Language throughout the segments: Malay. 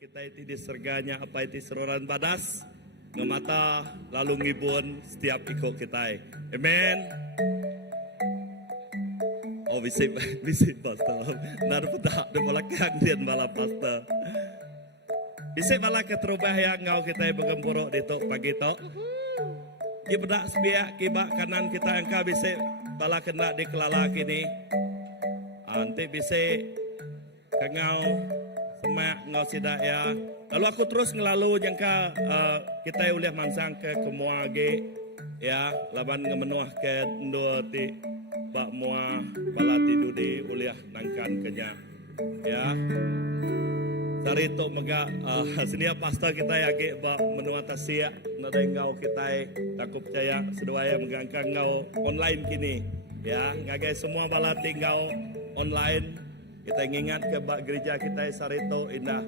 kita itu diserganya apa itu seroran badas ngemata lalu ngibun setiap ikut kita. Amen. Oh bisa pastor. Nar petak de belakang dia bala pastor. Bisa bala keterubah yang ngau kita bergempuruk di tok pagi tok. Ibadah sebiak kibak kanan kita angka bisa bala kena di kelala kini. Nanti bisa kengau semak ngau sidak ya. Lalu aku terus ngelalu jangka kita uliah mansang ke Kemua ge ya laban ngemenuah ke ndo ti bak mua bala tidu di uliah nangkan kenya ya. Dari itu mega senia pastor kita ya ge bak menua tasia nada ngau kita takut percaya seduaya megangkan ngau online kini ya ngagai semua bala tinggal online. Kita ingat ke bak gereja kita sarito indah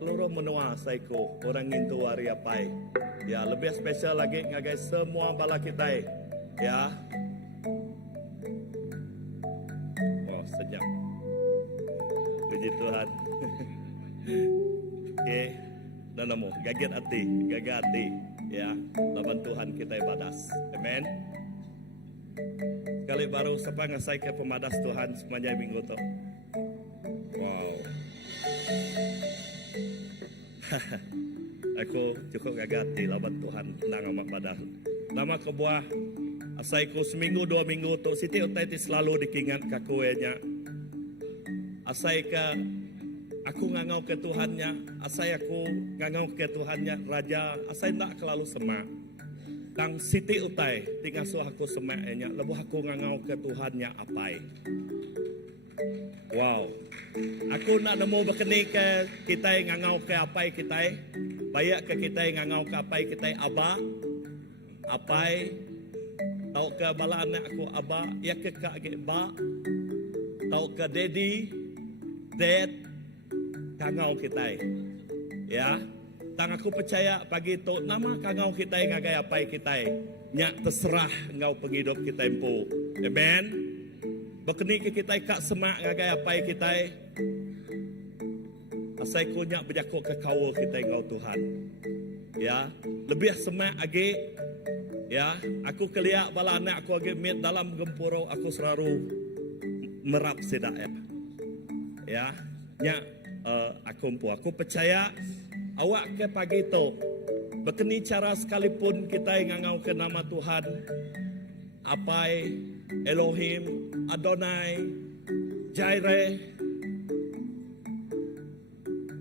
seluruh menua saiko orang itu hari apai ya lebih spesial lagi ngagai semua bala kita ya. Oh senyap puji Tuhan. Oke dan namo gaget hati ya laban Tuhan kita badas. Amen. Sekali baru sepa ngasai ke pemadas Tuhan semuanya minggu tu. Wow. Aku cukup gagati laban Tuhan nang amat badas. Lama kebuah asaiku seminggu 2 minggu tu siti utai ti selalu dikingat kakuenya. Asai ke aku ngangau ke Tuhannya, asai aku ngangau ke Tuhannya raja, asai tak kelalu semak. Tang siti utai tinggal suah aku semaknya, lebuh aku ngangau ke Tuhannya apai. Wow. Aku nak nemu berkeni ke kita yang ngangau ke apai kita. Bayak ke kita yang ngangau ke apai kita aba. Apai. Tau ke bala anak aku aba. Ya ke kak ge ba. Tau ke daddy. Dad. Kangau kita. Ya. Tang aku percaya pagi tu nama kangau kita yang ngagai apai kita. Nyak terserah ngau penghidup kita empu. Amen. Berkeni ke kita kak semak ngagai apai kita. Asai kunyak berjakuk ke kawal kita ngau Tuhan. Ya, lebih semak lagi. Ya, aku keliak bala anak aku lagi mit dalam gempuro aku selalu merap sedak ya. Ya, nyak aku percaya awak ke pagi tu berkeni cara sekalipun kita yang ngau ke nama Tuhan. Apai Elohim, Adonai, Jireh,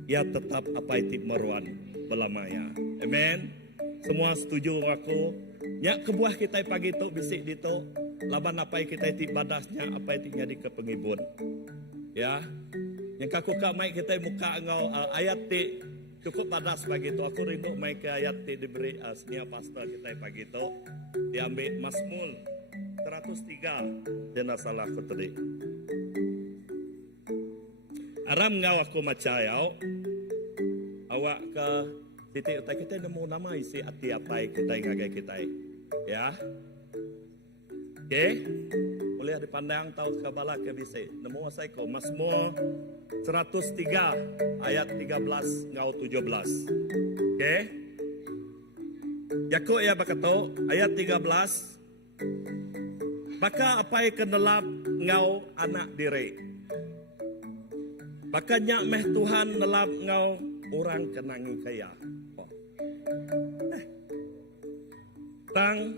ya tetap apa itu meruan belamaya. Amen. Semua setuju aku. Ya kebuah kita pagi tu bisik dito. Laban apa kita itu badasnya apa itu jadi ke pengibun. Ya. Yang kaku kak mai kita muka ngau ayat ti cukup badas pagi tu. Aku rindu mai ke ayat ti diberi senia pastor kita pagi tu. Diambil Mazmur 103 dan salah aku tadi. Aram ngau aku macayau. Awak ke titik utai kita nemu nama isi hati apa kita ngagai kita. Ya. Oke. Boleh dipandang tahu ke bala ke bisi. Nemu asai ko Mazmur 103 ayat 13 ngau 17. Oke. Yakub ya bakato ayat 13. Baka apai kenelap ngau anak diri. Baka nyak meh Tuhan nelap ngau orang kenangi kaya. Oh. Tang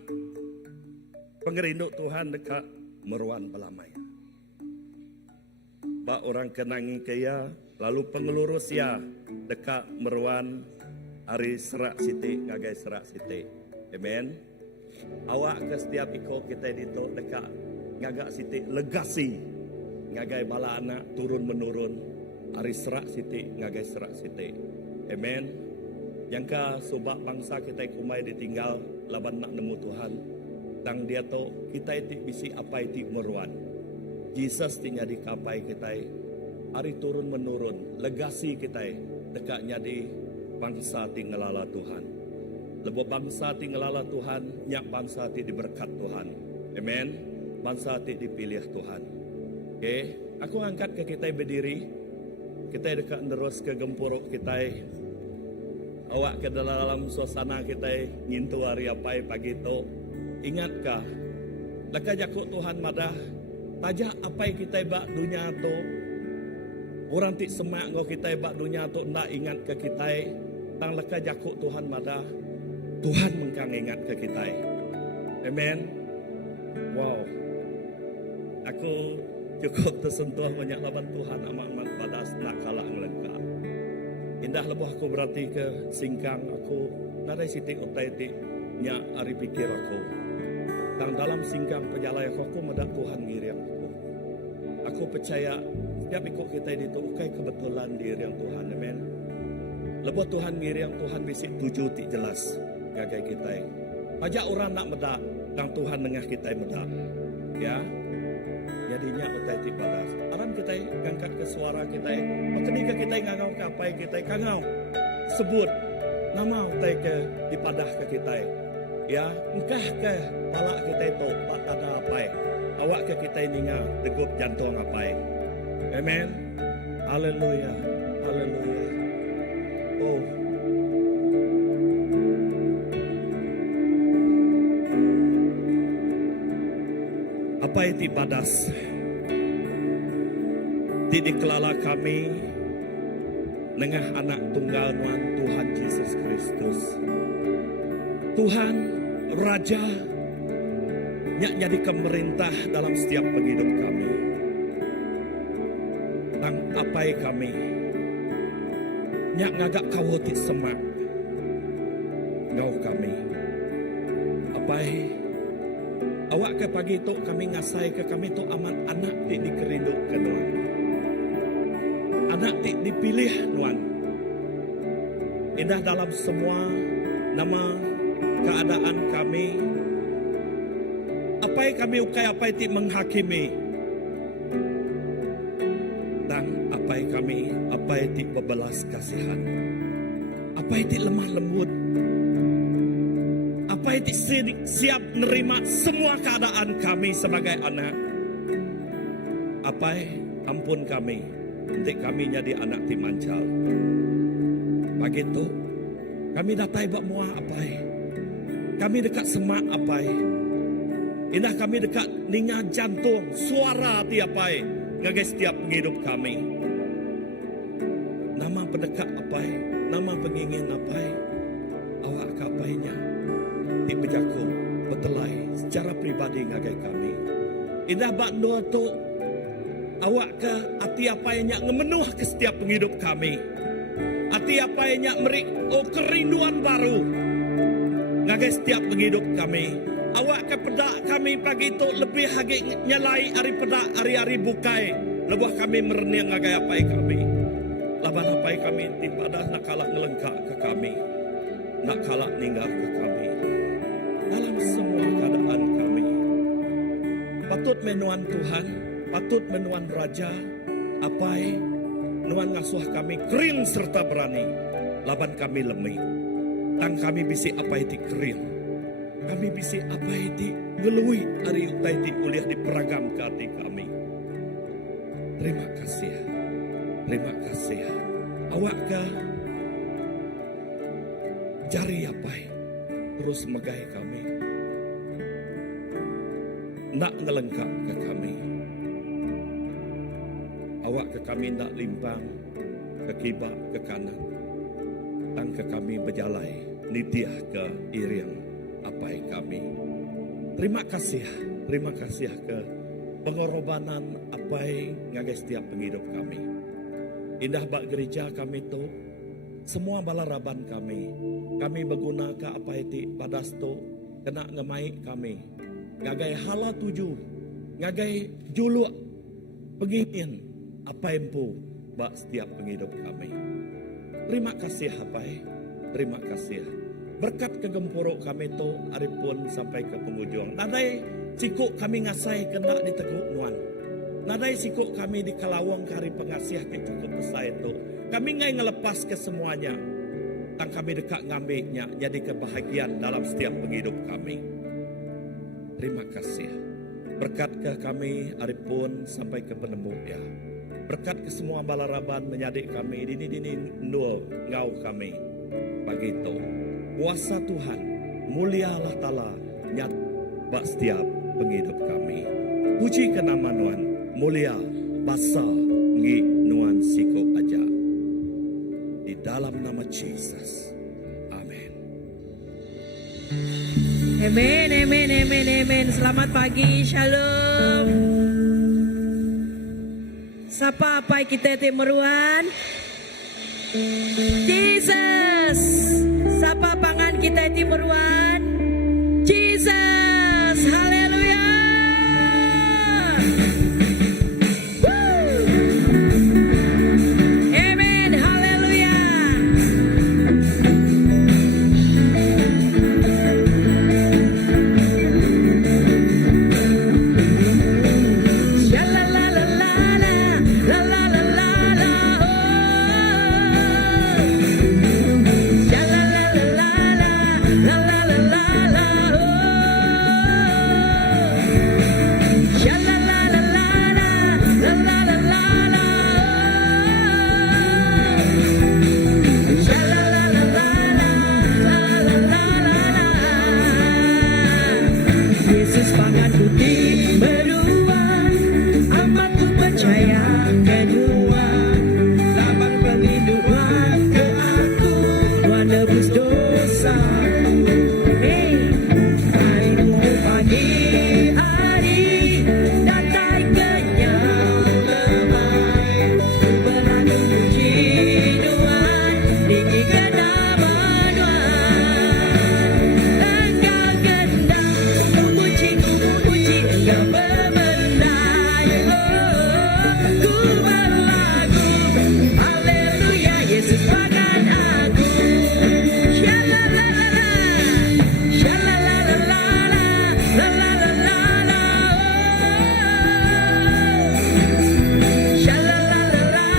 pengerinduk Tuhan dekat meruan belamaya. Bak orang kenangi kaya lalu pengelurus ya dekat meruan hari serak siti ngagai serak siti. Amen. Awak ke setiap iko kita dito dekat ngagak siti legasi ngagai bala anak turun menurun hari serak siti ngagai serak siti. Amen. Yang ka subak bangsa kita kumai ditinggal laban nak nemu Tuhan. Tang dia to kita itu bisi apa itu meruan. Jesus tinggal di kapai kita hari turun menurun legasi kita dekatnya di bangsa tinggalala Tuhan. Lebo bangsa tinggalala Tuhan, nyak bangsa ti diberkat Tuhan. Amen. Bangsa ti dipilih Tuhan. Oke, aku angkat ke kita berdiri. Kita dekat terus ke gempuruk kita awak ke dalam suasana kita ngintu hari apa pagi itu. Ingatkah? Laka jakuk Tuhan madah tajak apa kita bak dunia tu. Orang tik semak ngau kita bak dunia tu ndak ingat ke kita. Tang laka jakuk Tuhan madah. Tuhan mengkang ingat ke kita. Amen. Wow. Aku cukup tersentuh banyak laban Tuhan amat-amat padas nak kalah ngelengkap. Indah lebuh aku berarti ke singkang aku nadai sitik utai tik nya ari pikir aku. Dan dalam singkang penjalai aku medak Tuhan ngiriang aku. Aku percaya setiap ikut kita itu ukai kebetulan diri yang Tuhan. Amen. Lebuh Tuhan ngiriang Tuhan bisik tuju tik jelas gagai kita. Pajak orang nak medak dan Tuhan nengah kita medak. Ya. Jadinya utai tik badas. Aram kita ngangkat ke suara kita. Ketika kita ngangau ke apa kita kangau. Sebut nama utai ke dipadah ke kita. Ya, engkah ke palak kita itu tak ada apa. Awak ke kita ninga degup jantung apa. Amen. Haleluya. Haleluya. Oh. Apa itu badas? Tidak kelala kami nengah anak tunggal Tuhan Yesus Kristus. Tuhan Raja yang jadi pemerintah dalam setiap penghidup kami. Dan apa kami yang ngagak kawuti semak ngau kami. Apa awak ke pagi itu kami ngasai ke kami itu amat anak dikerindu ke Tuhan. Anak dipilih Tuhan. Indah dalam semua nama keadaan kami. Apa yang kami ukai apa yang menghakimi. Dan apa yang kami apa yang berbelas kasihan. Apa yang lemah lembut. Apa yang siap menerima semua keadaan kami sebagai anak. Apa ampun kami. Untuk kami jadi anak timancal. Pagi itu kami datai bak muah apa. Kami dekat semak apa. Indah kami dekat ninga jantung suara tiapa. Ngagai setiap penghidup kami. Nama pendekat apa. Nama pengingin apa. Awak kapainya. Di bejaku betelai secara pribadi ngagai kami. Indah bak dua tu. Awak ke hati apa yang ngemenuh ke setiap penghidup kami. Hati apa yang merik kerinduan baru. Ngagai setiap penghidup kami. Awak ke pedak kami pagi itu lebih lagi nyalai hari pedak hari-hari bukai. Lebuh kami mereniang ngagai apa kami. Laban apa kami tiada nak kalah ngelengkak ke kami. Nak kalah ninggal ke kami. Dalam semua keadaan kami. Patut menuan Tuhan. Patut menuan Raja. Apai nuan ngasuh kami kering serta berani. Laban kami lemih. Tang kami bisi apa itu kering. Kami bisi apa itu ngelui hari utai itu kuliah di peragam ke hati kami. Terima kasih. Terima kasih. Awak ke jari apa terus megai kami. Nak ngelengkap ke kami. Awak ke kami nak limpang ke kibak ke kanan. Dan ke kami berjalai nitiah ke iriang apa kami. Terima kasih ke pengorbanan apa ngagai setiap penghidup kami. Indah bak gereja kami tu semua balaraban kami. Kami berguna ke apa itu padas tu kena ngemai kami. Ngagai hala tuju, ngagai juluk pengingin apa empu bak setiap penghidup kami. Terima kasih apa terima kasih. Berkat kegempuruk kami tu aripun sampai ke penghujung. Nadai sikuk kami ngasai kena diteguk nuan. Nadai sikuk kami di kalawang hari pengasih ke cukup besar itu. Kami ngai ngelepas ke semuanya. Dan kami dekat ngambilnya jadi kebahagiaan dalam setiap penghidup kami. Terima kasih. Berkat ke kami aripun sampai ke penemu ya. Berkat ke semua balaraban menyadik kami dini-dini nul ngau kami. pagi itu. Kuasa Tuhan, mulialah tala nyat bak setiap penghidup kami. Puji ke nama Nuan, mulia basa ngi Nuan siko aja. Di dalam nama Yesus. Amin. Amin, amin, amin, amin. Selamat pagi, shalom. Sapa apa kita timuruan? Jesus. Sapa pangan kita timuruan? Jesus. Haleluya. Amin, haleluya. Yesus pangan putih beruang, amat ku percaya kedua, labang perlindungan ke aku, Tuhan nebus dosaku. Hey, hari tunggu pagi hari, datai kenyang lemai, berlalu puji Tuhan, tinggi ke nama Tuhan. Engkau gendang, ku puji Engkau bebenah. Ku berlagu, haleluya, Yesus pangan aku. Shalalalala, shalalalala, lalalala, shalalalala,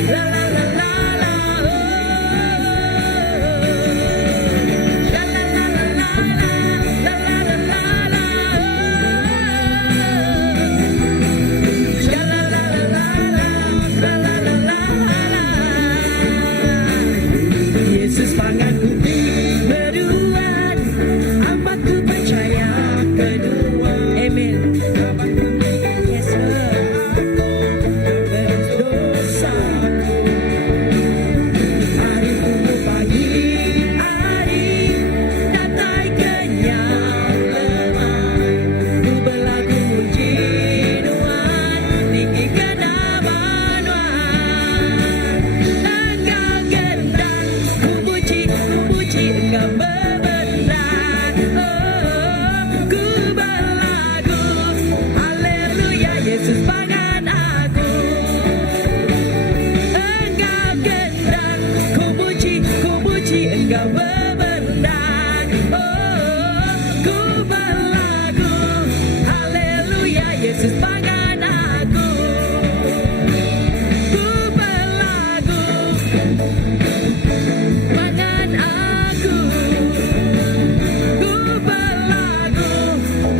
lalalala, Yesus pangan putih beruang, amat ku percaya kedua. Amin. Yes, berdosa. Hari tunggu pagi hari, datai kenyang lemai, ku berlagu puji Tuhan, tinggi ke nama Tuhan. Engkau gendang, ku puji Engkau bebenah. Ku berlagu, haleluya, Yesus pangan aku. Engkau gendang, ku puji Engkau bebenah. Ku berlagu, haleluya, Yesus pangan aku. Ku berlagu, pangan aku. Ku berlagu,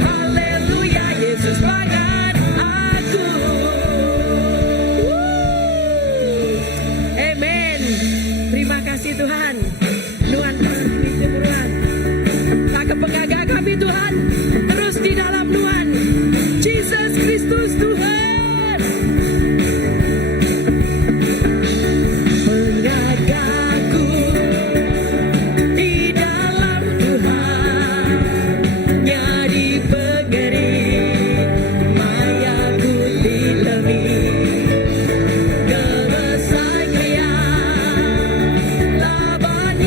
haleluya, Yesus pangan aku. Amin. Terima kasih Tuhan. Tuhan pasti Tuhan. Tak kepenggaga kami Tuhan. Terus di dalam Tuhan. Jesus Kristus Tuhan. Penggagaku di dalam Tuhan. Nyari pegeri, mayaku ditemi. Keresai kaya, laban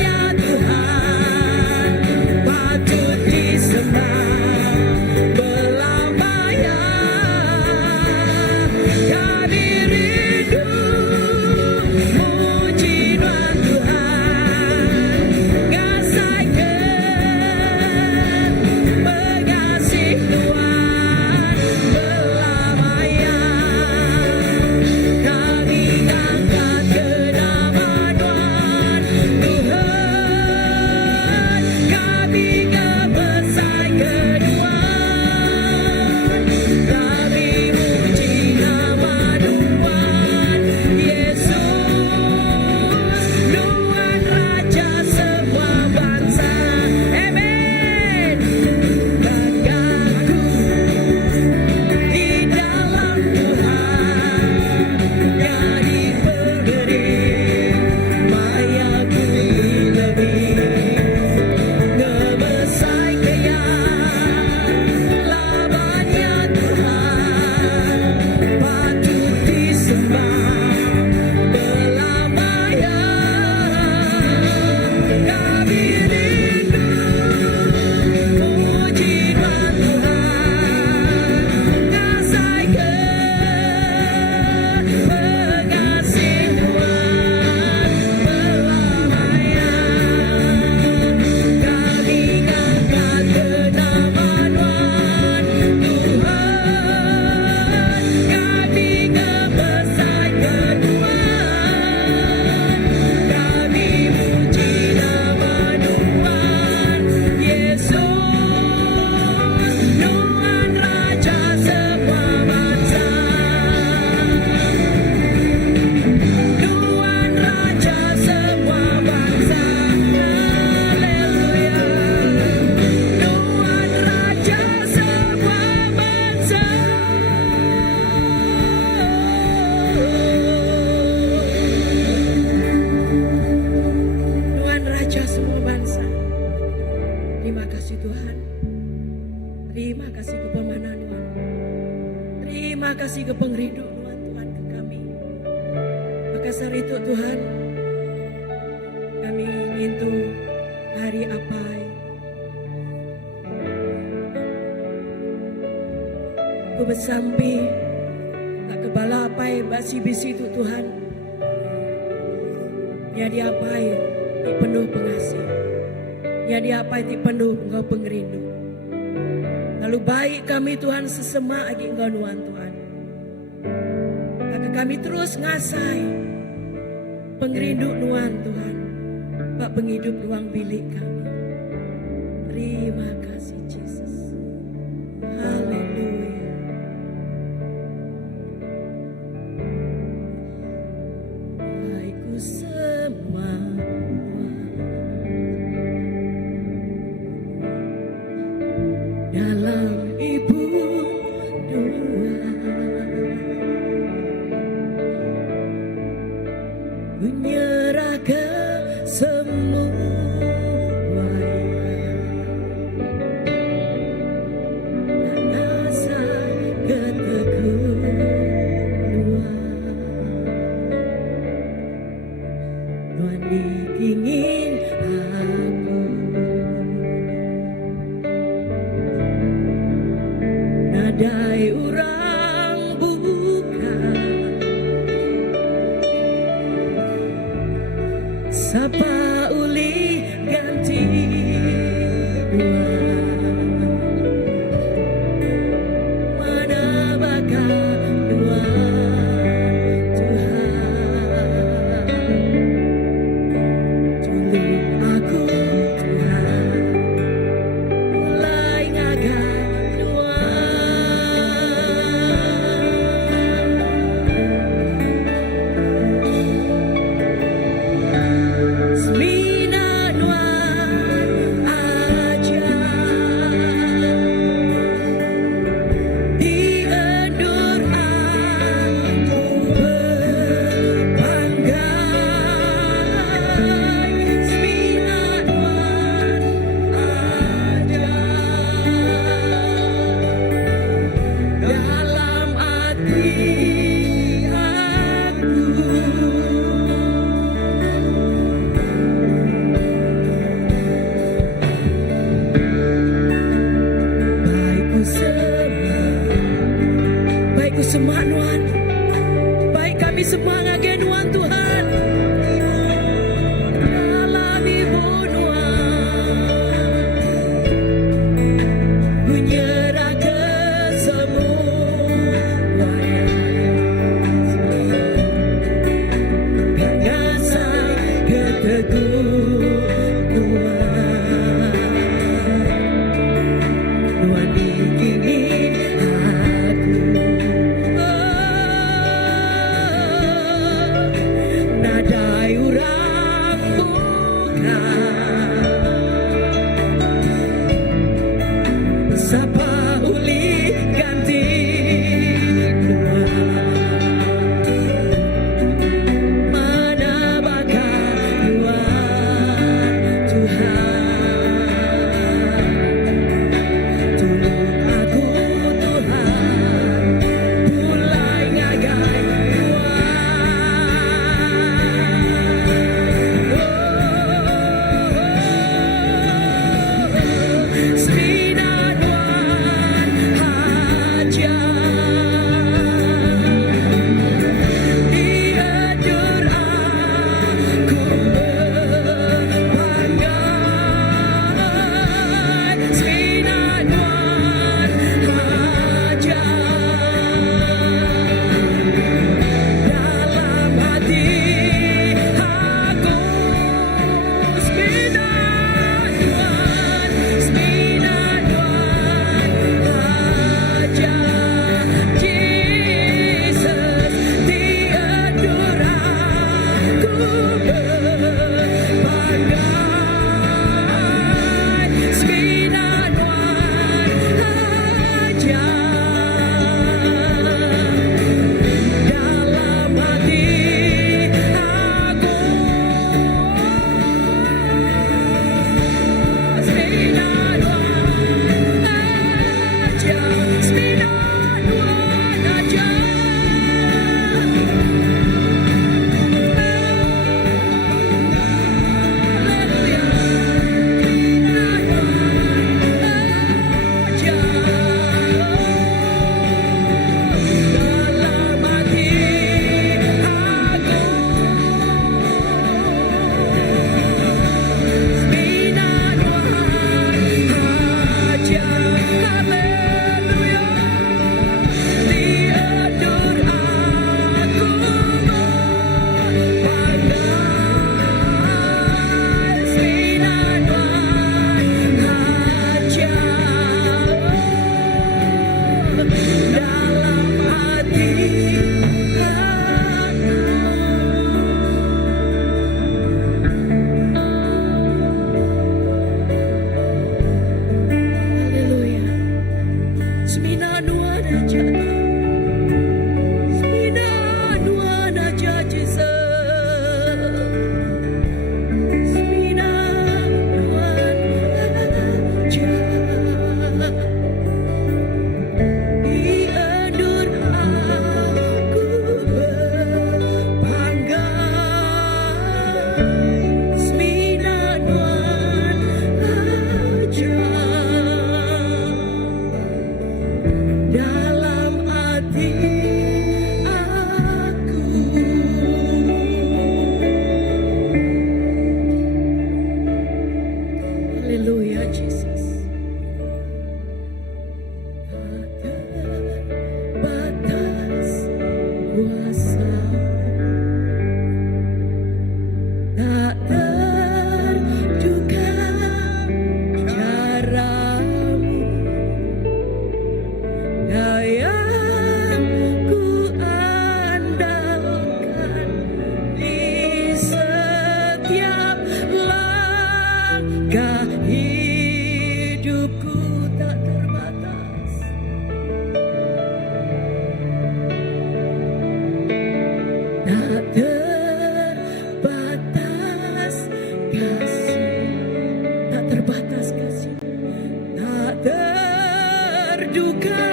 Terima kasih ke pengrindu Tuhan ke kami. Maka saat itu Tuhan, kami ingin tuh hari apa ku bersampi tak kebala apa basi bisi tu Tuhan. Jadi apa di penuh pengasih. Jadi apa di penuh engkau pengrindu. Lalu baik kami Tuhan sesemak lagi engkau nuan Tuhan. Maka kami terus ngasai pengrindu nuan Tuhan. Pak penghidup ruang bilik kami. Terima kasih Yesus. Haleluya. Baikku semua dalam ibu dua menyerah ke semua dan asa ketekunan Tuhan ingin aku nadai urang bukan sapa uli ganti dua mana bakal dua Tuhan tulung aku Tuhan mulai ngagai dua Seminggu kasih, tak terbatas kasih, tak terduga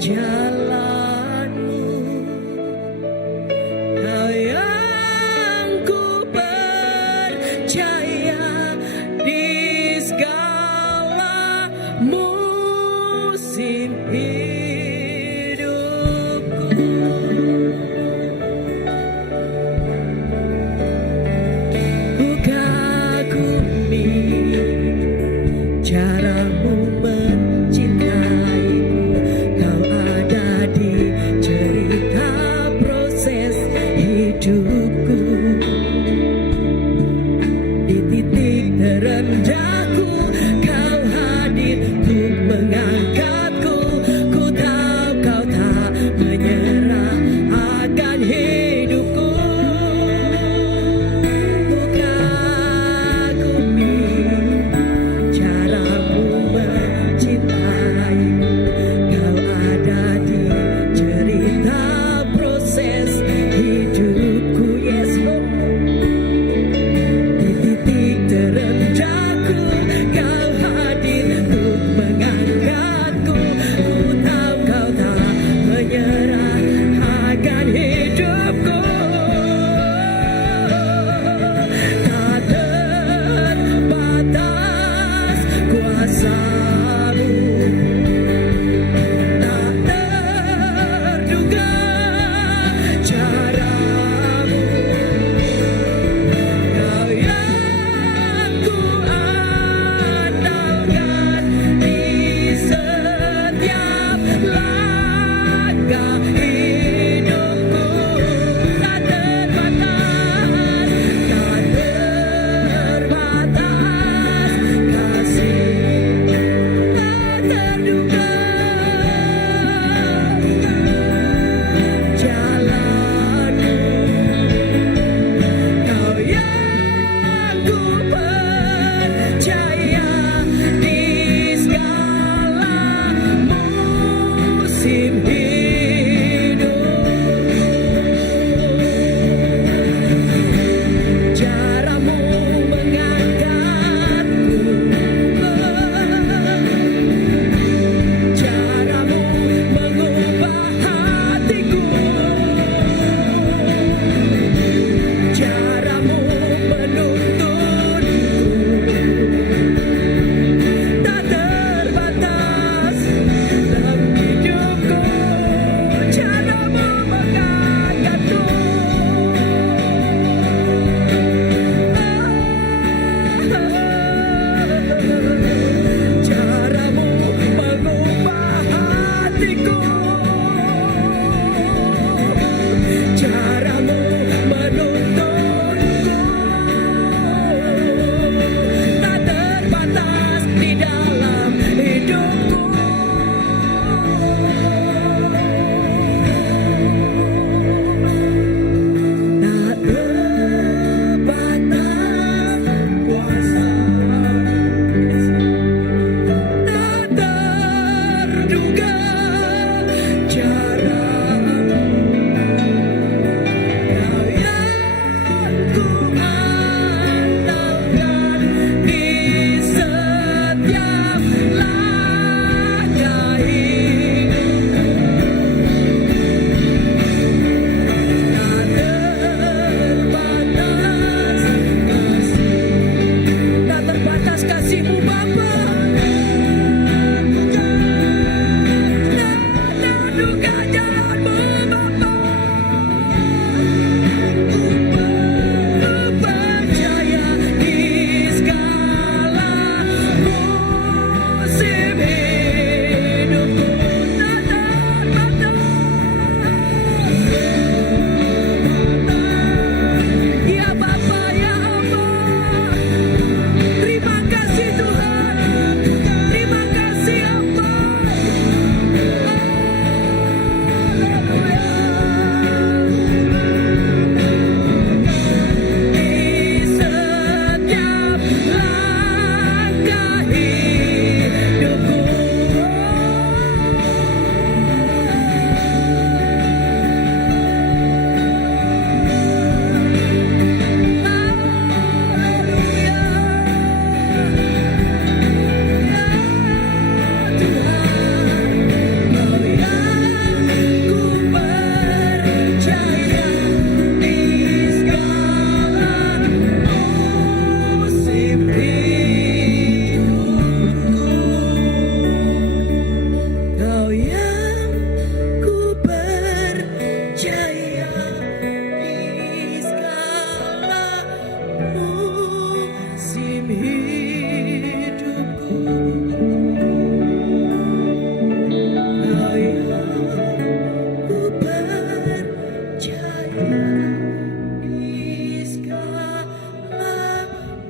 jalanmu. Kau yang ku percaya di segala musim hidupku. Bukan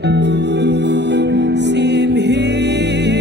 musim hidupku.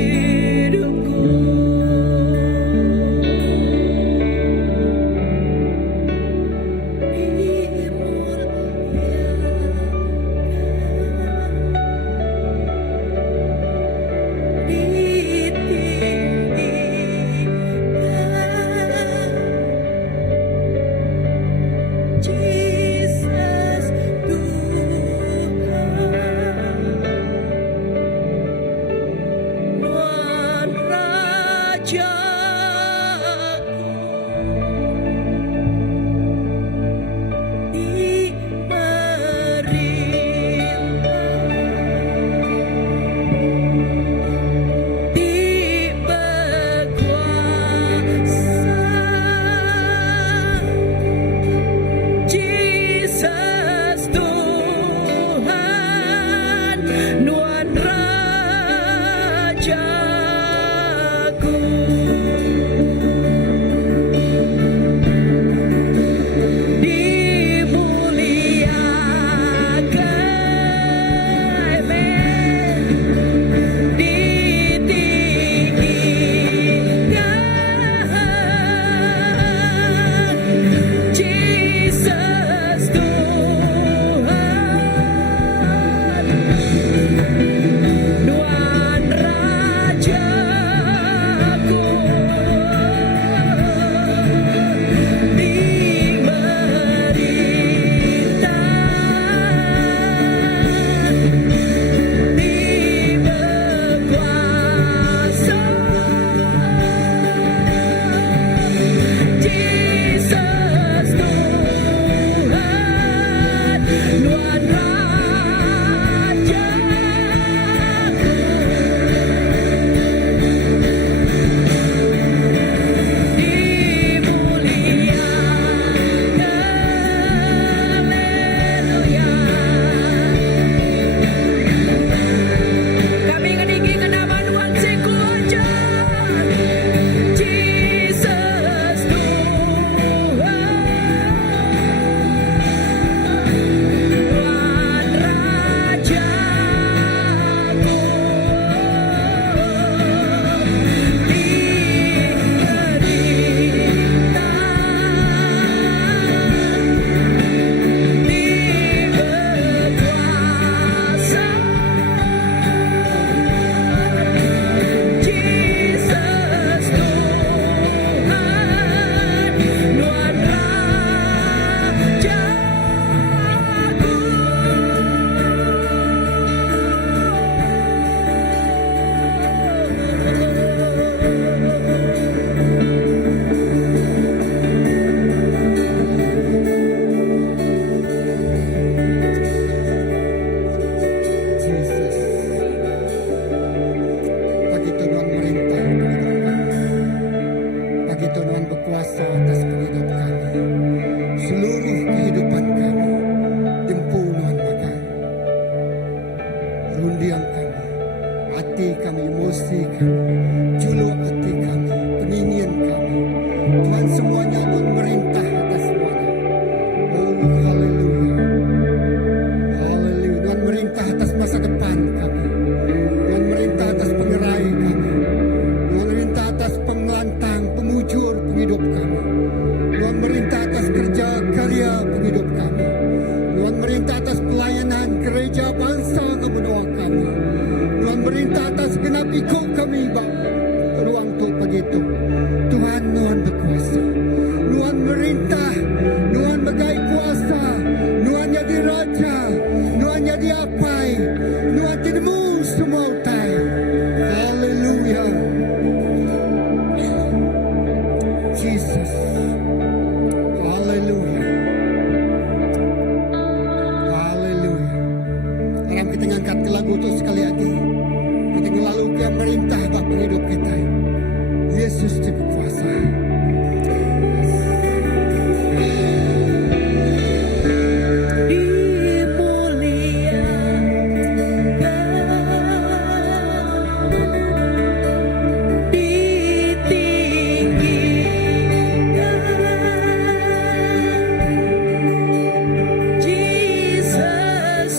Jesus Tuhan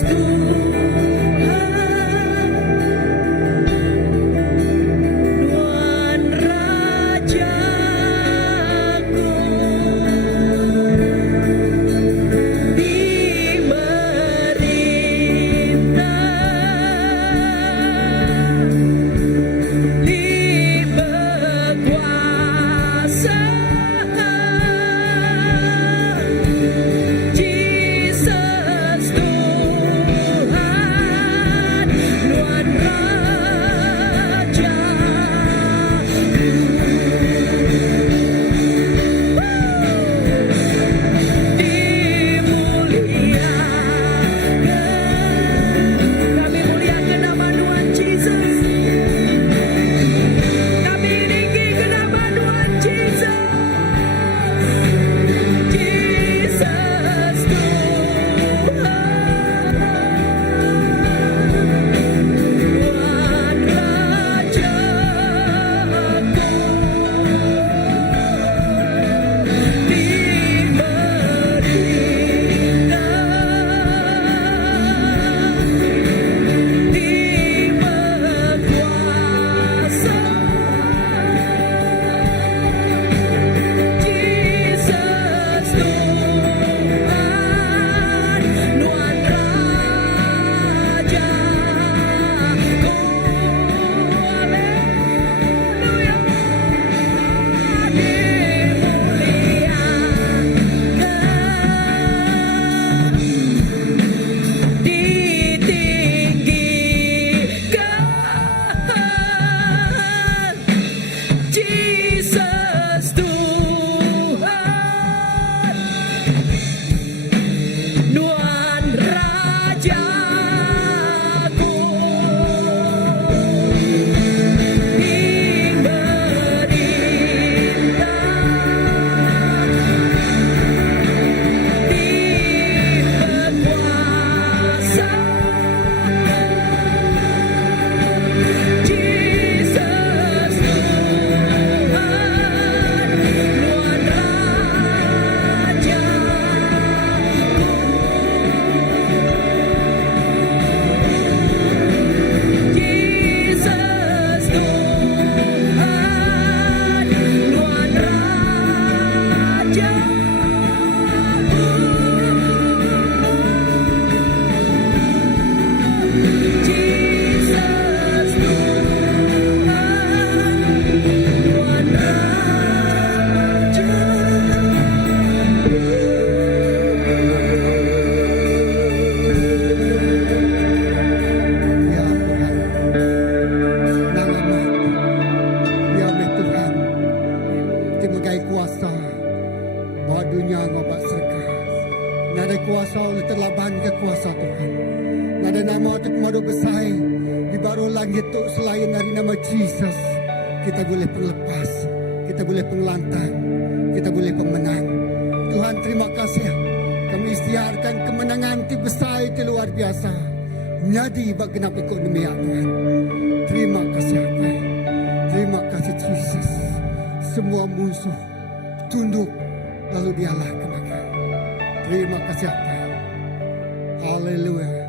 Tuhan Tiada nama tu kemadu besar di baru langit tu selain dari nama Jesus. Kita boleh penglepas, kita boleh pengelantang, kita boleh pemenang. Tuhan terima kasih. Kami istiharkan kemenangan ti besar itu luar biasa. Nyadi bak genap ikut demi Tuhan. Terima kasih apa? Terima kasih Jesus. Semua musuh tunduk lalu dialah kenakan. Terima kasih apa? Haleluya.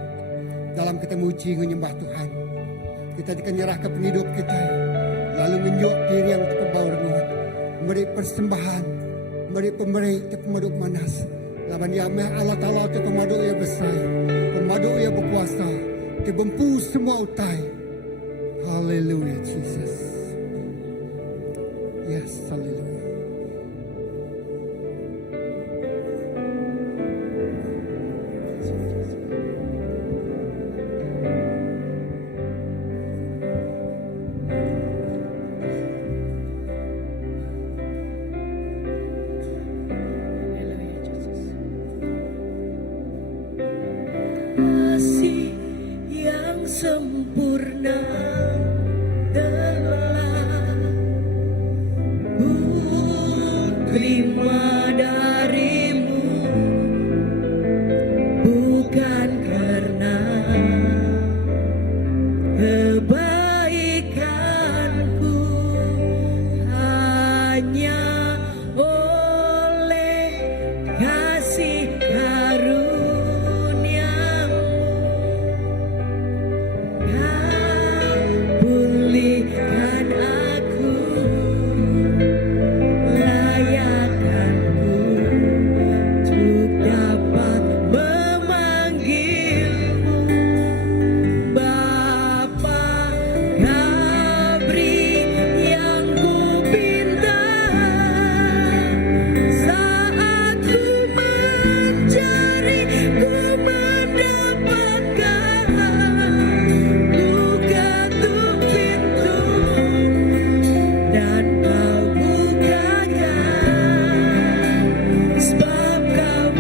Dalam kita muji menyembah Tuhan, kita akan nyerahkan penghidup kita, lalu menjuak diri yang terkebau rengut, memberi persembahan, memberi pemberi ke pemaduk manas. Laban yamah Allah Ta'ala itu pemaduk yang besar, pemaduk yang berkuasa, dibempu semua utai. Haleluya Jesus. Yes, haleluya. Kasih yang sempurna telah ku terima darimu, bukan karena kebaikanku, hanya oleh kasih karuniamu. Pulihkan aku, layakkanku untuk dapat memanggilmu Bapa. Kau beri yang ku pinta saat ku mencari, ku mendapatkan. Ketuk pintu dan kau bukakan, sebab kau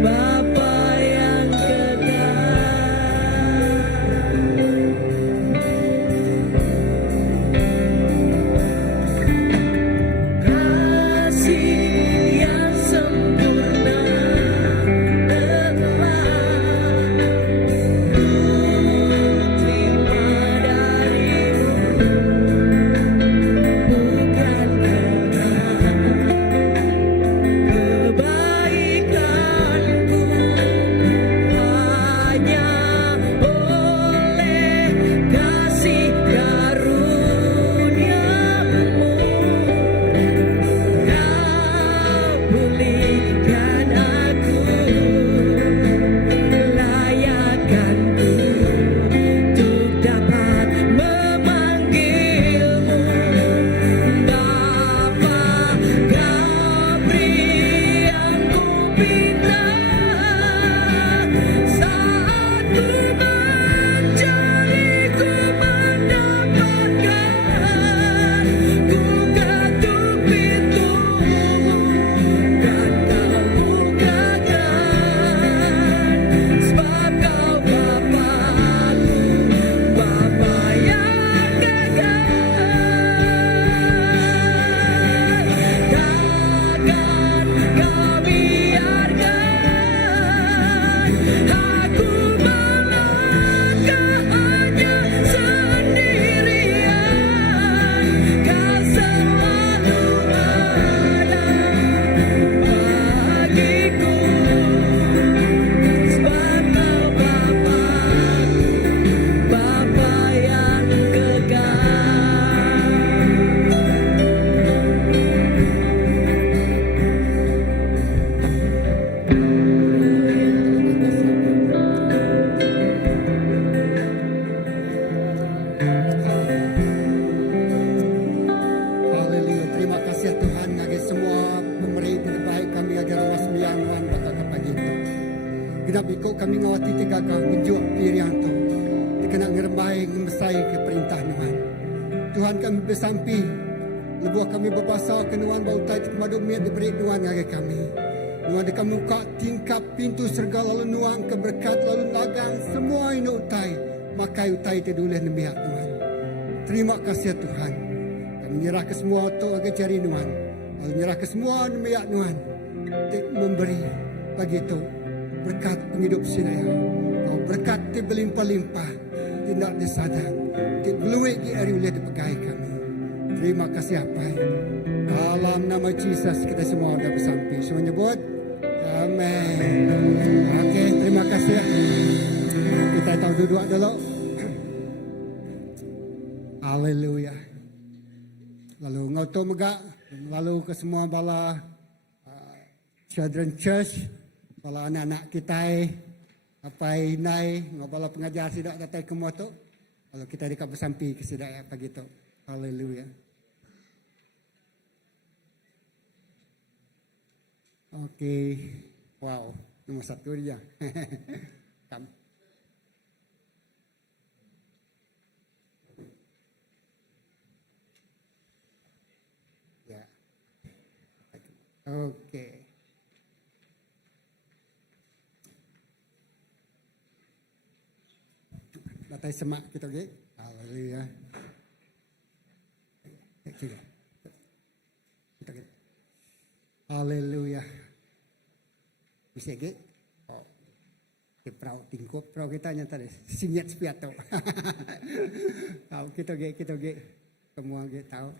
Bapa yang kekal. Kasih yang sempurna telah terima darimu, bukan karena kebaikanku, hanya oleh kasih karuniamu. Kau pulihkan aku, layakkanku untuk dapat memanggilmu Bapa. Kau beri yang ku pinta saat ku mencari, ku mendapatkan. Ku ketuk pintumu dan kau bukakan, sebab kau Bapa yang kekal. Takkan kau biarkan aku melangkah hanya sendirian. Kau selalu ada bagiku, sebab kau Bapa yang kekal. Haleluya. Terima kasih Tuhan bagi semua pemberi terbaik kami agar awas miangan bakal ke pagi itu. Genap ikut kami ngawati tiga kau menjuak diri yang tu. Dikena ngerembai ngemesai ke perintah Tuhan. Tuhan kami bersampi. Lebuah kami berbahasa kenuan bau tai kemadu miat diberi Tuhan bagi kami. Nuan dekat muka tingkap pintu serga lalu nuang keberkat lalu nagang semua ini utai. Makai utai tidulih nemiak Tuhan. Terima kasih Tuhan. Kami menyerah ke semua tu agak cari Nuan. Lalu menyerah ke semua nemiak Nuan. Memberi bagi itu berkat penghidup sinaya. Kau berkat ti berlimpah-limpah. Tidak disadang. Ti beluik di hari uliah dipegai kami. Terima kasih apa. Dalam nama Yesus kita semua dah bersampai. Semua nyebut. Amin. Okey, terima kasih. Kita tahu duduk dulu. Haleluya. Lalu ngau tu megak. Lalu ke semua bala Children Church. Bala anak-anak kita. Apa inai. Ngau bala pengajar sidak datang ke semua tu. Lalu kita dekat bersampai ke sidak pagi tu. Haleluya. Okey. Wow. Nombor satu dia. Kam. Ya. Okey. Datai semak kita okey. Haleluya. Kita. Haleluya. Bisa ke? Oh. Ke perahu tingkup perahu kita nyata deh. Sinyat sepiato. Tahu kita ge. Semua ge tahu.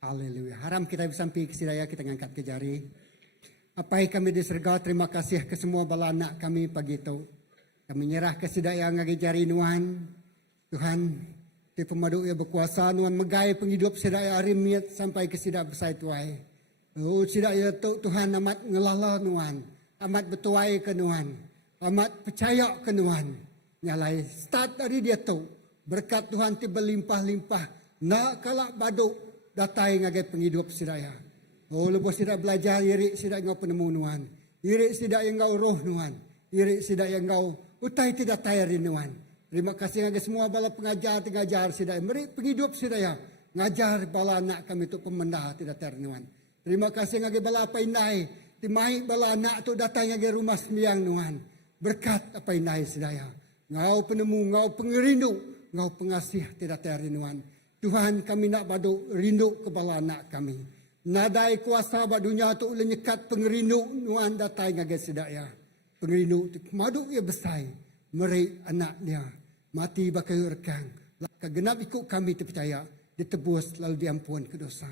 Haleluya. Haram kita sampai ke sidaya kita ngangkat ke jari. Apa yang kami diserga terima kasih ke semua bala anak kami pagi itu. Kami nyerah ke sidaya ngagi jari Nuhan. Tuhan di pemadu ia berkuasa Nuhan megai penghidup sidaya arimit sampai ke sidak besai tuai. Oh sidaya Tuhan amat ngelala Nuhan. Amat bertuai ke Nuhan. Amat percaya ke Nuhan. Nyalai start dari dia tu. Berkat Tuhan ti berlimpah-limpah. Nak kalak baduk datai ngagai penghidup sidaya. Oh lepas sidak belajar iri sidak ngau penemu Nuhan. Iri sidak yang ngau roh Nuhan. Iri sidak yang ngau utai tidak tayari Nuhan. Terima kasih kepada semua bala pengajar sidaya. Meri penghidup sidaya. Ngajar bala anak kami tu pemendah tidak ternuan. Terima kasih kepada bala apa inai. Timai bala anak tu datang kepada rumah sembiang nuan. Berkat apa inai sidaya. Ngau penemu, ngau pengerindu, ngau pengasih tidak ternuan. Tuhan kami nak badu rindu ke bala anak kami. Nadai kuasa badunya tu lenyekat pengerindu nuan datang kepada sidaya. Pengerindu tu madu ia besar. Meri anaknya mati bakai rekang. Kegenap ikut kami terpercaya ditebus lalu diampun ke dosa.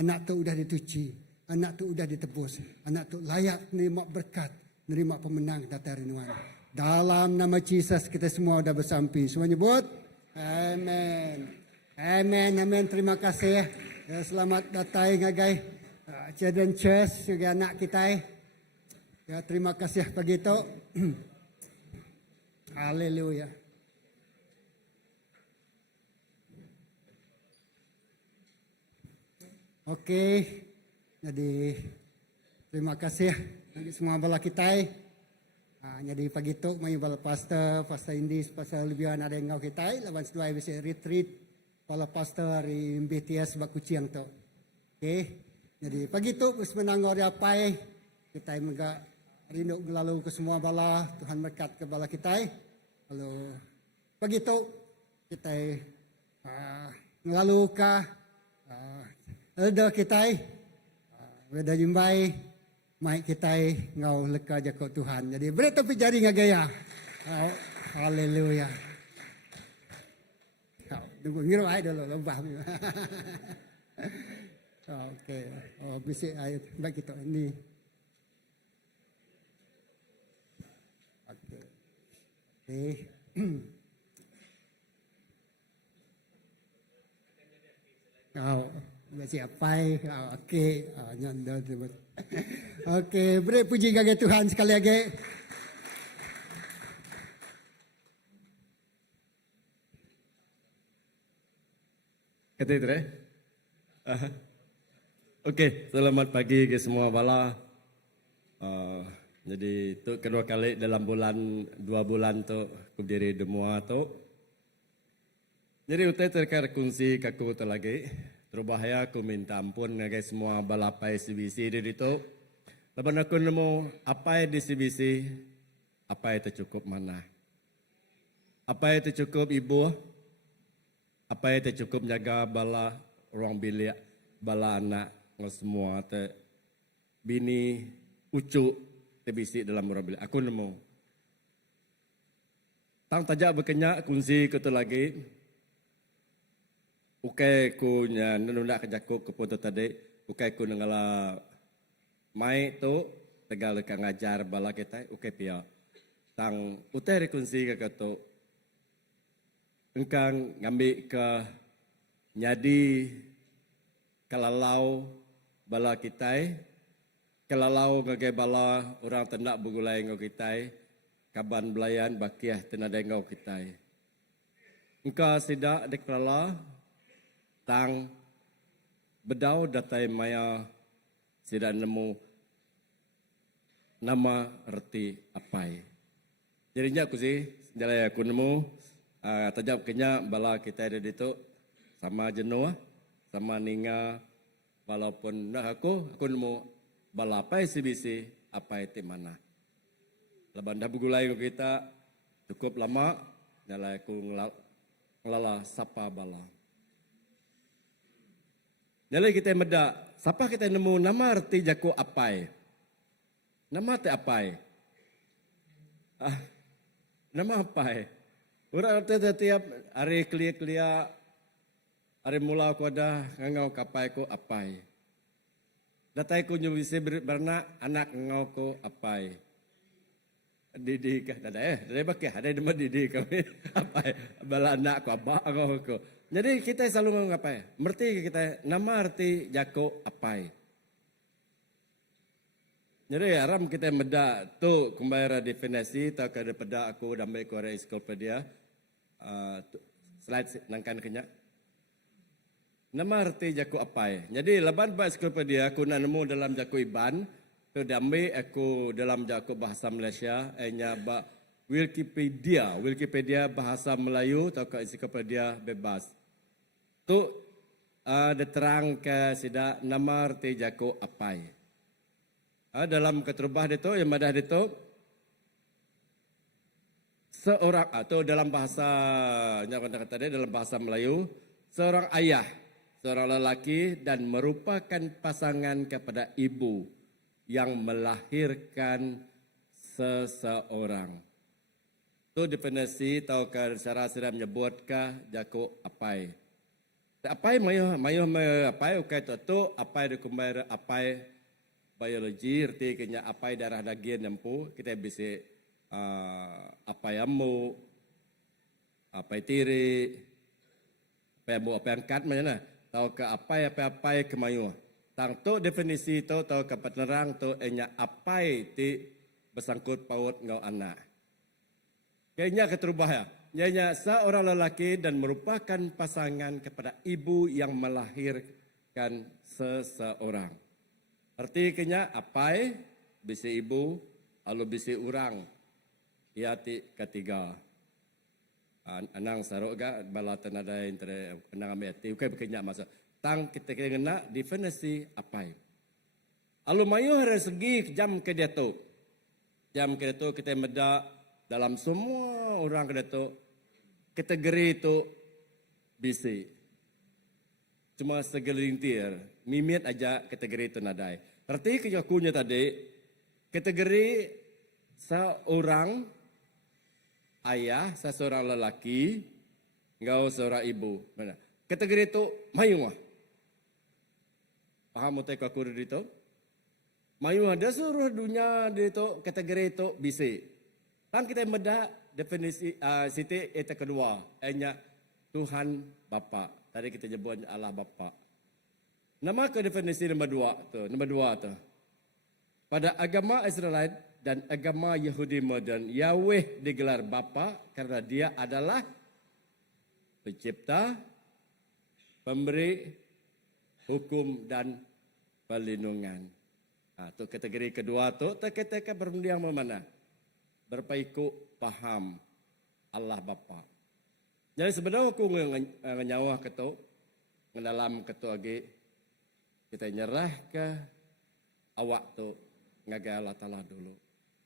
Anak tu sudah dituci, anak tu sudah ditebus, anak tu layak menerima berkat, menerima pemenang datang rinuan. Dalam nama Yesus kita semua sudah bersampai. Semua nyebut amin. Amin, amin. Terima kasih. Ya, selamat datang ngagai Children Church juga anak kita. Ya, terima kasih pagi itu. Haleluya. Okey. Jadi terima kasih bagi semua bala kita. Jadi pagi tu mai bala pastor Indis, pastor Libian ada yang ngau kita lawan sedua bisa retreat bala pastor di BTS Bakuciang tu. Okey. Jadi pagi tu wis menangor apa kita mega rindu lalu ke semua bala Tuhan berkat ke bala kita. Lalu begitu kita lalu ke elder kita weda jumpai mai kita ngau leka jako Tuhan. Jadi beri tapi jari ngagaya. Haleluya. Tunggu ngiru ai dulu lembah. Okey. Oh bisi ayat baik itu ini. Okey. Siapa? Okey. Nyanda sebut. Okey. Beri puji kepada Tuhan sekali lagi. Kata itu Okey. Selamat pagi ke semua bala. Jadi tu kedua kali dalam dua bulan tu aku berdiri demua tu. Jadi utai terkar kunci kaku tu lagi. terbahaya aku minta ampun ngagai semua balapai CBC di itu. Laban aku nemu apa di CBC, apa itu cukup mana. Apa itu cukup ibu, apa itu cukup jaga bala orang bilik, bala anak, semua te bini, ucu, te bisi dalam orang bilik. Aku nemu. Tang tajak berkenyak kunci kutu lagi. Ukai ku nya nunda kejakuk ke foto tadi. Ukai ku nengala mai tu tegal ka ngajar bala kita ukai pia. Tang utai kunci ke katu. Engkang ngambil ke nyadi kalalau bala kita. Kalalau ngagai bala orang tendak begulai ngau kita. Kaban belayan bakiah tenada ngau kita. Engkau sidak deklala tang bedau datai maya sidak nemu nama erti apai. Jadinya aku sih jalai aku nemu tajam kenya bala kita ada itu sama jenuh sama ninga walaupun dah aku nemu bala apai CBC apai ti mana. Leban dah begulai kita cukup lama jalai aku ngelala sapa bala. Jadi kita meda, siapa kita nemu nama arti jaku apai? Nama te apai? Nama apai? Orang tu setiap hari kelia, hari mula aku ada ngau kapai ku apai. Datai ku nyubisi bernak anak ngau ku apai. Didik ada dari bakeh ada nama didik kami apai bala anak ku abah ngau ku. Jadi kita selalu ngapai? Merti kita nama arti jako apai. Jadi aram kita meda tu kembali definisi tak ada pada aku damai Korea Encyclopedia. Slide nangkan kenya. Nama arti jako apai. Jadi leban ba Encyclopedia aku nak nemu dalam jako iban. Tu damai aku dalam jako bahasa Malaysia. Enya ba Wikipedia bahasa Melayu atau ke Encyclopedia bebas. Tu diterang ke sida nama arti jako apai. Dalam keterubah itu yang madah itu seorang atau dalam bahasa yang kata tadi dalam bahasa Melayu seorang ayah, seorang lelaki dan merupakan pasangan kepada ibu yang melahirkan seseorang. Tu definisi atau ke cara saya menyebutkan jako apai. Apai mayo apai ukai tu apai dikumbai apai biologi erti kenya apai darah daging nempu kita bisa apai amu apai tiri apai amu apai angkat mana tau ke apai kemayu tang tu definisi tu tau ke penerang tu enya apai ti bersangkut paut ngau anak kayaknya keterubah ya. Ianya seorang lelaki dan merupakan pasangan kepada ibu yang melahirkan seseorang. Artinya apai bisi ibu, lalu bisi orang. Iati ketiga. Anang saroga bala tenada entre penang ameti. Ukai bekenya masa. Tang kita kena definisi apai. Lalu mayu hari segi jam ke dia tu. Jam ke dia tu kita meda dalam semua orang ke dia tu. Kategori itu bisi. Cuma segelintir. Mimit aja kategori itu nadai. Arti kejakunya tadi. Kategori seorang ayah, seorang lelaki. Engkau seorang ibu. Mana? Kategori itu mayuah. Paham utai aku itu? Mayuah ada seluruh dunia itu kategori itu bisi. Tang kita meda definisi siti itu kedua, hanya Tuhan Bapa. Tadi kita nyebut Allah Bapa. Nama ke definisi nombor dua tu. Pada agama Israel dan agama Yahudi modern, Yahweh digelar Bapa karena dia adalah pencipta, pemberi hukum dan perlindungan. Tu kategori kedua tu kita berundiang mana? Berpaiku paham Allah Bapa. Jadi sebenarnya aku nyawa ketu dalam ketua agi kita nyerah ke awak tu ngagai Allah Ta'ala dulu.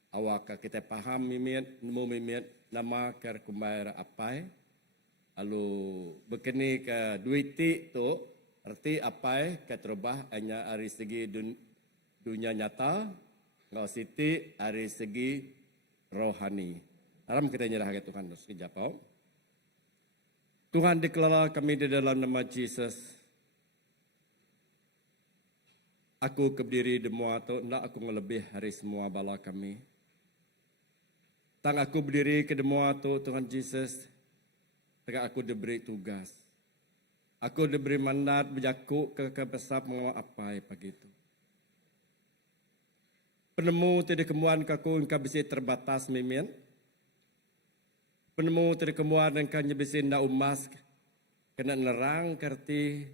Awak ke kita paham mimit, nemu mimit nama ke kumbaira apai. Lalu berkini ke duiti tu arti apai ke terubah hanya dari segi dunia nyata, ngau siti dari segi rohani. Dalam kita nyerah ke Tuhan sekejap. Tuhan dikelola kami di dalam nama Yesus. Aku berdiri demo atau nak aku ngelebih hari semua bala kami. Tang aku berdiri ke demo atau Tuhan Yesus. Tengah aku diberi tugas. Aku diberi mandat berjaku ke kebesar mengawa apa pagi itu. Penemu tidak kemuan kaku engkau bisa terbatas mimin. Penemu tidak kemuan engkau bisa ndak umas kena nerang kerti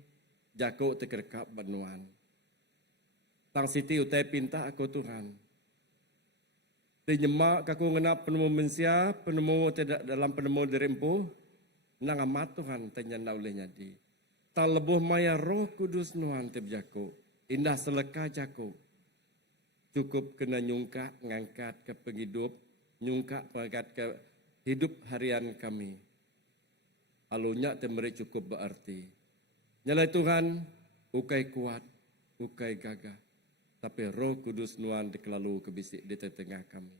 jaku terkerkap benuan. Tang siti utai pinta aku Tuhan. Dinyemak kaku ngenap penemu mensia, penemu tidak dalam penemu dirimpu, nang amat Tuhan tanya olehnya di. Tang lebuh maya Roh Kudus nuan tebjaku, indah seleka jaku. Cukup kena nyungka ngangkat ke penghidup, nyungka ngangkat ke hidup harian kami. Alunya temeri cukup berarti. Nyalai Tuhan, ukai kuat, ukai gagah. Tapi Roh Kudus nuan dikelalu kebisik di tengah kami.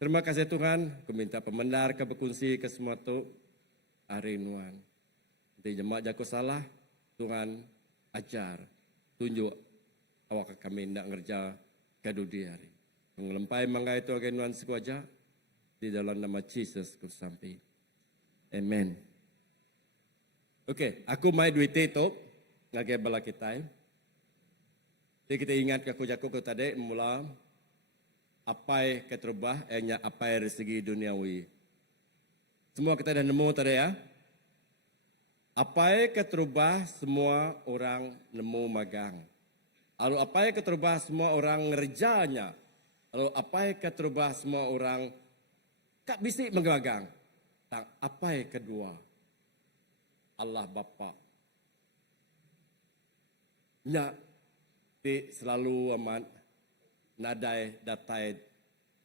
Terima kasih Tuhan, aku minta pemendar ke berkongsi ke semua tu hari nuan. Nanti jemaat jago salah, Tuhan ajar, tunjuk awak kami nak ngerja kadu di hari. Mengelempai mangga itu agen nuan sekuaja di dalam nama Yesus ku sampai. Amen. Okey, aku mai duit itu ngage bala kita. Jadi kita ingat ke kujaku ke tadi mula apa ke terubah hanya apa dari segi duniawi. Semua kita dah nemu tadi ya. Apa ke terubah semua orang nemu magang. Lalu apa ke terubah semua orang ngerjanya. Lalu apa ke terubah semua orang tak bisik menggagang. Tak apa kedua. Allah Bapa. Ya, selalu amat nadai datai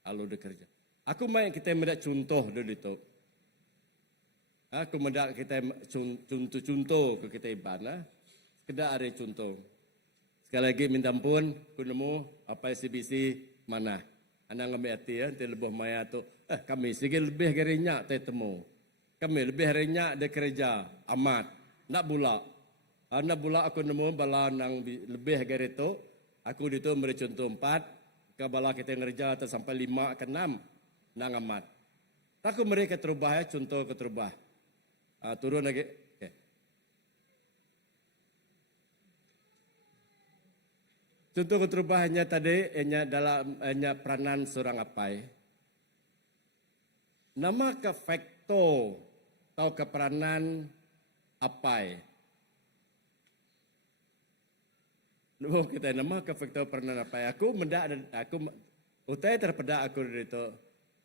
lalu bekerja. Aku main kita mendak contoh dulu itu. Aku mendak kita contoh ke kita ibana. Sekedar ada contoh. Sekali lagi minta ampun, aku nemu apa CBC mana. Anak ngambil hati ya, nanti lebih maya tu. Kami sikit lebih gerinya tak temu. Kami lebih harinya ada kerja amat. Nak bulak. Nak bulak aku nemu bala nang lebih gari tu. Aku itu beri contoh 4. Ke bala kita ngerja atau sampai 5 ke 6. Nang amat. Aku mereka terubah ya, contoh ke terubah. Turun lagi. Okay. Contoh ke terubah hanya tadi, hanya peranan seorang apai. Nama ke fakto atau keperanan apai. Nuh kita nama ke faktor peranan apai. Aku utai terpedak aku dari itu.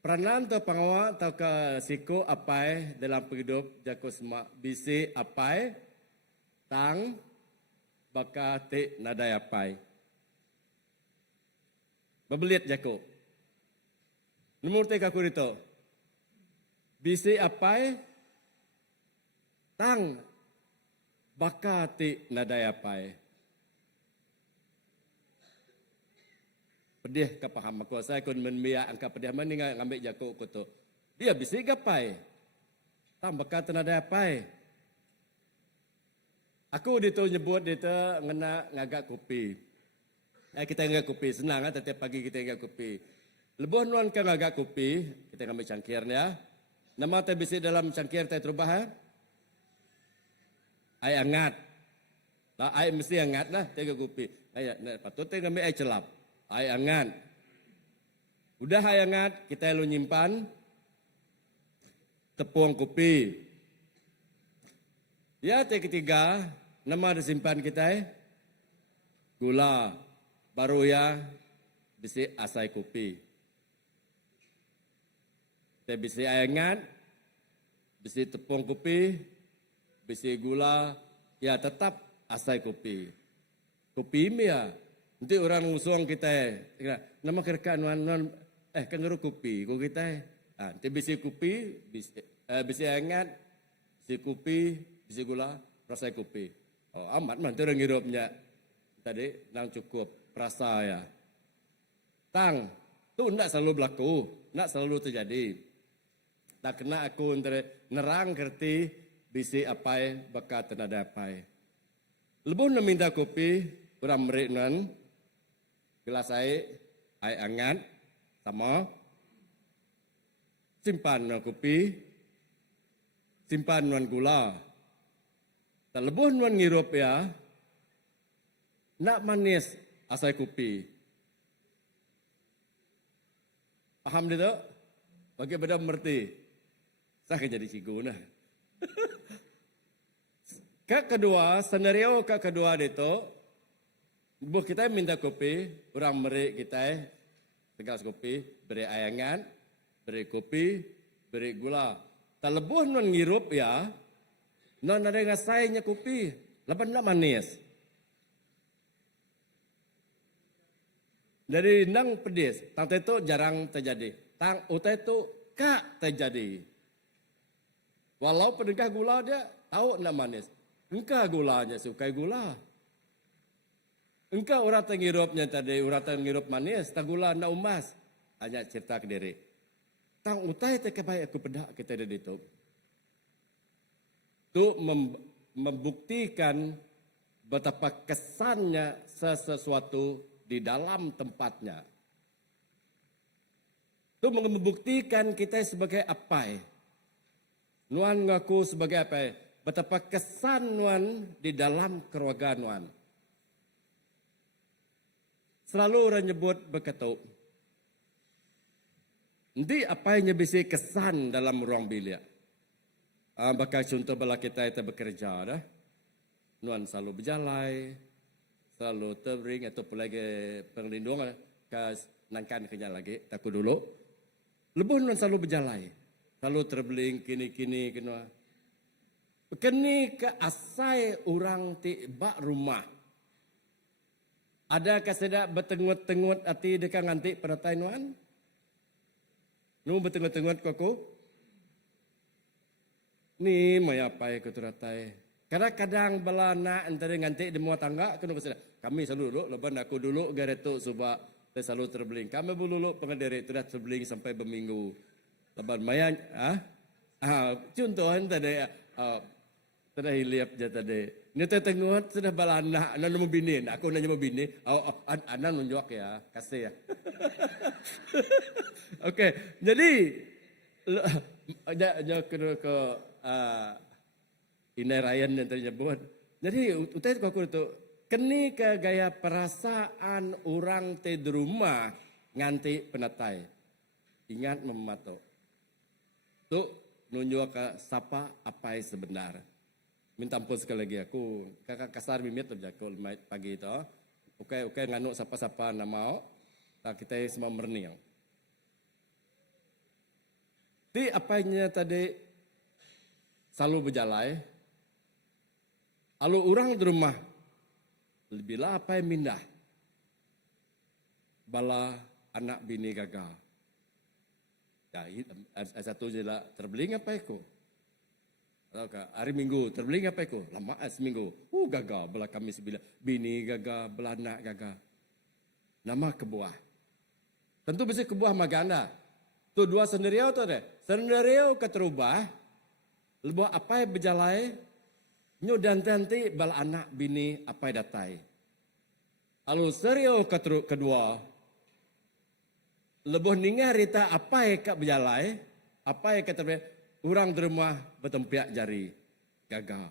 Peranan atau pengawa atau ke siku apai dalam hidup jago semak bisi apai tang bakati nadai apai. Bebelit jago. Nomor 3 aku itu. Bisi apai tang bakati nadai apai. Pedih kepaham aku. Saya kun menbiak angka pedih mana ngambil jago aku tu. Dia bisi gapai. Tang bakati nadai apai. Aku dia tu nyebut dia tu ngena ngagak kopi. Kita ngagak kopi senang kan setiap pagi kita ngagak kopi. Lebuh nuan ke ngagak kopi, kita ngambil cangkirnya. Nama teh bisi dalam cangkir teh terubah ha? Air hangat. Lah air mesti hangat lah teh kopi. Air patut teh ngambil air celap. Air hangat. Udah air hangat kita lu nyimpan tepung kopi. Ya teh ketiga nama disimpan kita gula baru ya bisi asai kopi. Kita bisi air hangat, bisi tepung kopi, bisi gula, ya tetap asai kopi. Kopi mi ya. Nanti orang musuang kita, nama kerja nuan kengeru kopi, ko kita. Nanti bisi kopi, bisi hangat, bisi kopi, bisi gula, rasa kopi. Oh, amat man orang hidupnya. Tadi nang cukup rasa ya. Tang, tu nak selalu berlaku, nak selalu terjadi. Tak kena aku nerang kerti bisi apai bakat tenada apai. Lebuh nak minta kopi, orang merik nan gelas air hangat sama simpan nan kopi, simpan nan gula. Tak lebuh nan ngirup ya, nak manis asai kopi. Paham dia tak? Bagi pada mengerti. Saya akan jadi cikgu nah. Senario kedua itu, buh kita minta kopi, orang merik kita, segelas kopi, beri ayangan, beri kopi, beri gula. Tak lebuh non ngirup ya, non ada ngasainya kopi, lepas nak manis. Dari nang pedis, tang itu jarang terjadi. Tang utai itu kak terjadi. Walau pendekah gula dia tahu nak manis. Engkau gulanya sukai gula. Engkau orang tengirupnya tadi, orang tengirup manis, tak gula nak umas. Hanya cerita ke diri. Tang utai tak baik aku pedak kita dari itu. Itu membuktikan betapa kesannya sesuatu di dalam tempatnya. Itu membuktikan kita sebagai apa? Nuan ngaku sebagai apa? Betapa kesan nuan di dalam keluarga nuan. Selalu orang nyebut berketuk. Nanti apa yang bisa kesan dalam ruang bilik? Bakal contoh bala kita itu bekerja dah. Nuan selalu berjalai, selalu tebring atau pelagi penglindungan kas nangkan kenya lagi takut dulu. Lebuh nuan selalu berjalai, selalu terbeling kini kena. Kini ke asai orang tiba rumah. Ada kesedak bertengut-tengut hati dekat ngantik pada tainuan? Nu bertengut-tengut koko? Ni maya pai ke turatai. Kadang-kadang bala nak antara ngantik di muat tangga kena kesedak. Kami selalu dulu, lepas aku dulu garetu sebab saya selalu terbeling. Kami dulu pengadiri itu dah terbeling sampai berminggu. Lepas maya, contohan tadi, sudah hilap je tadi. Ini tengok sudah bala anak mau bini. Aku nanya mau bini. Anak nunjuk ya, kasih ya. Okey, jadi kena ke Inai Ryan yang tersebut. Jadi utai aku itu keni ke gaya perasaan orang di rumah nganti penatai. Ingat mematok. Tu nunjuk ke siapa apa yang sebenar. Minta ampun sekali lagi aku kakak kasar mimit aja pagi itu. Okey nganuk siapa-siapa nama tak kita semua merniang. Di apanya tadi selalu berjalai. Lalu orang di rumah bila apa yang mindah. Bala anak bini gagal. Ya, satu je lah terbeling apa itu? Hari Minggu terbeling apa itu? Lama seminggu. Gagal. Bala kami sebilah. Bini gagal, bala anak gagal. Nama kebuah. Tentu bisa kebuah maganda. Tu dua senario tu deh. Senario keterubah. Lebuh apa yang berjalai. Nyu dan nanti bala anak bini apa yang datai. Lalu senario kedua. Lebuh ningar rita apa yang kak berjalai. Apa yang keterubah. Orang di rumah bertempiak jari. Gagal.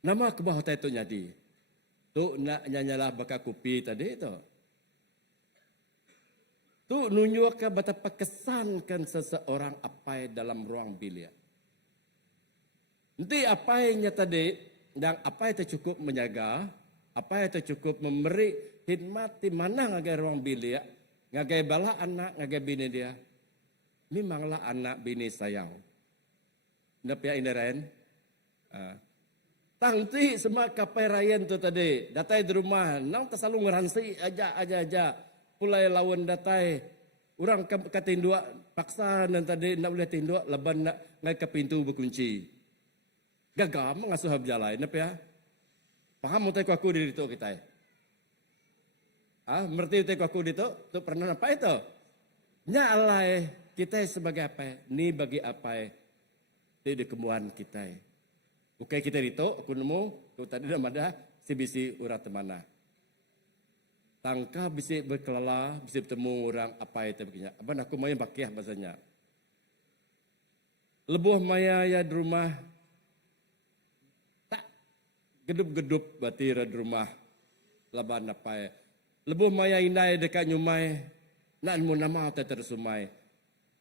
Nama kebuah hotel itu jadi. Tu nak nyanyalah bakal kopi tadi tu. Tu nunjukkan betapa kesankan seseorang apa dalam ruang bilik. Nanti apa yang tadi dan apa yang cukup menjaga, apa yang cukup memberi khidmat di mana ngagai ruang bilik, ngagai bala anak, ngagai bini dia. Memanglah anak bini sayang. Napa ini Ren? Tang ti semua kapai rayan tu tadi. Datai di rumah, nang tersalu ngeransi aja. Pulai lawan datai. Orang katindua paksa nan tadi nak boleh tindua leban nak ngai ke pintu berkunci. Gagam ngasuh berjalan napa ya? Paham utai aku di itu kita. Merti utai aku di itu, tu pernah apa itu? Nya alai kita sebagai apa? Ni bagi apa? Di kemuan kita. Bukai kita itu, aku nemu, tu tadi dah ada si urat temana. Tangka bisa berkelala, bisa bertemu orang apa itu begini. Abang aku main bakiah bahasanya. Lebuh maya ya di rumah. Tak gedup-gedup batira di rumah. Laban apa ya. Lebuh maya inai dekat nyumai. Nak mu nama tak tersumai.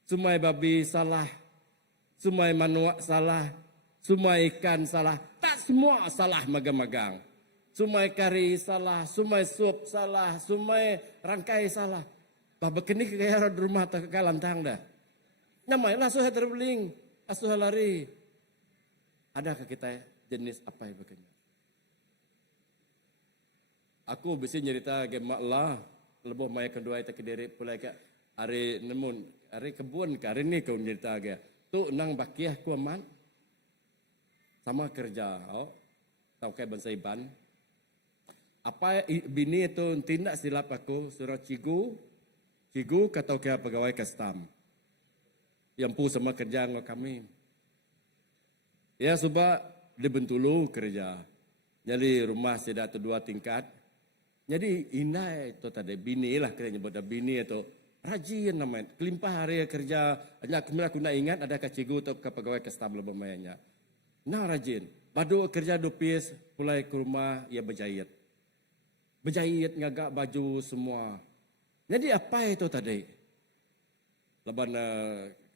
Sumai babi salah. Sumai manuak salah. Sumai ikan salah. Tak semua salah magang-magang. Sumai kari salah. Sumai sup salah. Sumai rangkai salah. Bah bekeni kaya di rumah tak kelantang dah. Namailah asuh terbeling. Asuh lari. Adakah kita jenis apa yang begini? Aku bisa cerita gemak lah. Lebuh maya kedua itu kediri pulai ke hari nemun. Hari kebun ke hari ni kau cerita ke. Tu nang bakiah ku aman. Sama kerja, tahu kayak bangsa Iban. Apa bini itu tindak silap aku suruh cigu kata kayak pegawai custom. Yang pu sama kerja dengan kami. Ya sebab di Bentulu kerja. Jadi rumah sudah tu 2 tingkat. Jadi inai itu tadi bini lah kerja nyebut bini itu rajin namanya. Kelimpah hari kerja. Hanya kemudian aku nak ingat ada cigu atau pegawai custom lebih banyak. Nah rajin. Badu kerja dupis, pulai ke rumah, ia berjahit. Berjahit, ngagak baju semua. Jadi apa itu tadi? Leban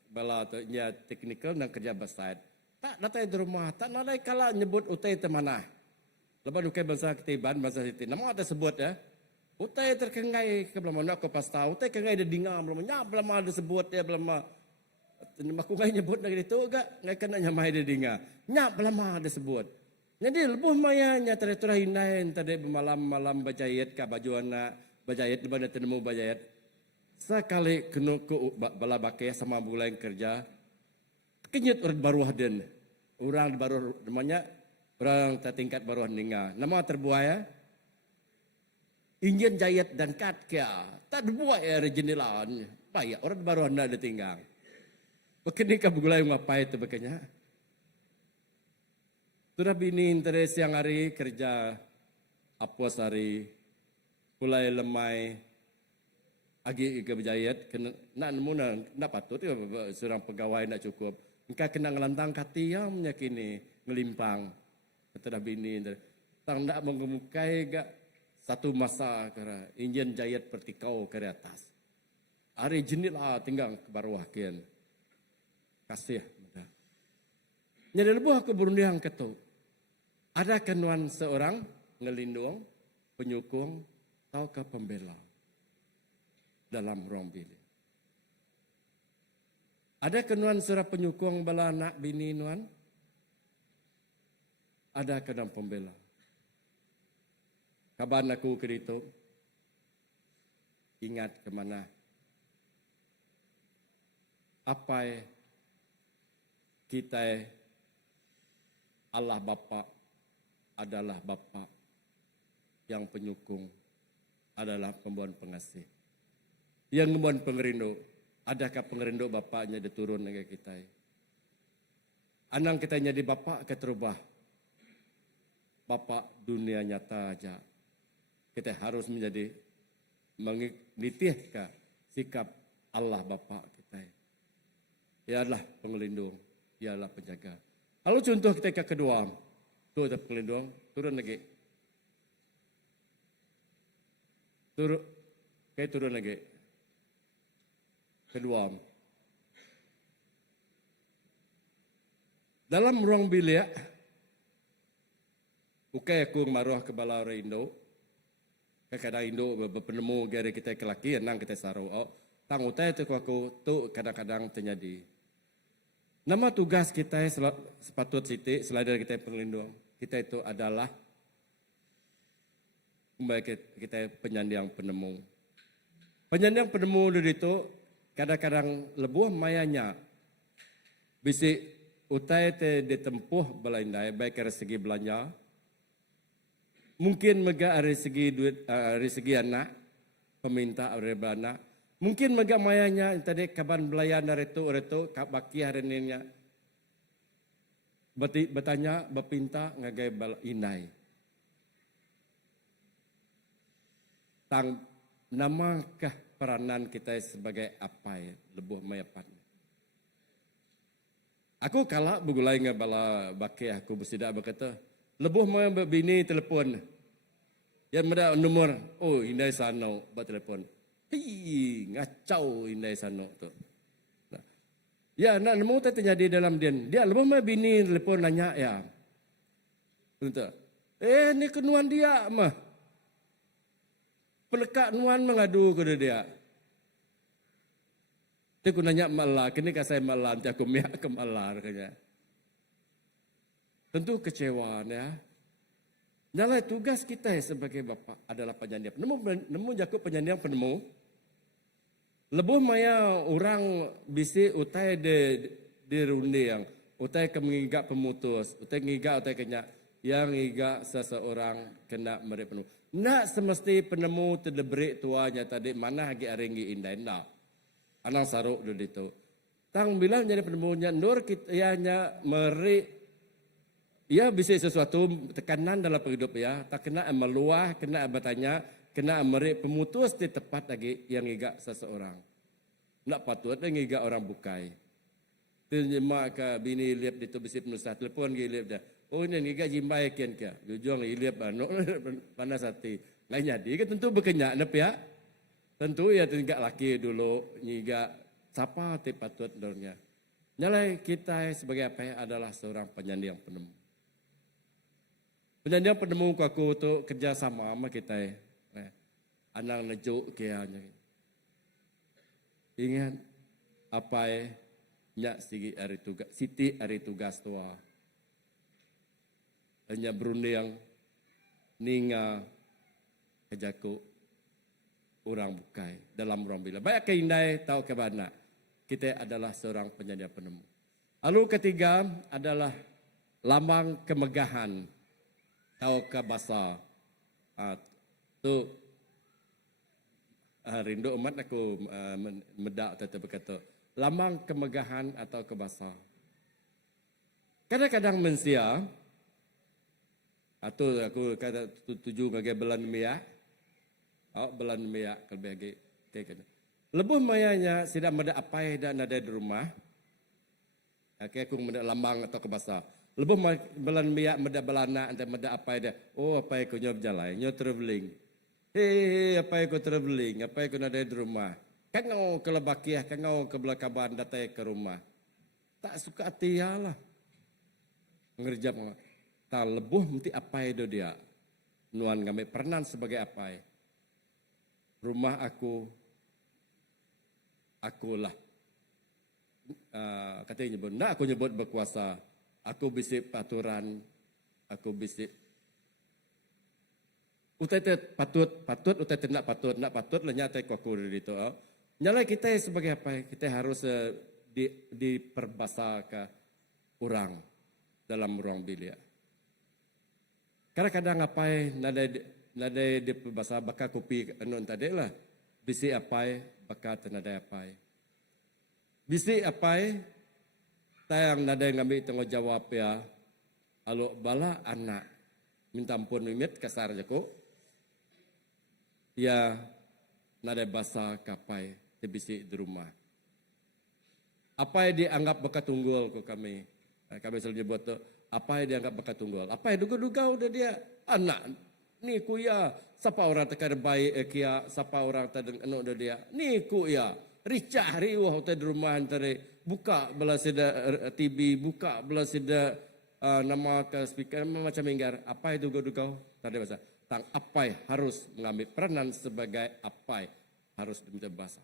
bala tu, ya teknikal dan kerja besar. Tak datang di rumah, tak nadai kala nyebut utai temana. Leban ukai bangsa ketiban, bangsa siti. Nama ada sebut ya. Utai terkengai ke belum mana aku pas tahu. Utai kengai ada dinga belum. Ya belum ada sebut ya belum. Aku ngai nyebut lagi itu agak ngai kena nyamai dia dinga. Nyak belama ada sebut. Jadi lebuh mayanya terturah hinain tadi malam-malam bajayat ka baju anak bajayat di mana tenemu bajayat. Sekali kena ku bala bakai sama bulan kerja. Kenyut orang baru haden. Orang baru namanya orang tingkat baru ninga. Nama terbuaya. Injen jayat dan kat kia. Tak dibuat ya jenilan. Baik orang baru ada tinggal. Begini kah begulai ngapai itu begini? Sudah bini interes yang hari kerja apos hari mulai lemai agi ke berjayat kena nak nemu nak patut seorang pegawai nak cukup. Engkau kena ngelantang katiamnya kini ngelimpang. Sudah bini tang nak mengemukai gak satu masa kera injen jayat pertikau ke atas. Hari jenilah tinggal ke bawah kian. Kasih. Jadi lebuh aku berundang ketuk. Ada kenuan seorang ngelindung, penyukung, atau ke pembela dalam ruang bilik. Ada kenuan seorang penyukung bela anak bini nuan. Ada kenuan pembela. Kabar aku ke itu. Ingat kemana. Apa kita Allah Bapa adalah Bapa yang penyukung adalah pembuat pengasih. Yang membuat pengerindu, adakah pengerindu bapaknya diturun dengan kita? Anak kita jadi bapak keterubah. Bapak dunia nyata aja. Kita harus menjadi menitihkan sikap Allah Bapa kita. Ia adalah pengelindung, ia adalah penjaga. Lalu contoh kita kedua, tu ada pengelindung, turun lagi. Turun lagi. Kedua. Dalam ruang bilik, bukai aku maruah ke bala orang Indo. Kadang-kadang Indo berpenemu gara kita kelaki, nang kita saru. Tang utai tu aku tu kadang-kadang terjadi. Nama tugas kita sepatut siti selain dari kita pengelindung. kita itu adalah kita penyandang penemu. Penyandang penemu dari itu kadang-kadang lebuh mayanya bisi utai te ditempuh belanja baik dari segi belanja, mungkin mega dari segi duit, dari segi anak peminta dari anak, mungkin mega mayanya tadi kaban belayan dari itu baki hari ini bertanya berpinta ngagai bal inai. Tang namakah peranan kita sebagai apa ya lebuh mayapan. Aku kalah begulai ngabala baki aku bersidak berkata lebuh maya bini telefon. Yang meda nomor oh indai sano buat telefon. Hi ngacau indai sano tu. Nah, ya nak nemu tu terjadi dalam dia lebuh maya bini telefon nanya ya. Betul. Ni kenuan dia mah. Pelekat nuan mengadu kepada dia. Dia aku nanya malah, kini kan saya malah, nanti aku miak ke malah. Tentu kecewa ya. Nyalai tugas kita sebagai bapa adalah penyandang. Nemu jaku penyandang penemu. Lebuh maya orang bisi utai di rundi yang utai kemengigak pemutus, utai ngigak utai kenyak yang ngigak seseorang kena mereka penuh. Nak semesti penemu terdebrik tuanya tadi mana hagi aringgi indah nak. Anang saruk dulu itu. Tang bilang jadi penemunya nur kita ianya meri. Ia bisa sesuatu tekanan dalam hidup ya. Tak kena meluah, kena bertanya, kena meri pemutus di tepat lagi yang ngigak seseorang. Nak patut ngigak orang bukai. Tunjuk ke bini liap itu bisi penusah telepon gi liap dah. Oh ini ngigak jimbai kian kia. Jujung liap anu panas hati. Lain jadi kan tentu berkenyak nap ya. Tentu ya tinggal laki dulu ngigak siapa ti patut dornya. Nyalai kita sebagai apa ya adalah seorang penyandang penemu. Penyandang penemu aku tu kerjasama sama kita. Anang nejuk kianya. Ingat apa nyak sigi hari tugas, siti hari tugas tua. Hanya berunding ninga kejaku orang bukai dalam orang bila. Banyak keindai tahu ke mana. Kita adalah seorang penyandang penemu. Lalu ketiga adalah lambang kemegahan. Tahu ke bahasa. Tu rindu umat aku medak atau berkata. Lambang kemegahan atau kebasa. Kadang-kadang manusia atau aku kata tuju ngagai belan miak. Belan miak kelebih lagi. Lebuh mayanya tidak meda apa dan ada di rumah. Aku meda lambang atau kebasa. Lebuh belan miak meda belana antara meda apa dia. Oh apa aku nyob jalan, nyob traveling. Hei apa aku traveling, apa aku ada di rumah. Kangau ke lebakiah, kangau ke belakaban datang ke rumah. Tak suka hati lah. Ngerjap. Tak lebuh mesti apa itu dia. Nuan kami pernah sebagai apa. Rumah akulah. Katanya nyebut, nak aku nyebut berkuasa. Aku bisik paturan. Aku bisik. Utai patut, utai nak patut, lenyat aku dari itu. Nyalai kita sebagai apa? Kita harus diperbahasa ke orang dalam ruang bilik. Kadang-kadang apa? Nada di bahasa baka kopi anon tadi lah. Bisi apa? Baka tenada apa? Bisi apa? Tayang nada ngambil tanggungjawab ya. Alo bala anak minta ampun mimit kasar jago. Ya nada bahasa kapai. Bisi di rumah. Apa yang dianggap bekat tunggul ke kami? Kami selalu buat tu. Apa yang dianggap bekat tunggul? Apa yang duga-duga udah dia anak ni kuya. Siapa orang tekar baik kia? Siapa orang tadeng anu udah dia? Ni kuya. Ricah riuh udah di rumah antara buka belah sida TV, buka belah sida nama ke speaker macam minggar. Apa yang duga-duga? Tadi bahasa. Tang apa harus mengambil peranan sebagai apa harus diminta bahasa.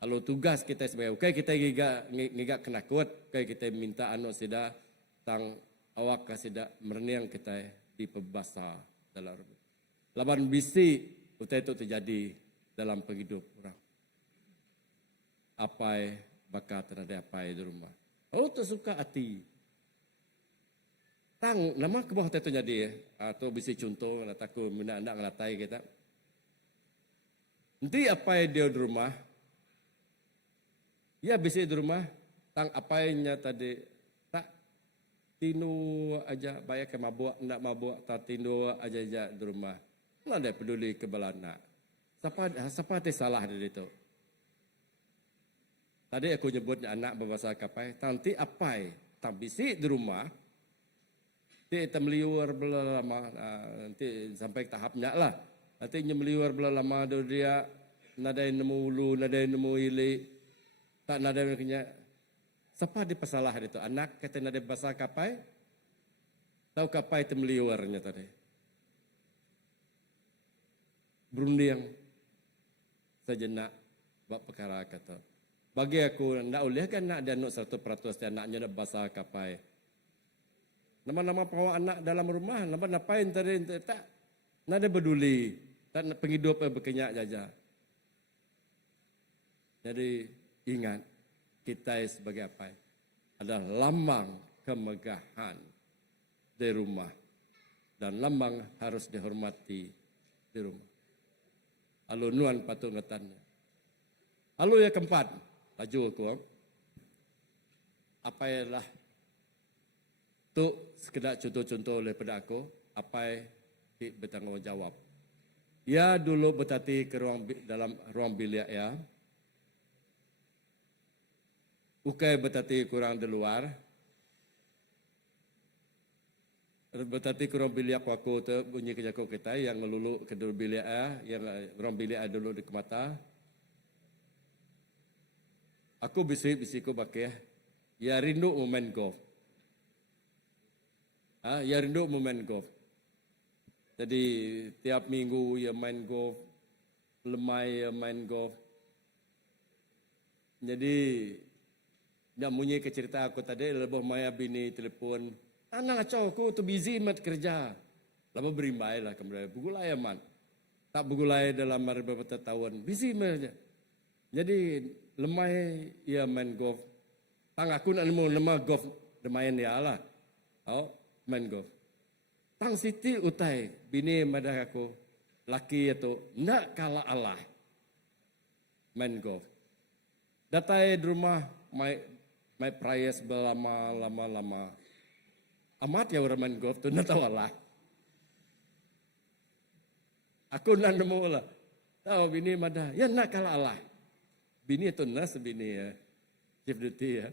Kalau tugas kita sebagai kita ngigak kenakut, kita minta anu sida tang awak kasih dak merniang kita di pebasa dalam laban bisi utai itu terjadi dalam penghidup orang. Apai bakat ada apai di rumah. Oh tu suka hati. Tang nama kebah itu jadi atau bisi contoh nak aku nak ngelatai kita. Nanti apai dia di rumah. Ya bisi di rumah tang apainya tadi tak tinu aja bayar ke mabuk nak mabuk tak tinu aja di rumah. Lah dia peduli ke balana. Siapa te salah dari itu. Tadi aku nyebut anak berbahasa kapai, nanti apai, tak bisi di rumah, dia temeliur bela lama, nanti sampai tahapnya lah. Nanti nyemeliur bela lama dia nadai nemu ulu, nadai nemu ili, tak nadai kenya. Siapa di pesalah itu? Anak kata nadai bahasa kapai, tahu kapai temeliurnya tadi. Berunding sejenak buat perkara kata. Bagi aku, nak boleh kan nak dia nak 100% anaknya nak bahasa kapai. Nama-nama bawa anak dalam rumah, nama napain tadi tak, nak dia peduli, tak nak penghidup berkenyak jaja. Jadi ingat, kita sebagai apa? Adalah lambang kemegahan di rumah. Dan lambang harus dihormati di rumah. Alunuan patut ngetannya. Lalu yang keempat, laju aku. Apa ialah tu sekedar contoh-contoh daripada aku, apa yang bertanggungjawab. Ya dulu bertati ke dalam ruang bilik ya. Ukai bertati kurang di luar. Bertati kurang bilik aku tu bunyi kejaku kita yang ngelulu ke dulu bilik yang ruang bilik dulu di kemata. Aku bisi-bisiku pakai, ya rindu main golf. Ya rindu main golf. Jadi tiap minggu ya main golf, lemai ya main golf. Jadi nak bunyi ke cerita aku tadi, lebih maya bini telefon. Anak acau aku tu busy mat kerja. Lama berimbai lah kemudian begulai aman. Tak begulai dalam beberapa tahun. Busy aja. Jadi lemai ia main golf. Tang aku nak mau lemah golf main dia lah. Oh, main golf. Tang Siti utai bini madah aku laki itu nak kalah Allah main golf. Datai di rumah mai prayas lama. Amat ya orang main golf tu nak tahu Allah. Aku nak nemu lah. Tahu bini madah ya nak kalah Allah. Bini itu nas bini ya, chief duty ya.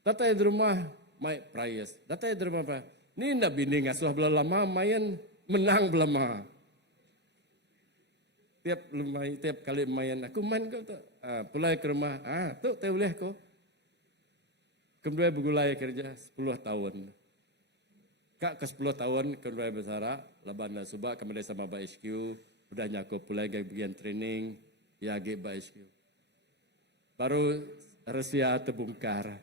Datai di rumah, mai prayas. Datai di rumah apa? Ni nak bini ngasuh belah lama, main menang belama. Tiap kali main, aku main kau tu. Pulai ke rumah, tu tak boleh aku. Kemudian bergulai kerja 10 tahun. Kak ke 10 tahun, kemudian bersara, laban subak kemudian sama Ba HQ, udah nyakup pulai bagian training, ya agi Ba HQ. Baru Rusia terbongkar.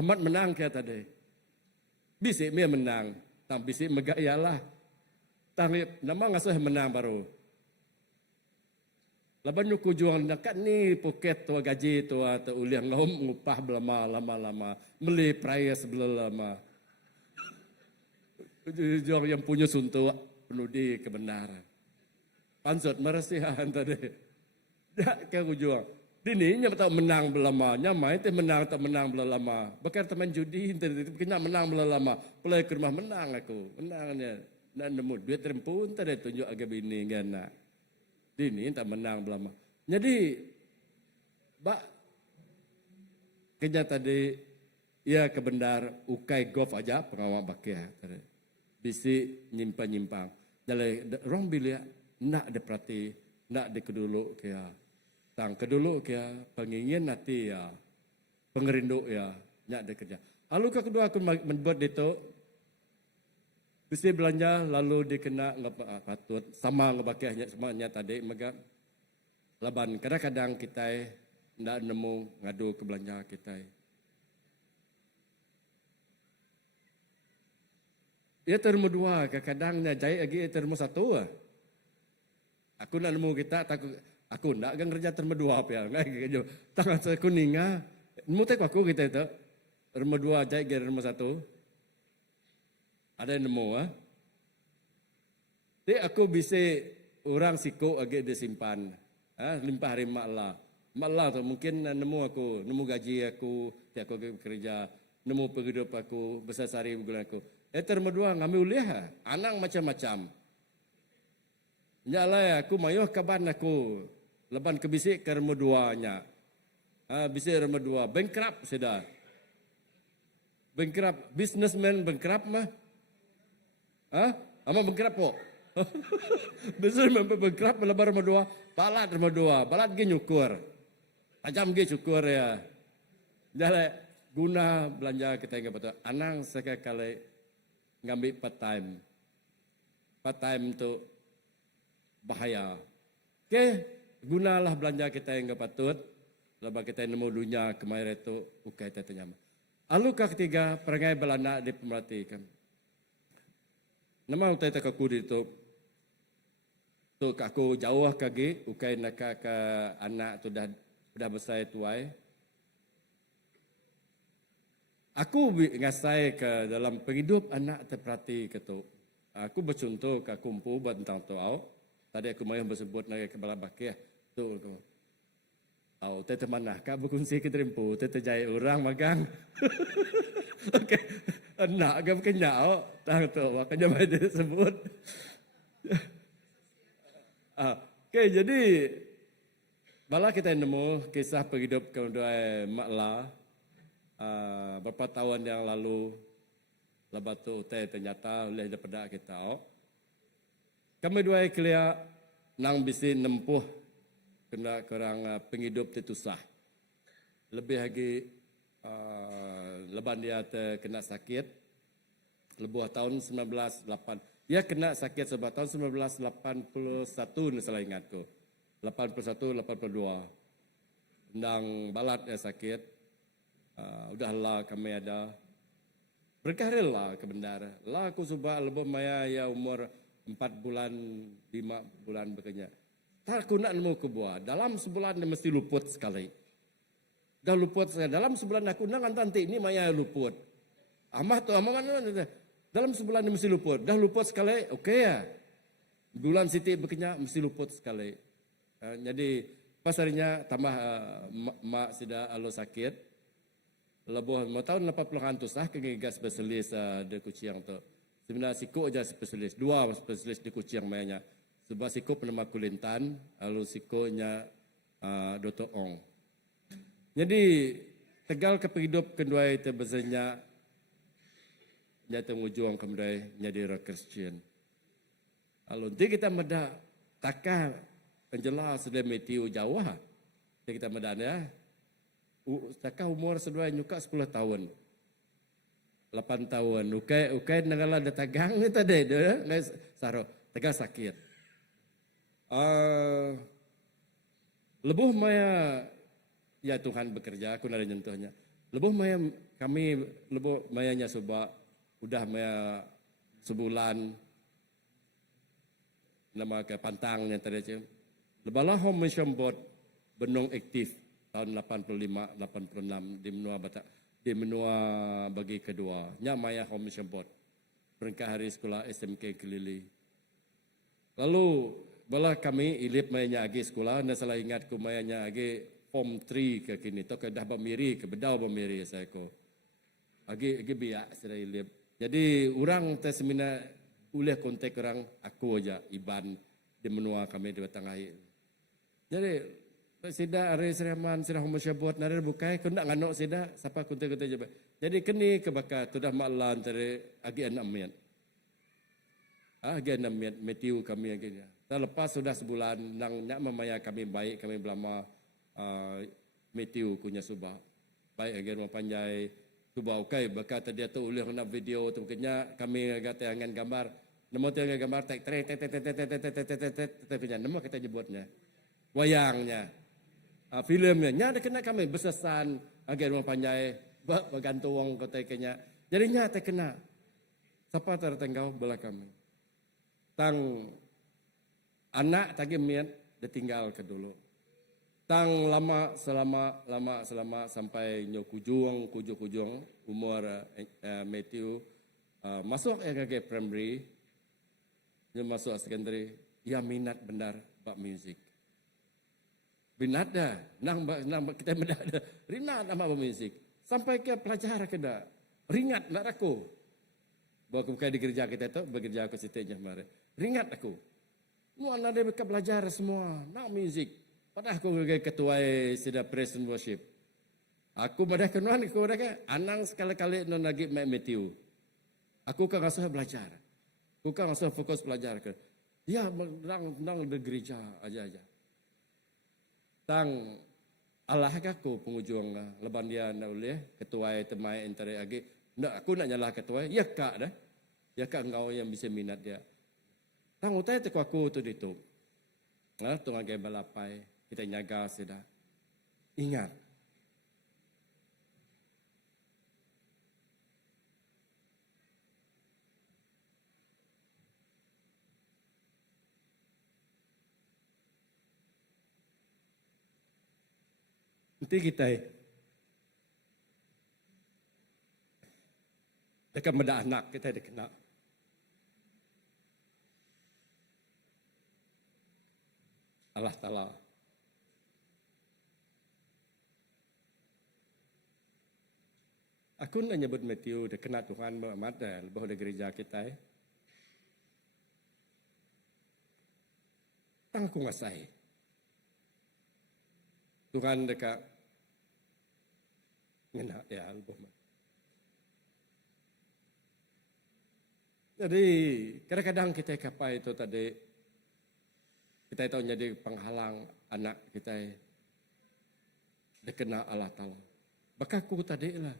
Amat menang kaya tadi. Bisik dia menang. Tang bisik megak ialah. Tang nama ngasuh menang baru. Laban nyuku juang dekat ni poket tua gaji tua tu uliang ngom ngupah lama. Beli price lama. Juang yang punya suntuk penudi kebenaran. Pansut meresihan tadi. Tak kau juang. Dini nya tahu menang belamanya, main tu menang tak menang belama. Bakar teman judi, kena menang belama. Pulai ke rumah menang aku, menangnya. Dan nemu duit rempun tak ada tunjuk agak bini kan nak. Dini tak menang belama. Jadi, bak kerja tadi, ya kebendar ukai golf aja pengawal bakia. Bisi nyimpang. Dalam orang bilik nak diperhati, nak dikeduluk kaya. Tang kedulu kaya pengingin nanti ya, pengerinduk ya, nyak dia kerja. Lalu kedua aku membuat itu, mesti belanja lalu dikena patut sama ngebakihnya semuanya tadi mega laban kadang-kadang kita ndak nemu ngadu ke belanja kita. ia terma dua, kadang-kadangnya jahit lagi ia terma satu. Aku nak nemu kita, aku nak kan kerja terma dua apa ya? Tangan saya kuning nemu tak aku kita itu terma dua jahit dia terma satu. Ada yang nemu Jadi aku bisa orang siko agak disimpan. Limpah hari maklah. Maklah tu mungkin nemu aku, nemu gaji aku, tiap aku kerja, nemu penghidup aku, besar sari bulan aku. Terma dua ngambil uliah, anak macam-macam. Nyala aku mayuh kaban aku, leban kebisik ke rumah duanya. Bisik rumah dua, bankrupt sudah. Bankrupt, businessman bankrupt mah. Ama bankrupt po. Businessman bankrupt lebar rumah dua, balat ge nyukur. Tajam ge cukur ya. Jadi guna belanja kita ingat betul. Anang sekali ngambil part time. Part time tu bahaya. Gunalah belanja kita yang patut. Lepas kita nemu dunia kemarin itu ukai kita nyama. Alukah ketiga perangai belanda diperhatikan. Nama utai tak aku itu. Tu aku jauh kaki ukai nak ke anak tu dah besar tuai. Aku ngasai ke dalam penghidup anak terperhati ketu. Aku bercontoh ke kumpu buat tentang tu au. Tadi aku mahu bersebut nak ke balap bakir tu. Au tete mana kak berkongsi ke tempo tete jaya orang magang. Okey. Anak ke kenya au tang tu makanya mai disebut. Okey jadi bala kita nemu kisah penghidup kedua maklah beberapa tahun yang lalu lepas tu ternyata oleh daripada kita kami dua kelia nang bisi nempuh kena kerang penghidup itu susah lebih lagi leban dia terkena sakit lebuh tahun 1908 dia kena sakit sebab tahun 1981 ni salah ingatku 81 82 nang balat dia sakit udahlah kami ada berkarirlah ke bendara lah aku subah lebih maya ya umur 4 bulan 5 bulan bekerja tak aku nak nemu kebuah dalam sebulan dia mesti luput sekali dah luput sekali dalam sebulan aku nak nanti ini maya luput amah tu amah mana dalam sebulan dia mesti luput dah luput sekali okey ya bulan siti bekerja mesti luput sekali jadi pas harinya tambah mak sudah alo sakit lebuh mau tahun 80-an tu sah kegigas spesialis di Kuching tu. Sebenarnya siko aja spesialis, dua spesialis di Kuching mainnya. Sebab siko penema Kulintan, lalu sikonya Dr. Ong. Jadi tegal ke penghidup kedua itu besarnya nyata mujung kemudian jadi Christian. Lalu nanti kita meda takah penjelas sudah metiu Jawa. Kita meda ya. Takah umur sedua nyuka 10 tahun. 8 tahun. Ukai negala ada tagang ni tadi dia saro tagang sakit. Lebuh maya ya Tuhan bekerja aku nada nyentuhnya. Lebuh maya kami lebuh mayanya sebab udah maya sebulan nama ke pantangnya tadi je. Lebalah home mission board benung aktif tahun 85 86 di menua Batak di menua bagi kedua nya maya home mission board peringkat hari sekolah SMK Kelili lalu bala kami ilip mayanya agi sekolah dan salah ingat ku mayanya agi form 3 ke kini to ke dah bamiri ke bedau bamiri saya ko agi biak sudah ilip jadi orang tes semina oleh kontak orang aku aja Iban di menua kami di Batang Air jadi sida hari seraman sirah masyabot nare bukai ku nak nganok sida siapa kunta-kunta je. Jadi keni ke baka tu dah maklan tare agi 6 mian. Agi 6 mian metiu kami agi. Lepas sudah sebulan nang nak memaya kami baik kami belama metiu kunya subah. Baik agi rumah panjai subah ukai baka tadi tu ulih nak video tu kenya kami agak tayangan gambar. Nemu tayangan gambar tek punya nama kita nyebutnya. Wayangnya. Filmnya nya ada kena kami besesan agar rumah panjai bergantung kota kenya jadinya tak kena Siapa tertenggau belah kami. Tang anak tagi miat ditinggal ke dulu. Tang lama selama sampai nyokujung umur Matthew masuk ke primary, dia masuk secondary, dia minat benar bak music. Minat dah, nang kita benar dah, rinat nama bak music. Sampai ke pelajar kena, ringat nak aku. Bawa aku di gereja kita tu, bekerja aku setiap kemarin. Ringat aku. Nuan ada mereka belajar semua, nak music. Padahal aku sebagai ketua sida praise and worship. Aku madah kenuan aku dah ke anang sekali-kali non lagi Matthew. Aku kan rasa belajar. Aku kan rasa fokus belajar ke. Ya, nang di gereja aja. Tang Allah aku penghujung leban dia nak boleh ketua temai antara lagi. Nak aku nak nyalah ketua, ya kak dah. Ya kak engkau yang bisa minat dia. Tang utai teku aku tu ditu. Tunggu gaya balapai, kita nyaga sudah. Ingat. Nanti kita dekat meda anak kita dikenal. Allah Ta'ala. Aku nak nyebut Matthew dikenal Tuhan Muhammad dan bahawa di gereja kita. Tang aku ngasai. Tuhan dekat ngena ya album. Jadi kadang-kadang kita kapai itu tadi kita tahu jadi penghalang anak kita dikenal Allah Ta'ala. Maka aku tadi lah.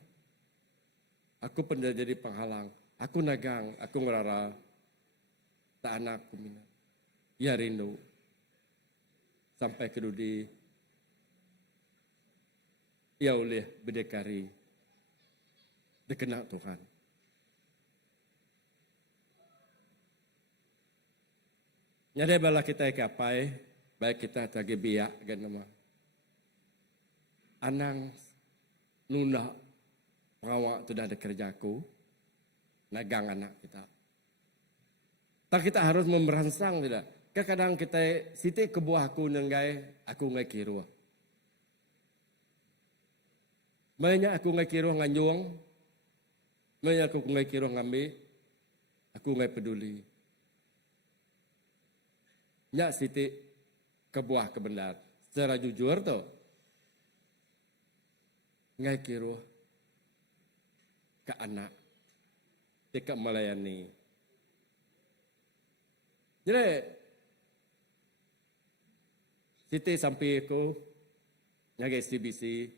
Aku pernah jadi penghalang. Aku nagang, aku ngerara tak anakku minat. Ya rindu. Sampai ke dudi. Ya oleh berdekari. Dikenal Tuhan. Nyada bala kita kapai, baik kita tagi biak kan nama. Anang nuna pengawak tu dah ada kerjaku, nagang anak kita. Tak kita harus memerangsang tidak. Kadang kita siti kebuah aku nenggai, aku ngai kiruah. Banyak aku ngai kiruah nganjuang, banyak aku ngai kiruah ngambil, aku ngai peduli. Nyak siti kebuah kebenar. Secara jujur tu. Ngai kiruh. Ke anak. Tidak melayani. Jadi. Siti sampai aku. Nyaga STBC.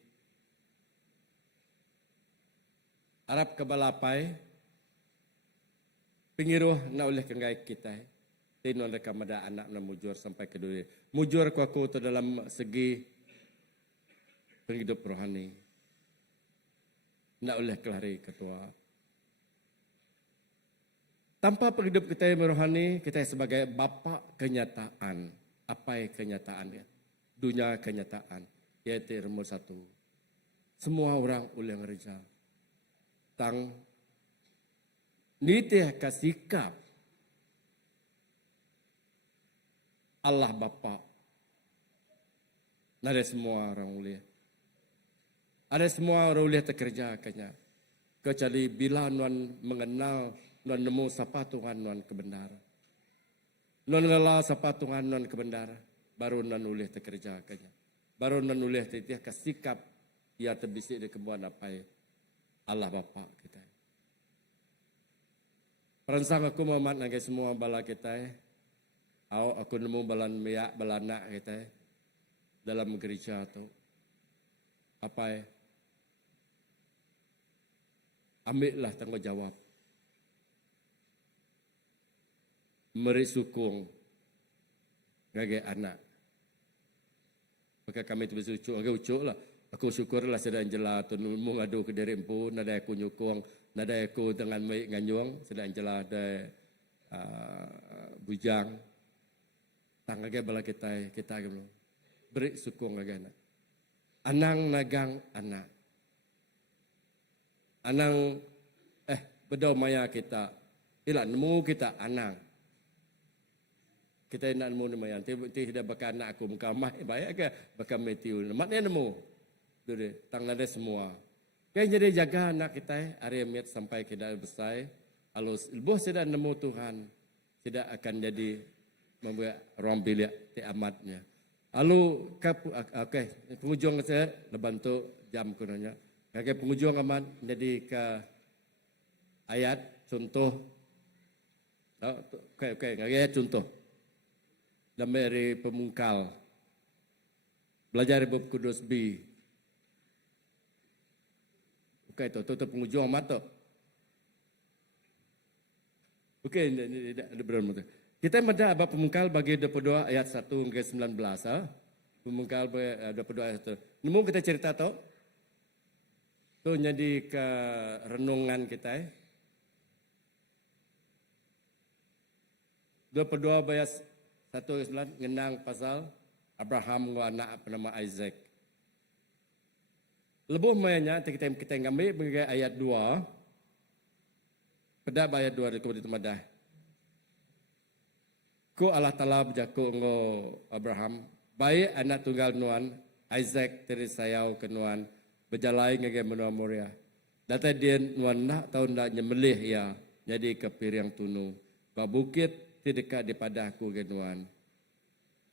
Arab kebalapai. Pengiruh nak oleh kengai kita. Tino mereka mada anak na mujur sampai ke dunia. Mujur aku tu dalam segi penghidup rohani. Nak oleh kelari ketua. Tanpa penghidup kita yang rohani, kita sebagai bapa kenyataan. Apa kenyataan dia? Dunia kenyataan. Iaitu nomor satu. Semua orang oleh ngerja. Tang nitih kasikap Allah Bapa. Ada semua orang mulia. Ada semua orang mulia terkerjakannya. Kecuali bila nuan mengenal, nuan nemu siapa Tuhan nuan kebenaran. Nuan lelah siapa Tuhan nuan kebenaran. Baru nuan mulia terkerjakannya. Baru nuan mulia terkerjakan sikap. Ia terbisik di kebuan apa Allah Bapa kita. Peransang aku Muhammad nagai semua bala kita. Aku nemu balan miak, balanak kita dalam gereja tu. Apa ambillah tanggungjawab. Meri sukung ngagai anak. Maka kami tu bersucuk, agak ucuk lah. Aku syukurlah sedang jelas tu nemu ngadu ke diri pun ada aku nyukung nada aku dengan mai nganyuang sedang jelah de bujang tangga bala kita gitu beri sukung agana anang nagang anak anang bedo maya kita ila nemu kita anang kita nak nemu maya tidak bakal anak aku muka mai baik ke bakal metiu maknanya nemu dure tang nada semua kan jadi jaga anak kita area miat sampai kita besar alus ilbuh tidak nemu Tuhan tidak akan jadi membuat orang bilik ti amatnya lalu okey penghujung saya lebantu jam kunanya kakek penghujung amat jadi ke ayat contoh okey ayat contoh dari pemungkal belajar bab kudus B okey tu penghujung amat tu okey ada berapa kita mada abad pemungkal bagi 22 ayat 1 hingga 19 pemungkal 22 ayat 1 nemu kita cerita tu tu jadi ke renungan kita 22 ayat 1 ngenang pasal Abraham wa anak bernama Isaac. Lebih banyak kita ngambil bagi ayat 2. Pada ayat 2 di madah. Ku Allah Taala berjaku ngo Abraham baik anak tunggal nuan Isaac teri sayau ke nuan berjalai ngage menua Moria. Data dia nuan nak tahun nak nyembelih ya jadi ke piriang tunu. Ba bukit di dekat di padaku ke nuan.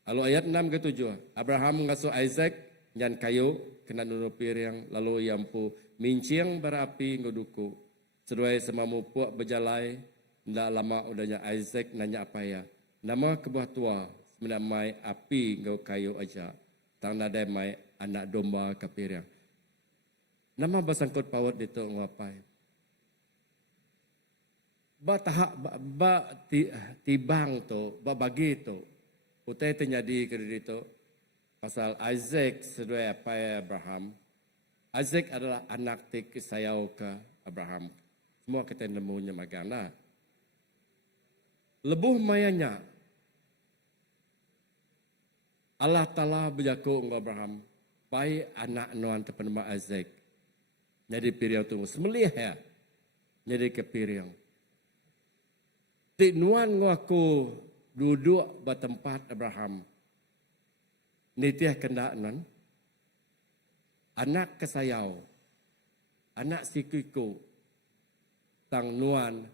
Lalu ayat 6 ke 7. Abraham ngasuh Isaac dan kayu kena nunu piriang lalu yampu minciang berapi ngoduku. Seduai semamu puak berjalai ndak lama udahnya Isaac nanya apa ya. Nama kebuah tua menamai api ngau kayu aja. Tang nadai mai anak domba ke piriang. Nama basangkut pawat itu ngapai. Ba tahak tibang tu, ba bagi tu. Utai terjadi ke dito pasal Isaac sesuai apa Abraham. Isaac adalah anak tik sayau ke Abraham. Semua kita nemunya magana. Lebuh mayanya Allah Taala berjaku dengan Abraham. Baik anak nuan terpenama Isaac. Jadi piriang tu semelih ya. Jadi ke piriang. Tik nuan ngaku duduk bertempat Abraham. Nitiah kena nan. Anak kesayau. Anak sikuiku. Tang nuan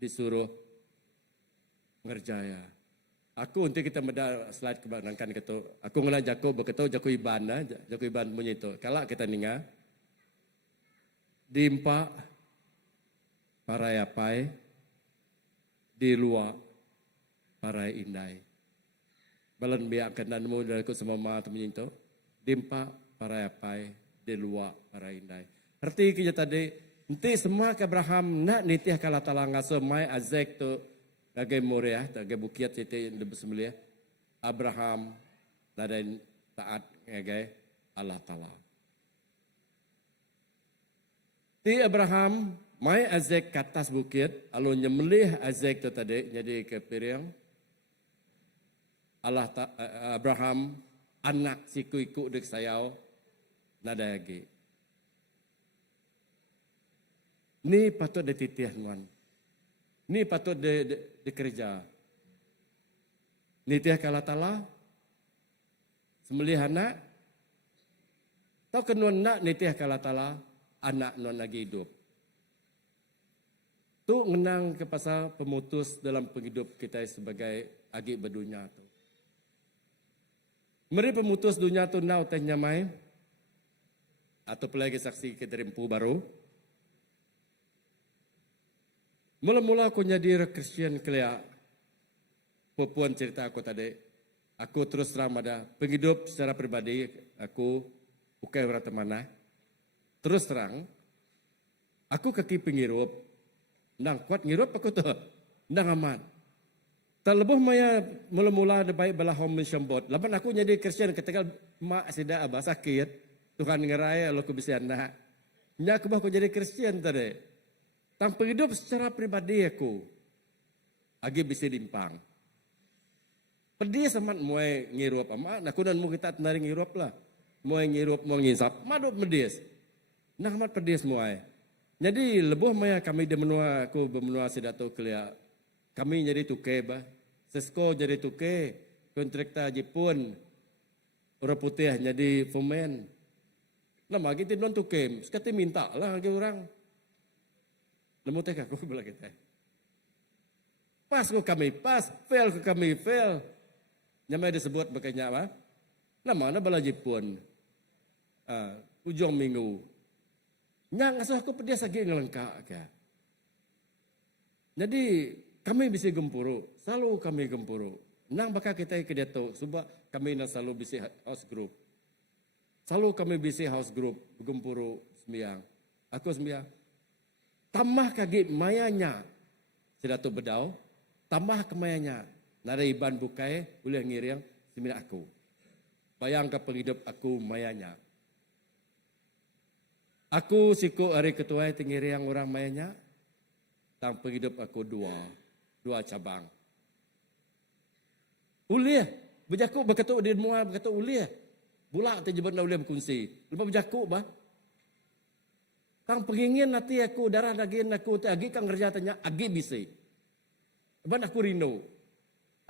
disuruh ngerjaya. Aku untuk kita meda slide kebanangkan ketu. Aku ngena Jakub berketu Jakub Iban Jakub Iban punya itu. Kalau kita ninga dimpa parayapai di luar parai indai. Balan biak kenanmu dari ku semua temen itu. Dimpa parayapai di luar parai indai. Arti kita tadi nanti semua ke Abraham nak nitiah kala tala ngaso mai Isaac tu Gage Moria, gage bukit itu lebih semulia. Abraham dan taat gage Allah Taala. Ti Abraham mai Isaac ke atas bukit, lalu nyembelih Isaac itu tadi jadi ke piriang. Abraham anak siku-iku dek sayau nada lagi. Ni patut dititih nuan. Ni patut dikerja. Nitiah kala tala. Semelih anak. Tahu kenuan nak nitiah kala tala. Anak non lagi hidup. Tu ngenang ke pasal pemutus dalam penghidup kita sebagai agi berdunia tu. Meri pemutus dunia tu nau teh nyamai. Atau pelagi saksi keterimpu baru. Mula-mula aku jadi Kristian kelia. Pupuan cerita aku tadi. Aku terus terang ada penghidup secara pribadi. Aku bukan orang temana. Terus terang. Aku kaki pengirup. Nang kuat ngirup aku tu. Nang aman. Terlebih maya mula-mula ada baik bala home syambot. Lapan aku jadi Kristian ketika mak sida abah sakit. Tuhan ngeraya lo aku bisa anak. Nya aku bah aku jadi Kristian tadi. Tanpa hidup secara pribadi aku, agi bisa dimpang. Pedih sama muai ngirup ama, aku dan mu kita tenari ngirup lah. Muai ngirup, muai ngisap, madop medis. Nah amat pedis muai. Jadi lebuh maya kami di menua, aku bermenua sidato kelia. Kami jadi tuke bah. Sesko jadi tuke. Kontrakta Jepun. Orang putih jadi fomen. Nama kita non tuke. Sekati minta lah lagi orang. Nemu teh aku bilang kita. Pas ko kami pas, fail ko kami fail. Nyamai disebut makanya apa? Nama bala Jepun. Ujung minggu. Nyang asal aku pedia lagi ngelengkak ka. Jadi kami bisa gempuru, selalu kami gempuru. Nang bakal kita ke dia tu, sebab kami nak selalu bisa house group. Selalu kami bisa house group, gempuru sembiang. Aku sembiang. Tambah kaki mayanya, sudah tu bedau. Tambah kemayanya, nada iban bukai, boleh ngiriang sembilan aku. Bayang ke penghidup aku mayanya. Aku siku hari ketua tingiriang orang mayanya. Tang penghidup aku dua cabang. Uliah, berjaku berketuk di mua berketuk uliah. Bulak terjebak na uliah berkunci. Lepas berjaku bah. Kang pengingin nanti aku darah daging aku agi kang kerja tanya agi bisi. Ban aku rindu.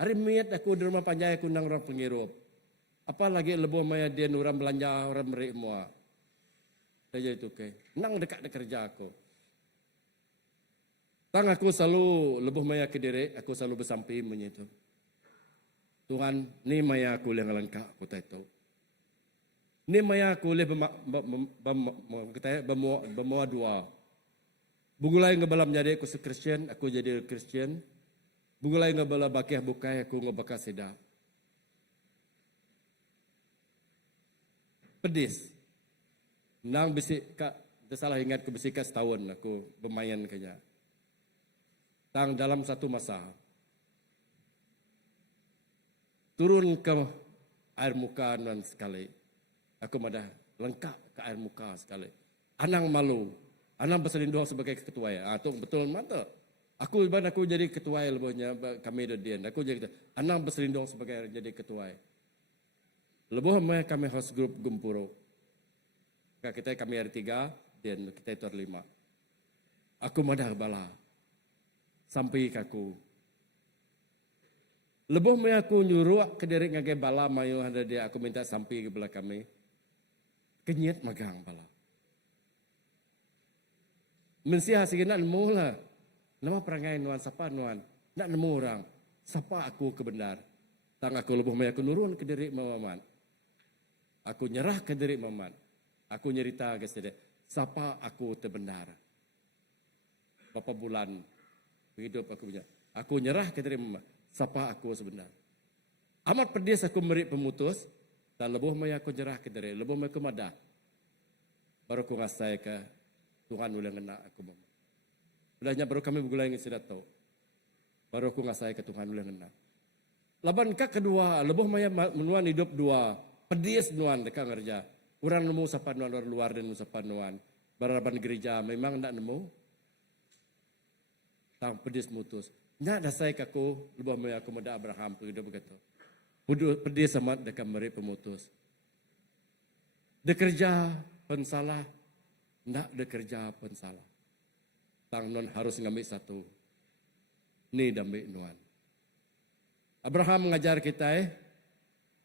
Hari miat aku di rumah panjai aku nang orang pengirup. Apalagi lebuh maya dia orang belanja orang merik mua. Saya itu ke. Nang dekat kerja aku. Tang aku selalu lebuh maya ke diri, aku selalu bersampai menyitu. Tuhan, ni maya aku yang lengkap aku tahu. Ni maya aku le bermua dua. Bugulai ngebalam jadi aku se-Christian, aku jadi Christian. Bugulai ngebala bakih bukai, aku ngebakar sedap. Pedis. Nang bisik kak, salah ingat ke bisik setahun aku bermain kenya. Tang dalam satu masa. Turun ke air muka non sekali. Aku madah lengkap ke air muka sekali. Anang malu. Anang berselindung sebagai ketua ya. Itu betul mata. Aku jadi ketua ya lebihnya kami dan aku jadi ketua. Anang berselindung sebagai jadi ketua. Lebih kami host group Gempuro. Kita kami hari 3 dan kita itu hari 5. Aku madah bala. Sampai kaku. Lebih aku nyuruh ke diri ngagai bala mayu ada dia aku minta sampai ke belah kami. Kenyat magang bala. Mensiah segini nak nemu lah. Nama perangai nuan siapa nuan. Nak nemu orang. Siapa aku kebenar. Tang aku lebih aku nurun ke diri maman. Aku nyerah ke diri maman. Aku nyerita ke sini. Siapa aku terbenar. Berapa bulan hidup aku punya. Aku nyerah ke diri maman. Siapa aku sebenar. Amat pedis aku merik pemutus. Dan lebih aku nyerah ke diri. Lebih aku madah. Baru aku ngasai ke Tuhan ulang kena aku maman. Udahnya baru kami bergulai ingin sudah tahu. Baru aku ngasai ke Tuhan ulang kena. Laban kak kedua. Lebih menuan hidup dua. Pedis nuan dekat kerja. Orang nemu sapa nuan luar luar dan sapa nuan. Baraban gereja memang tak nemu. Tang pedis mutus. Nya dah saya kaku lebih mai aku meda Abraham hidup begitu. Pedis sama dekat meri pemutus. Dekerja pensalah. Ndak dekerja pensalah. Tang non harus ngambil satu. Ni dambi nuan. Abraham mengajar kita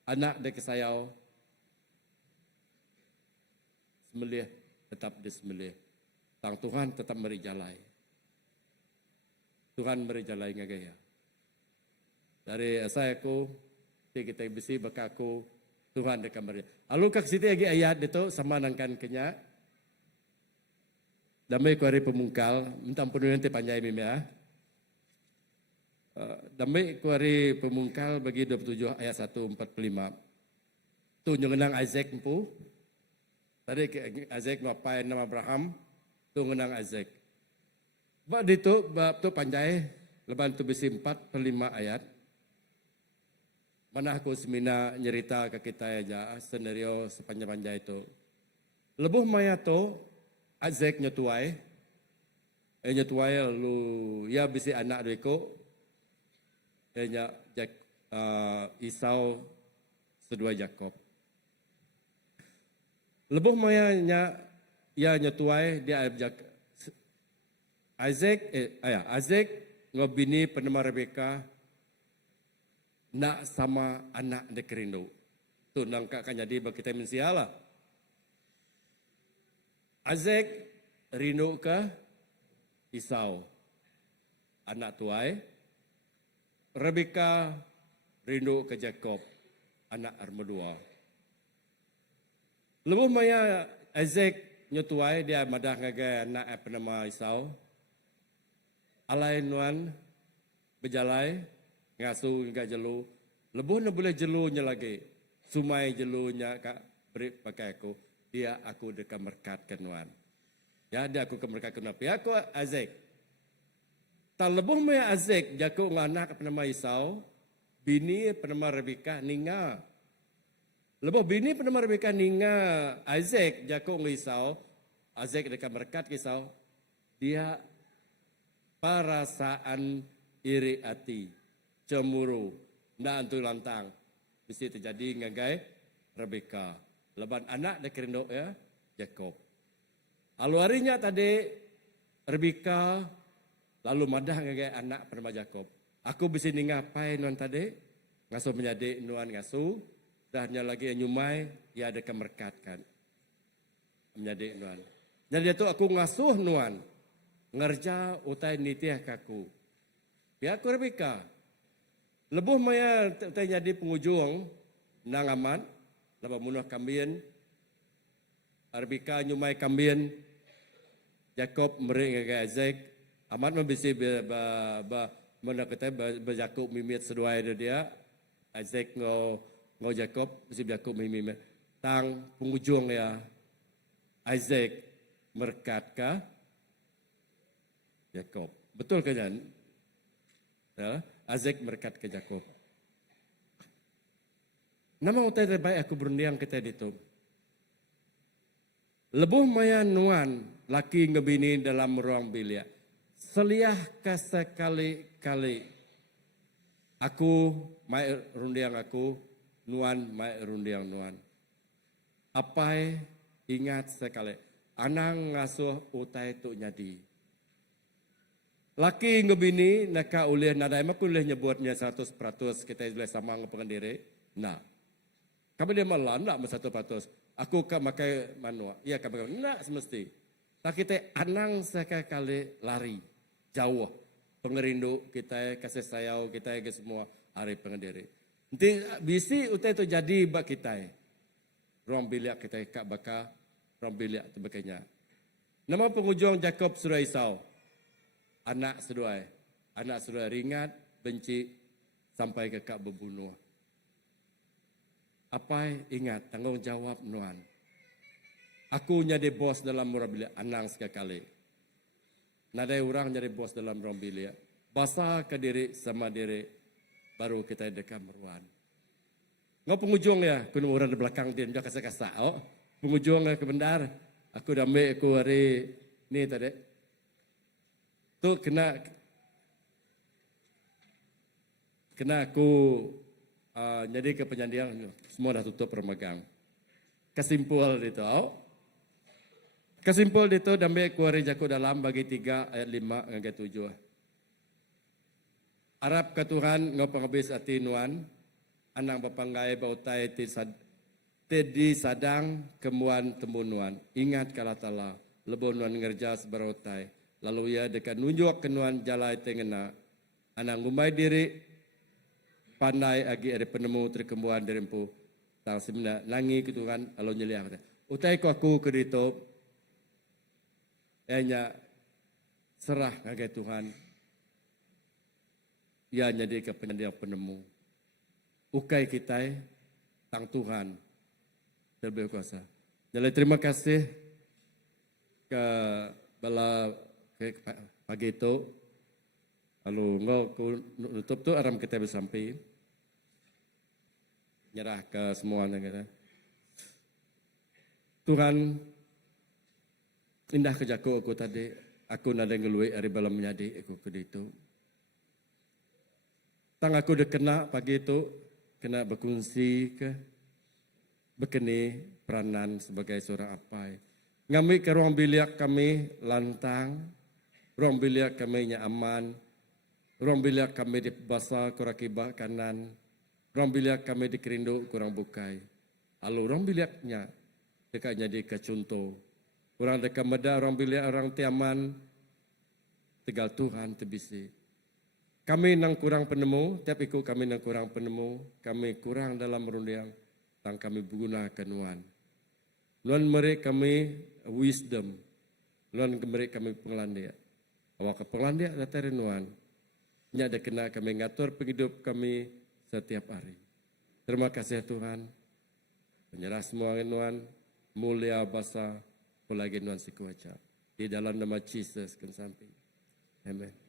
anak dek sayau semelih tetap disembelih. Tang Tuhan tetap beri jalai. Tuhan beri jalai ngagaya. Dari saya aku kita bisi bakaku Tuhan dekat beri. Lalu kak situ lagi ayat itu sama nangkan kenya. Damai ku hari pemungkal, minta ampun nanti panjai mimi ya. Damai ku hari pemungkal bagi 27 ayat 145. Tu ngenang Isaac empu. Tadi Isaac ngapain nama Abraham, tu ngenang Isaac. Bab itu bab tu panjai, leban tu bisi 4/5 ayat. Mana aku semina nyerita ke kita aja scenario sepanjang-panjang itu. Lebuh maya tu Isaac nyetuai. tuai lu ya bisi anak deko. Isau sedua Jakob. Lebuh mayanya ya nyetuai dia Isaac ngobini penema Rebeka nak sama anak de kerindu. Tu nangka kan jadi bagi kita mensiala. Isaac rindu ke Isau anak tuai. Rebeka rindu ke Jakob anak armadua. Lebuh maya Isaac nyetuai dia madah ngagai anak penama Isau. Alai nuan berjalai ngasu hingga jelu. Lebuh na boleh jelunya lagi. Sumai jelunya kak beri pakai aku. Dia aku dekat merkatkan nuan. Ya dia aku kemerkatkan nuan. Ya aku Isaac. Tak lebuh maya Isaac jaku nganak penama Isau. Bini penama Rebeka ninga. Lebuh bini penama Rebeka ninga Isaac jaku ngisau. Isaac dekat merkat kisau. Dia perasaan iri hati, cemburu, ndak antu lantang. Mesti terjadi ngagai Rebeka. Leban anak dia kerindok ya, Jakob. Lalu harinya tadi Rebeka lalu madah ngagai anak bernama Jakob. Aku bisa ngapai nuan tadi, ngasuh menjadi nuan ngasuh, dahnya lagi nyumai, ya ada kemerkatkan. Menjadi nuan. Jadi itu aku ngasuh nuan, ngerja utai nitiah kaku. Ya aku Rebeka. Lebuh maya utai jadi pengujung nang aman, laba munah kambien. Rebeka nyumai kambien. Jakob meri ngagai Isaac. Amat membisi mana kata berjakob mimit seduai dia. Isaac ngau Jakob bisi Jakob mimit. Tang pengujung ya Isaac merkat ka Jakob. Betul ke Jan? Ya, Isaac merkat ke Jakob. Nama utai terbaik aku berundiang kita itu. Lebuh maya nuan laki ngebini dalam ruang bilik. Seliah sekali-kali. Aku mai rundiang aku, nuan mai rundiang nuan. Apai ingat sekali. Anang ngasuh utai tu nyadi. Laki ngebini naka ulih nadai maku ulih nyebutnya 100% kita boleh sama ngepengandiri. Nah. Kami dia malah nak 100%. Aku kan makai manua. Ya kami nak semesti. Tak kita anang sekali lari jauh. Pengerindu kita kasih sayau kita ke semua hari pengandiri. Nanti bisi utai tu jadi bak kita. Ruang bilik kita kak baka ruang bilik tu bakanya. Nama pengujung Jakob surah Isau. Anak seduai ringat, benci, sampai ke kak berbunuh. Apa ingat, tanggungjawab nuan. Aku jadi bos dalam ruang bilik, anang sekali. Nadai orang jadi bos dalam ruang bilik. Basah ke diri sama diri, baru kita dekat meruan. Ngau pengujung ya, kena orang di belakang dia, dia kasar-kasar. Oh, pengujung ke bendar, aku dah ambil aku hari ni tadi. Tu kena aku jadi ke penyandian semua dah tutup permegang. Kesimpul itu. Kesimpul itu dambe kuari jaku dalam bagi 3 ayat 5 hingga 7. Arab ke Tuhan ngau penghabis hati nuan anang bapanggai bautai tedi sadang kemuan tembunuan. Ingat kala tala lebon nuan ngerja sebarotai. Lalu ia dekat nunjuk kenuan jalai tengena. Anang ngumai diri pandai agi ada penemu terkembuan derempu. Tang semena nangi ke Tuhan alo nyeliang. Utai ko aku ke dito. Hanya serah ngagai Tuhan. Ia jadi ke penemu. Ukai kita tang Tuhan terlebih kuasa. Jadi terima kasih ke bala pagi itu. Lalu ngau nutup tu aram kita bersampai. Nyerah ke semuanya kita. Tuhan indah kejaku aku tadi. aku nada ngelui ari balam nyadi aku ke itu. Tang aku dah kena pagi itu, kena berkongsi ke, berkeni peranan sebagai seorang apai. Ngambil ke ruang bilik kami lantang, ruang bilik kami aman, ruang bilik kami di basah kurang kibah kanan, ruang bilik kami di kerindu kurang bukai. Lalu ruang biliknya dekatnya di kecunto. Orang dekat meda, orang bilik, orang tiaman, tegal Tuhan tebisi. Kami nang kurang penemu, tiap ikut kami nang kurang penemu, kami kurang dalam merundiang, tang kami menggunakan Nuan. Nuan mereka kami wisdom, Nuan mereka kami pengelandia. Awak pengelandia datang Nuan. Nya ada kena kami ngatur penghidup kami setiap hari. Terima kasih Tuhan. Menyerah semua Nuan, mulia basa, pelagi Nuan sikuaca. Di dalam nama Jesus kan samping. Amen.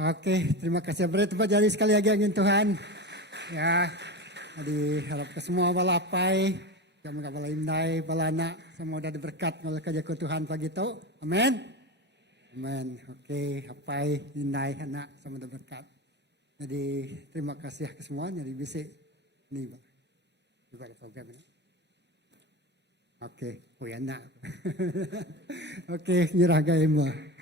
Oke, terima kasih. Beri tepuk jari sekali lagi angin Tuhan. Ya, jadi harap ke semua balapai, yang mengapai indai, balana, semua sudah diberkat oleh kerja Tuhan pagi itu. Amin. Amin. Oke, apai, indai, anak, sama diberkat. Jadi terima kasih ke semua. Jadi bisa ini, Pak. Juga ada program ini. Oke, anak. Oke, nyerah gaima.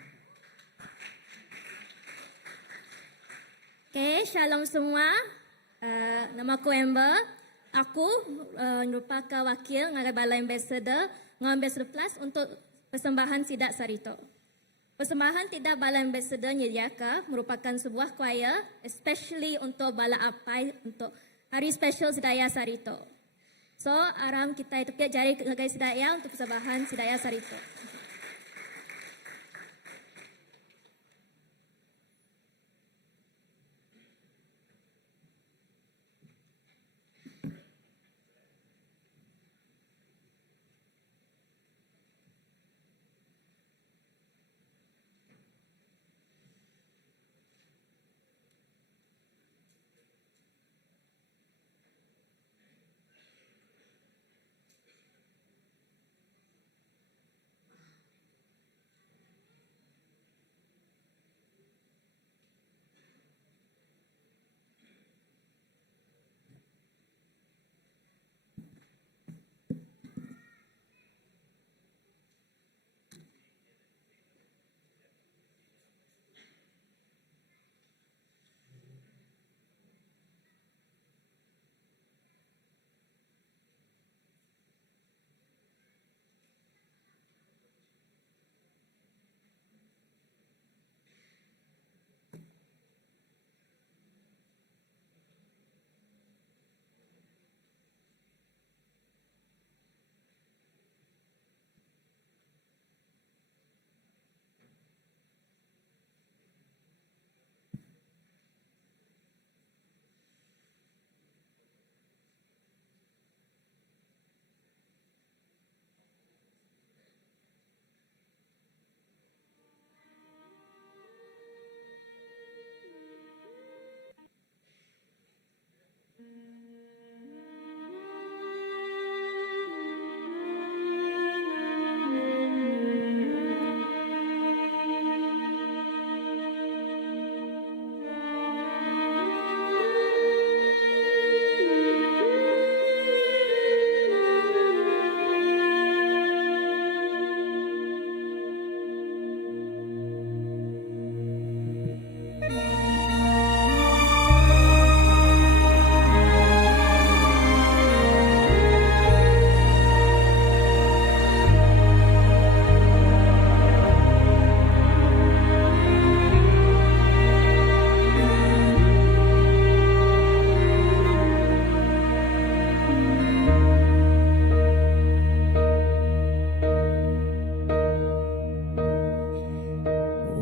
Okay, shalom semua. Nama aku Amber. Aku merupakan wakil ngagai Balai Ambassador, Ambassador Plus untuk persembahan Sidak Sarito. Persembahan Tidak Balai Ambassador Nyediaka merupakan sebuah choir, especially untuk Bala Apai untuk Hari Special Sidaya Sarito. So, aram kita itu jari ngagai Sidaya untuk persembahan Sidaya Sarito.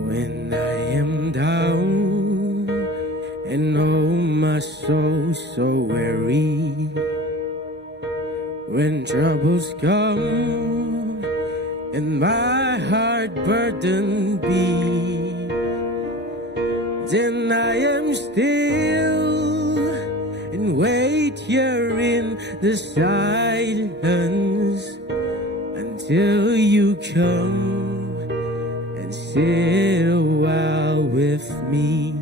When I am down and oh my soul so weary, when troubles come and my heart burdened be, then I am still and wait here the silence until you come and sit a while with me.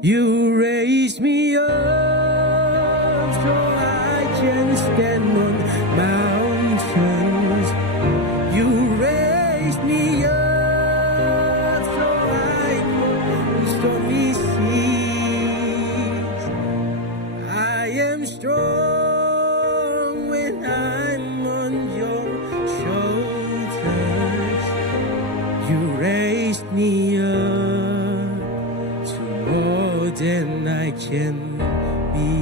You raise me up so I can stand on mountains. You raise me up so I can stormy seas. I am strong when I'm on your shoulders. You raised me up to more than I can be.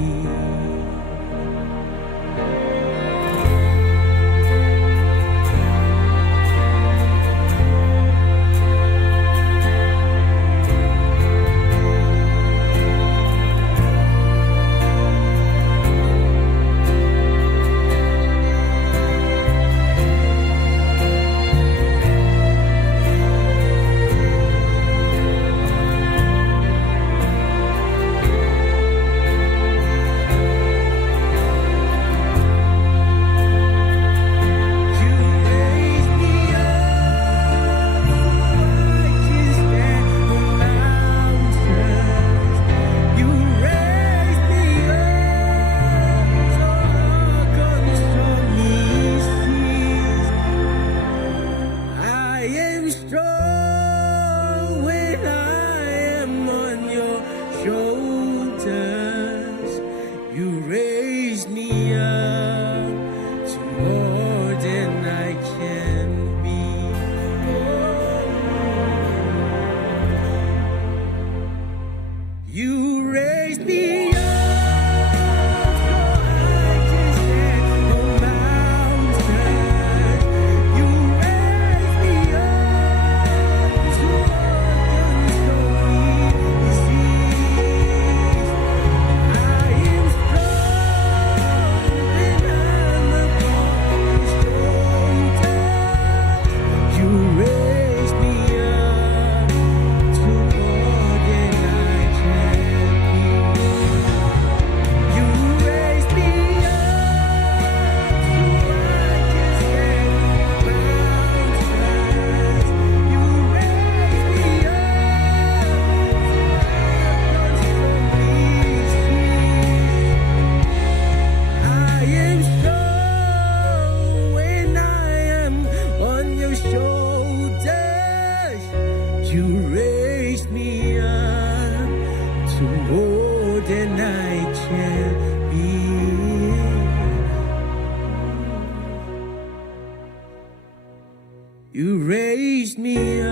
You raised me up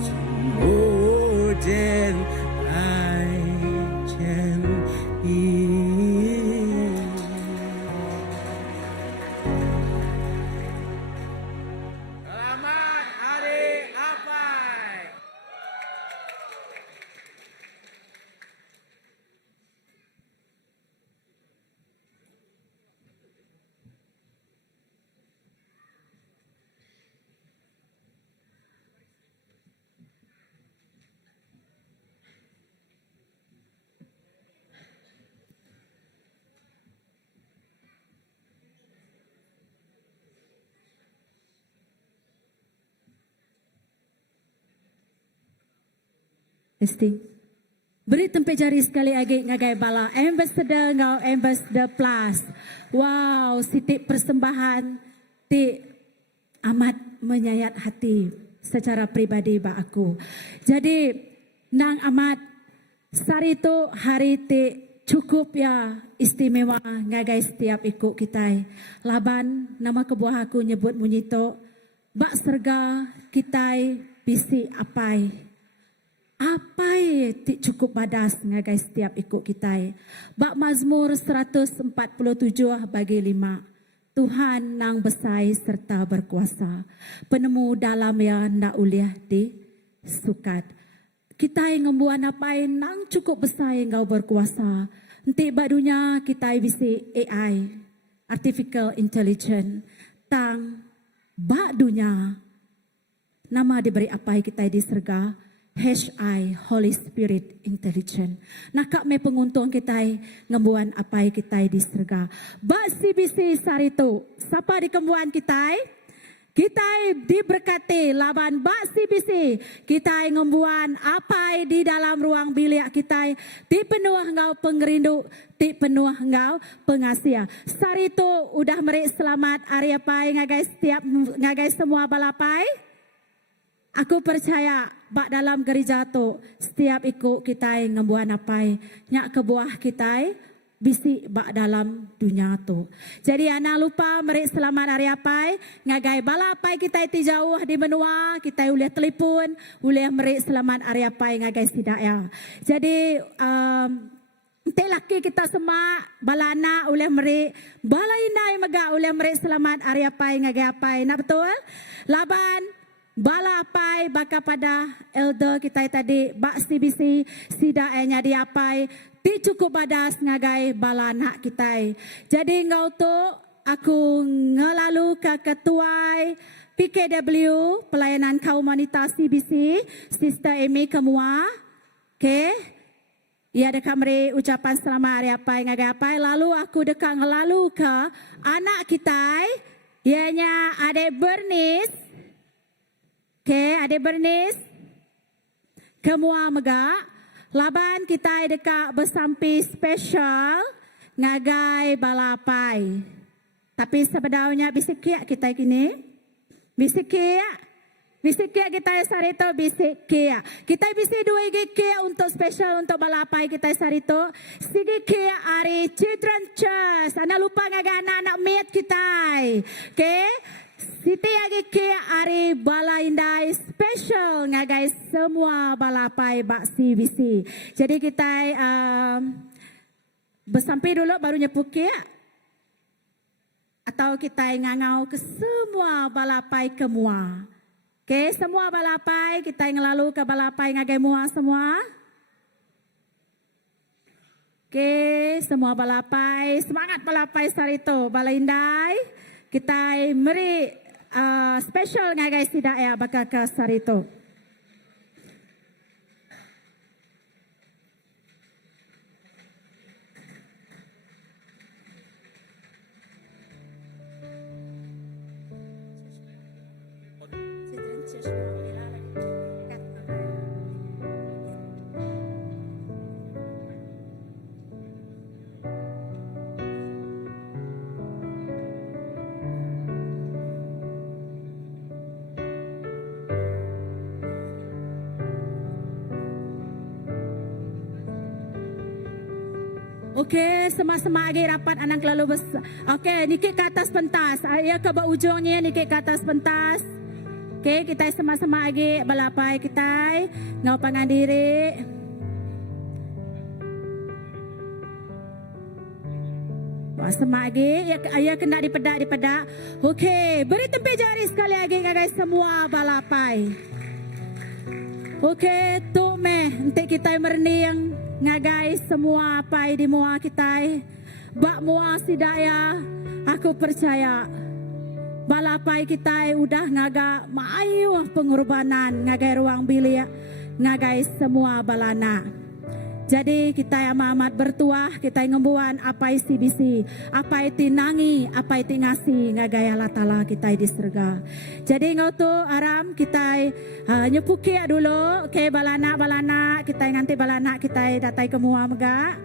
to more than I can be. Selamat Hari Apai. Testing. Beri tempat jari sekali lagi ngagai bala. Ambassador ngau Ambassador Plus. Wow, sitik persembahan ti amat menyayat hati secara pribadi ba aku. Jadi nang amat sari tu hari ti cukup ya istimewa ngagai setiap ikut kita. Laban nama kebuah aku nyebut munyito. Bak serga kita bisi apai. Apai ti cukup badas ngagai setiap ikut kita. Bak Mazmur 147 bagi 5. Tuhan nang besai serta berkuasa. Penemu dalam ya ndak uliah di sukat. Kita yang ngembuan apai nang cukup besai ngau berkuasa. Nanti badunya kita bisi AI, Artificial Intelligence. Tang badunya nama diberi apai kita di serga. HI, Holy Spirit Intelligent. Nakak me penguntung kita ngembuan apa kita di serga. Bak CBC sarito, siapa di kembuan kita? Kita diberkati laban bak CBC. Kita ngembuan apa di dalam ruang bilik kita. Di penuh engkau pengerindu, di penuh engkau pengasih. Sarito udah merik selamat Arya Pai ngagai setiap ngagai semua balapai. Aku percaya bak dalam gereja tu setiap ikut kita ngembuan apa nyak kebuah kita bisi bak dalam dunia tu. Jadi ana lupa merik selamat hari apa ngagai balapai kita ti jauh di benua kita boleh telefon boleh merik selamat hari apa ngagai sidak ya. Jadi laki kita semua balana oleh merik balainai mega oleh merik selamat hari apa ngagai apa nak betul laban bala apai baka pada elder kita tadi bak CBC sida enya di apai ti cukup badas ngagai bala anak kita. Jadi ngau tu aku ngelalu ke ketua PKW pelayanan kaum wanita CBC Sister Amy Kemua. Okay. Ia dekat meri ucapan selamat hari apai ngagai apai lalu aku dekat ngelalu ke anak kita ianya adik Bernice. Okay, adik Bernice, kemua mega, laban kita dekat bersampi spesial ngagai balapai. Tapi sebenarnya bisik kiak kita kini, bisik kiak kita sarito bisik kiak. Kita bisik dua kiak untuk spesial untuk balapai kita sarito. Sigi kiak hari Children Church, anda lupa ngagai anak-anak mate kita, okay? Siti agi ke ari bala indai special ngagai semua balapai bak CBC. Jadi kita bersampai dulu baru nyepuk ke atau kita ngangau ke semua balapai kemua. Okay, semua balapai kita ngelalu ke balapai ngagai mua semua. Okay, semua balapai semangat balapai sarito bala indai. Kita meri special ngagai sidak ya bakal ke sarito. Okey, sama-sama lagi rapat anak lalu besar. Okey, nikik ke atas pentas. Ya ke ujungnya nikik ke atas pentas. Okey, kita sama-sama lagi balapai kita. Ngau pangan diri. Sama lagi, ya kena dipedak. Okey, beri tempi jari sekali lagi guys semua balapai. Okey, tu meh, nanti kita merending ngagai semua apa di mua kita. Bak mua sidaya, aku percaya balapai kita udah ngaga maayu pengorbanan ngagai ruang bilik, ngagai semua balana. Jadi kita amat bertuah, kita ngembuan apa CBC, apa itu nangi, apa itu ngasi ngagai Allah Ta'ala kita di surga. Jadi ngotu aram kita nyepuki dulu ke balana kita nganti balana kita datai ke mua mega.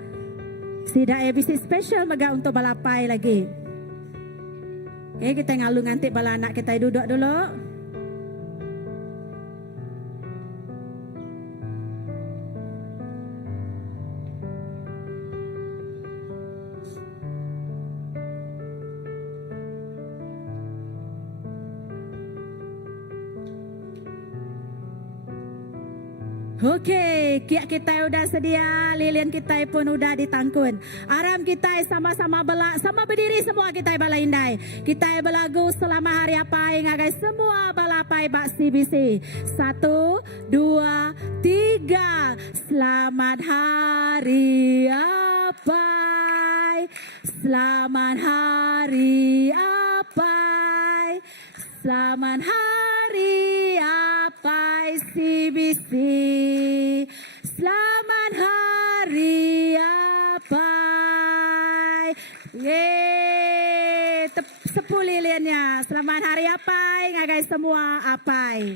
Sida ABC special mega untuk balapai lagi. Oke, kita ngalu nganti balana kita duduk dulu. Okey, kiak kita udah sedia, lilian kita pun udah ditangkun. Aram kita sama-sama belak, sama berdiri semua kita balaindai. Kita belagu selama hari apa ngagai semua balapai bak CBC. 1, 2, 3. Selamat hari apa? Selamat hari apa? Selamat hari apa? apai CBC. Selamat hari apai. Yeay, 10 lilinnya. Selamat hari apai, ngagai semua apai.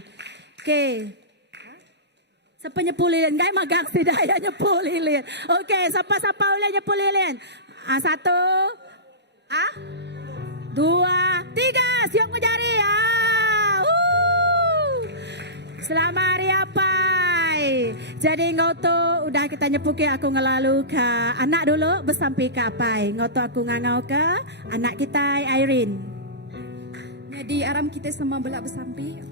Okey. Siapa nyepul lilin? Gai magang sidaya nyepul lilin. Okey, siapa-siapa boleh nyepul lilin? 1, 2, 3. Siap menjari. Selamat hari apai. Jadi ngoto udah kita nyepuki aku ngelalu ke anak dulu bersampai ke apai. Ngoto aku ngangau ke anak kita Irene. Jadi aram kita semua belak bersampai.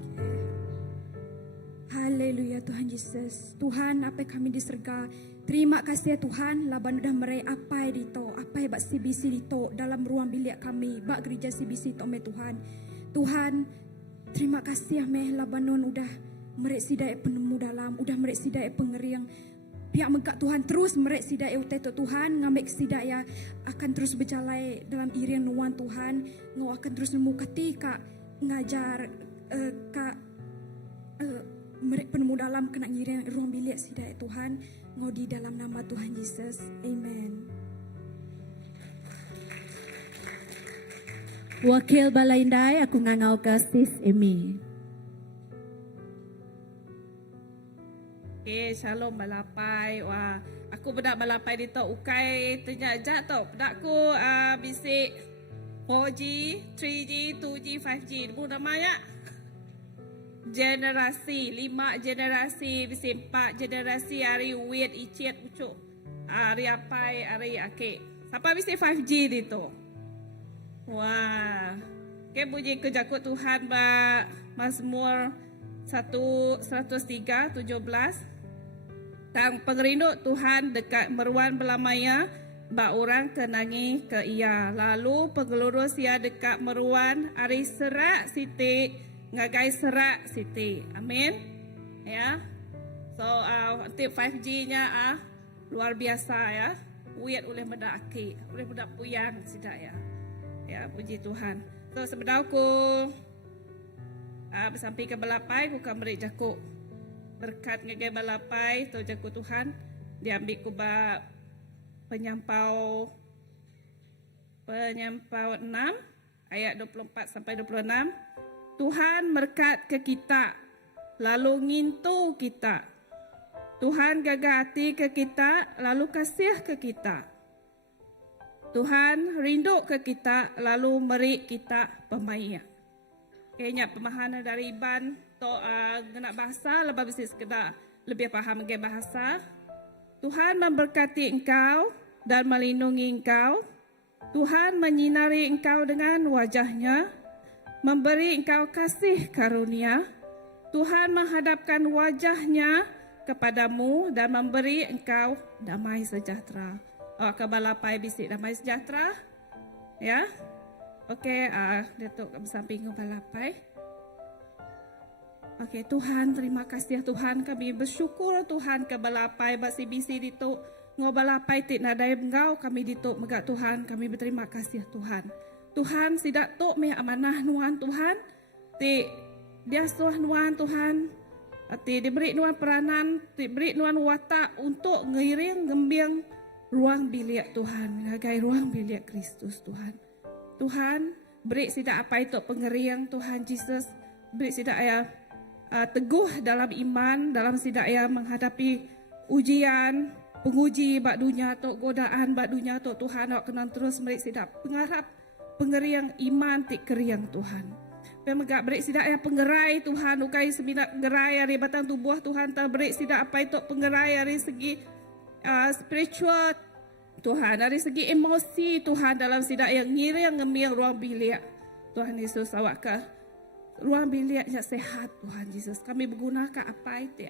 Haleluya Tuhan Yesus. Tuhan apa kami di surga. Terima kasih ya Tuhan. Laban udah merai apai dito. Apai bak CBC dito dalam ruang bilik kami. Bak gereja CBC to me Tuhan. Tuhan terima kasih ya meh labanon udah merek sidai penemu dalam. Udah merek sidai pengeriang. Pihak megak Tuhan terus merek sidai utai tu Tuhan. Ngambil sidai ya akan terus berjalan dalam irian nuan Tuhan. Ngau akan terus nemu ketika ngajar kak mereka penemu dalam kena ngiring ruang bilik sidai Tuhan. Ngau di dalam nama Tuhan Yesus. Amen. Wakil Balaindai aku ngangau ke Sis Amy. Okay, shalom balapai. Wah, aku bedak balapai di tok ukai ternyata tok. Bedak ku bisik 4G, 3G, 2G, 5G. Ibu namanya generasi, 5 generasi, bisik 4 generasi hari wait icet ucuk. Hari apai, hari ake. Siapa bisik 5G di tok? Wah. Okay, puji kejakut Tuhan ba Mazmur 103:17. Tang pengerinduk Tuhan dekat meruan belamaya, ba orang kenangi ke ia. Lalu pengelurus ia dekat meruan, ari serak siti, ngagai serak siti. Amin. Ya. So, nanti 5G-nya luar biasa ya. Wait oleh bedak aki, oleh bedak puyang sidak ya. Ya, puji Tuhan. So, sebenarnya aku bersampai ke balapai, aku akan beri jakuk berkat ngagai balapai tu jakuk Tuhan diambil ku ba penyampau 6 ayat 24 sampai 26. Tuhan berkat ke kita lalu ngintu kita. Tuhan gagah hati ke kita lalu kasih ke kita. Tuhan rindu ke kita lalu beri kita pemain. Kayaknya pemahaman dari Iban to genak bahasa lebih bisa sekedar lebih paham ke bahasa. Tuhan memberkati engkau dan melindungi engkau. Tuhan menyinari engkau dengan wajahnya, memberi engkau kasih karunia. Tuhan menghadapkan wajahnya kepadamu dan memberi engkau damai sejahtera. Oh, kebalapai bisik damai sejahtera. Ya. Okey, Datuk bersamping balapai. Okey, Tuhan terima kasih Tuhan, kami bersyukur Tuhan ke balapai basi bisi dituk ngobalapai tik nadai engkau kami dituk megak Tuhan, kami berterima kasih Tuhan. Tuhan sidak tok meh amanah nuan Tuhan, tik dia suah nuan Tuhan, tik diberi nuan peranan, tik beri nuan watak untuk ngiring gembiang ruang bilik Tuhan, ngagai ruang bilik Kristus Tuhan. Tuhan, beri sidak apa itu pengeriang Tuhan Yesus, beri sidak ayah teguh dalam iman, dalam sidak ayah menghadapi ujian, penguji bak dunia tu, godaan bak dunia tu Tuhan, awak kena terus beri sidak pengharap, pengeriang iman tik keriang Tuhan. Pemegak beri sidak ayah penggerai Tuhan, ukai sebinak penggerai dari batang tubuh Tuhan, tak beri sidak apa itu penggerai dari segi spiritual Tuhan, dari segi emosi Tuhan dalam sidak yang ngiring ngemiang ruang bilik Tuhan Yesus awak ke ruang bilik yang sehat Tuhan Yesus. Kami bergunakan apa itu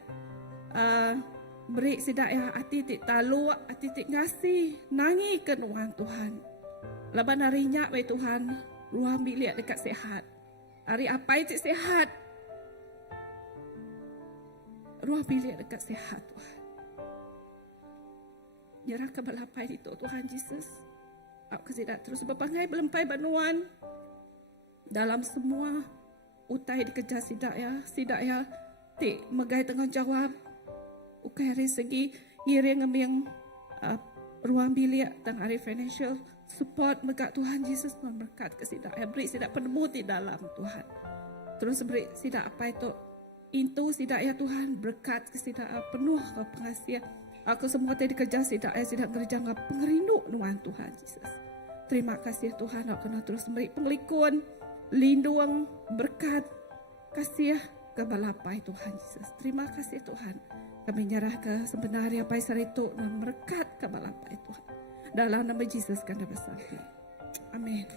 beri sidak yang hati tik talu, hati tik ngasih, nangi ke nuan Tuhan. Laban harinya baik Tuhan, ruang bilik dekat sehat. Hari apa itu sehat? Ruang bilik dekat sehat Tuhan. Nyerah ke balapai itu Tuhan Yesus. Aku tidak terus berpangai belempai banuan dalam semua utai dikejar sidak ya ti magai tanggungjawab ukai dari segi ngiring ngambil ruang bilik dan hari financial support megak Tuhan Yesus memberkat ke sidak beri sidak penemu di dalam Tuhan terus beri sidak apa itu sidak ya Tuhan berkat ke sidak penuh ke pengasihan aku semua tadi kerja sidak sidak kerja ngap pengerindu nuan Tuhan Yesus terima kasih Tuhan aku kena terus beri pengelikun lindung berkat kasih ke balapai Tuhan Yesus terima kasih Tuhan kami nyerah ke sebenarnya apa itu dan berkat ke balapai Tuhan dalam nama Yesus kami bersaksi amin.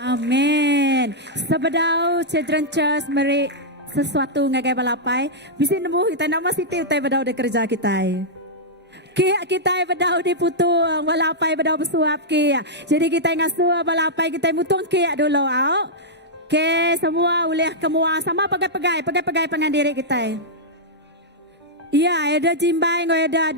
Amin. Sebedau Children Church meri sesuatu ngagai balapai. Bisa nemu kita nama Siti utai bedau de kerja kita. Kia kita bedau di putung balapai bedau bersuap kia. Jadi kita ngasuh balapai kita mutung kia dulu au. Ke semua ulih kemua sama pegai-pegai pengandiri kita. Iya, ada jimbai ngo ada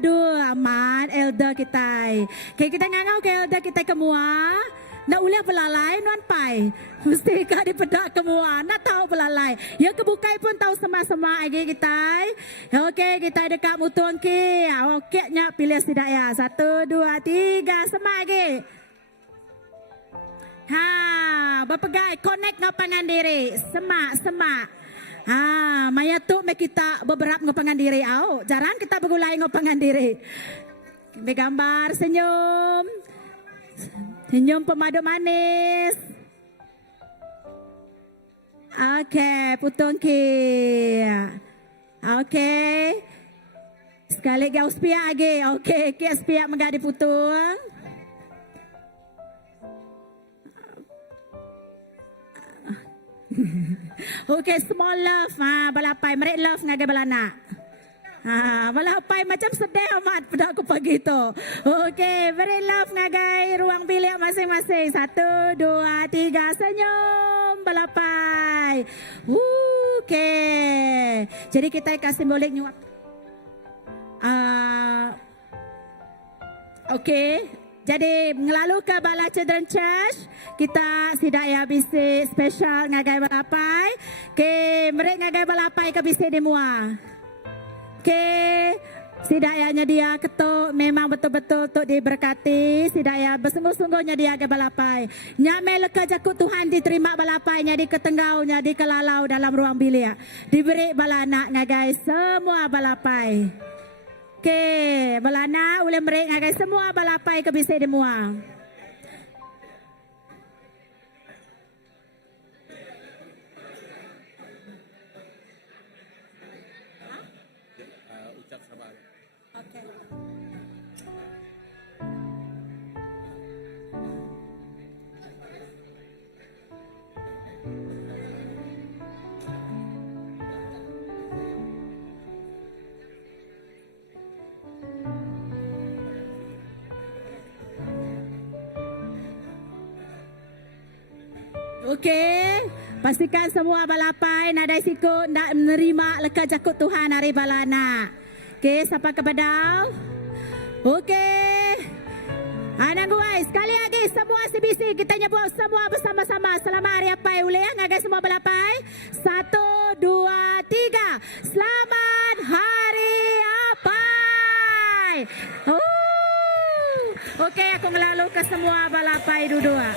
aman elder kita. Ke kita ngangau ke elder kita kemua. Na ulah belalai nuan pai. Mesti ka dipedak kemua. Na tahu belalai. Ya kebukai pun tahu sama-sama lagi kita. Okey, kita dekat mutuang ki. Okey nya pilih sidak ya. 1 2 3 sama lagi. Ha, berpegai connect ngapangan diri. Semak. Ha, maya tu me kita beberapa ngapangan diri au. Jarang kita bergulai ngapangan diri. Bergambar senyum. Senyum pemadu manis. Okey, putung ki. Okey. Sekali gau spia lagi. Okey, ki spia menggadi putung. Okey, small love. Ha, balapai merik love ngagai balana. Ha, balapai macam sedih amat pada aku pagi tu. Okey, very love ngagai ruang bilik masing-masing. 1 2 3 senyum balapai. Okey. Jadi kita kasih simbolik nyuap. Okey. Jadi ngelalu ke Bala Children Church, kita sidak ya bisi special ngagai balapai. Ke mereka ngagai balapai ke bisi di mua. Ke sidak ya nyedia ketuk memang betul-betul untuk diberkati. Sidak ya bersungguh-sungguhnya dia ke balapai. Nyame leka jakut Tuhan diterima balapainya di ketenggaunya di kelalau dalam ruang bilik. Diberi balana ngagai semua balapai. Okey, balana uleh mereka ngagai semua balapai ke bisi di mua. Okey, pastikan semua balapai nadai siku nak menerima leka jakut Tuhan hari balana. Okey, siapa kebadau? Okey. Anak guys, sekali lagi semua CBC kita nyebut semua bersama-sama. Selamat hari apai uleh ngagai semua balapai. 1 2 3. Selamat hari apai. Okey, aku ngelalu ke semua balapai dua-dua.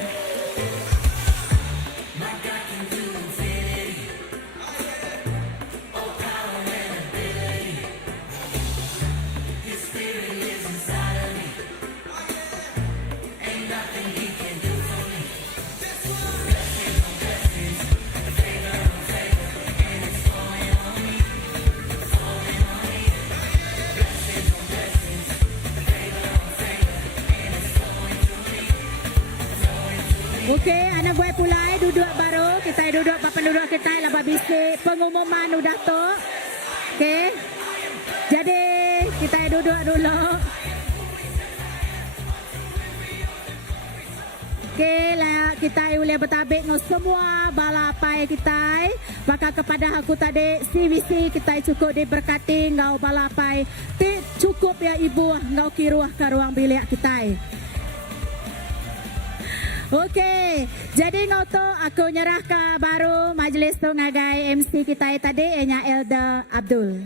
Okey, anak buat pulai duduk baru. Kita duduk papan duduk kita laba bisik pengumuman udah tu. Okey. Jadi kita duduk dulu. Okey lah, kita boleh bertabik dengan semua balapai kita. Maka kepada aku tadi CVC kita cukup diberkati ngau balapai. Cukup ya ibu ngau kiruah ke ruang bilik kita. Okey, jadi ngoto aku nyerah ke baru majlis tu ngagai MC kita tadi ianya Elder Abdul.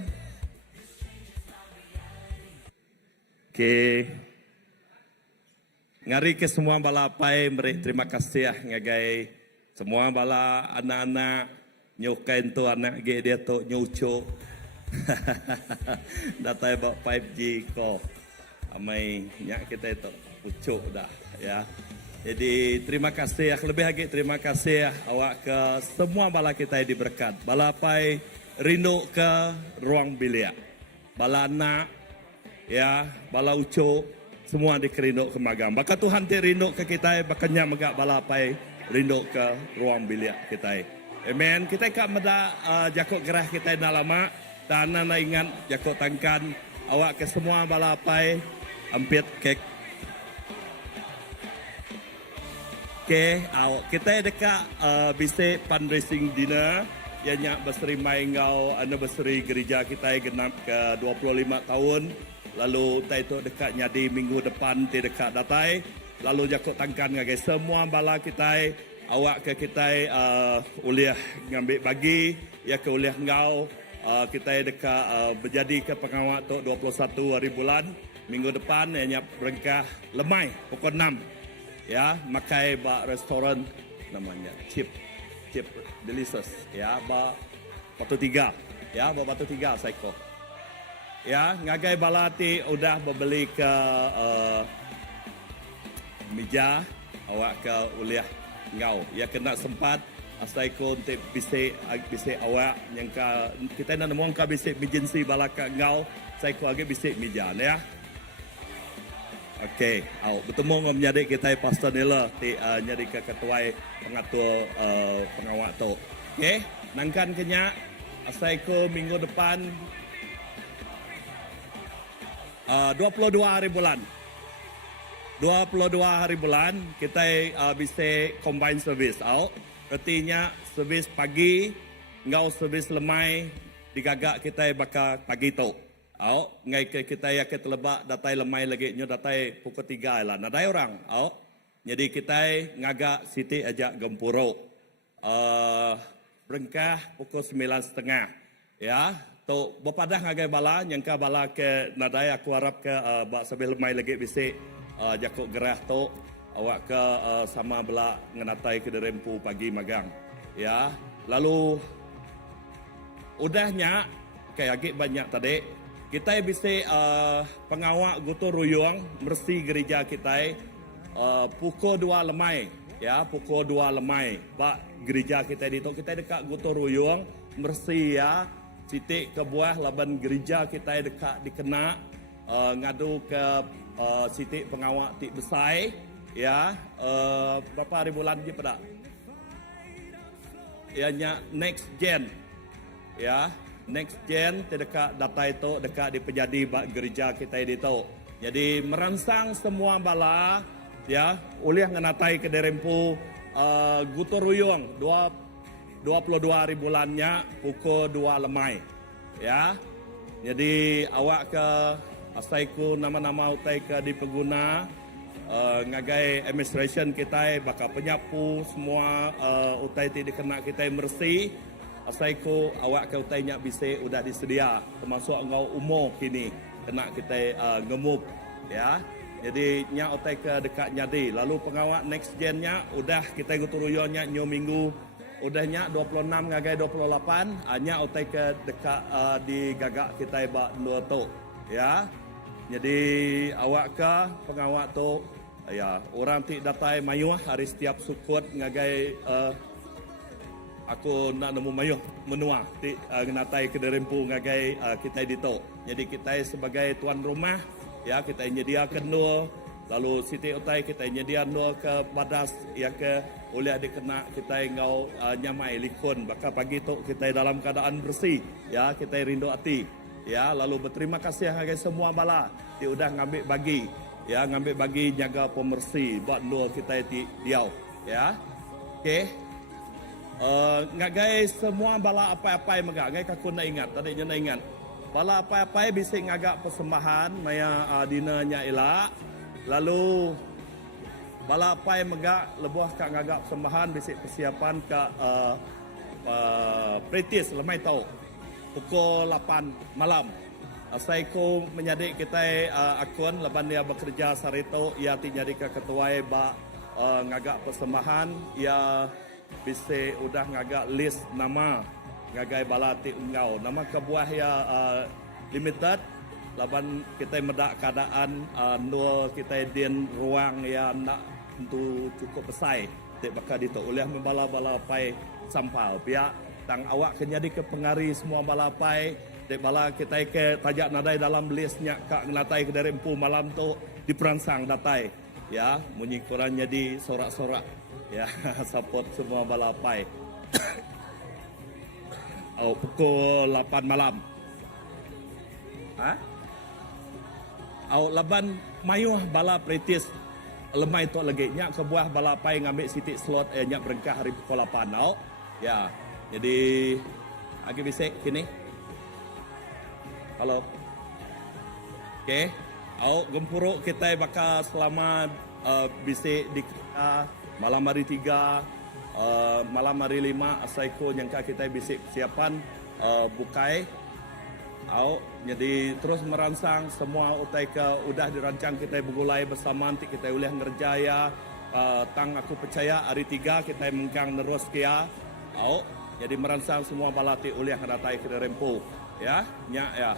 Okey. Ngari ke semua bala apai beri terima kasih ngagai semua bala anak-anak nyokain tu anak ge dia tu nyucuk. Datai bak 5G ko. Amai nyak kita itu ucuk dah ya. Jadi terima kasih lebih lagi terima kasih awak ke semua bala kita yang diberkat. Bala apai rindu ke ruang bilik. Bala anak ya, bala ucuk semua dikerindu ke magang. Baka Tuhan ti rindu ke kita, bakanya megak bala apai rindu ke ruang bilik kita. Amen. Kita kak meda jakok gerah kita dah lama dan na ingat jakok tangkan awak ke semua bala apai ampit kek. Okay, kita dekat bisik fundraising dinner yang nyak berseri maingau anniversary gereja kita genap ke 25 tahun. Lalu kita itu dekat nyadi minggu depan di dekat datai. Lalu jakut tangkan ngagai semua bala kita awak ke kita uliah ngambil bagi ya ke uliah ngau kita dekat berjadi ke pengawak tu 21 hari bulan minggu depan yang nyak berengkah lemai pukul 6. Ya, makai bak restoran namanya Chip Delicious ya, bak Batu Tiga ya, bak Batu Tiga Saiko. Ya, ngagai balati udah membeli ke meja awak ke uliah ngau. Ya kena sempat Saiko untuk bisik awak yang kita nak nemu ka bisik emergency balaka ngau. Saiko agak bisik meja ya. Okey, bertemu dengan menjadi kita Pastor Nela ti jadi ke ketua pengatur pengawak tu. Okey, nangkan kenya asai ko minggu depan 22 hari bulan. 22 hari bulan kita bisa combine service. Artinya servis pagi, ngau servis lemai digagak kita bakal pagi tu. Ngai kita ya ke telebak datai lemai lagi nyo datai pukul 3 lah. Nadai orang. Jadi kita ngagak Siti ajak Gempuro. Berengkah pukul 9.30. Ya, tu berpadah ngagai bala yang ka bala ke nadai aku harap ke bak sambil lemai lagi bisik jakuk gerah tu awak ke sama bela ngenatai ke derempu pagi magang. Ya, lalu udahnya kayak agak banyak tadi. Kita bisa pengawak gotong royong bersih gereja kita pukul 2 lemai ya, pukul 2 lemai bak gereja kita itu kita dekat gotong royong bersih ya, titik ke buah laban gereja kita dekat dikena ngadu ke titik pengawak tik besar ya, berapa hari bulan je pada ya next gen ya. Next gen terdekat data itu dekat di penjadi gereja kita itu. Jadi merangsang semua bala ya uliah ngenatai ke derempu gotong royong 22 hari bulannya pukul 2 lemai ya. Jadi awak ke asaiku nama-nama utai ke di pengguna ngagai administration kita bakal penyapu semua utai ti dikena kita bersih. Asaiko awak kau tanya bisa udah disedia termasuk engkau umur kini kena kita ngemuk ya. Jadi nya otai ke dekat nyadi lalu pengawak next gen-nya udah kita gotong royongnya nyo minggu udahnya 26 ngagai 28 nya otai ke dekat di gagak kita bak dua tu ya. Jadi awak ke pengawak tu ya orang ti datai mayuh hari setiap sukut ngagai aku nak nemu mayuh menua di ngenatai ke derempu ngagai kita dito. Jadi kita sebagai tuan rumah ya kita menyediakan dua lalu Siti utai kita menyediakan dua ke badas ya ke oleh dikena kita ngau nyamai likun baka pagi tu kita dalam keadaan bersih ya kita rindu hati ya. Lalu berterima kasih ngagai semua bala ti udah ngambil bagi ya, ngambil bagi jaga pemersih buat dua kita ti diau ya. Okey. Ngagai semua bala apa-apa megak ngai kaku nak ingat tadi nak ingat bala apa-apa bisa ngagak persembahan maya dinanya elak lalu balapai megak lebuh kak ngagak persembahan bisik persiapan ke British lemai tau pukul 8 malam. Saya ko menyadik kita akun leban dia bekerja sarito ia ti jadi ke ketua ba ngagak persembahan ia bisik udah ngagak list nama ngagai balati ungau nama kebuah ya limited laban kita medak keadaan nua kita din ruang ya nak untuk cukup pesai dek bakal dito oleh membala-bala pai sampal pihak tang awak kenyadi ke pengari semua balapai dek bala kita ke tajak nadai dalam listnya kak ngelatai ke dari empu malam tu diperangsang datai ya munyi kurang jadi sorak-sorak ya support semua balapai pukul 8 malam. Laban mayuh bala British lemai tu lagi nyak kebuah balapai ngambil sitik slot nyak berengkah hari pukul 8 ya. Jadi agi bisik kini. Halo. Okey. Gempuruk kita bakal selama bisik di malam hari 3 malam hari 5 asaiko nyangka kita bisik siapan bukai jadi terus merangsang semua utai ke udah dirancang kita begulai bersama nanti kita boleh ngerjaya tang aku percaya hari 3 kita mengkang nerus kia jadi merangsang semua balati oleh hadatai ke rempo ya nyak ya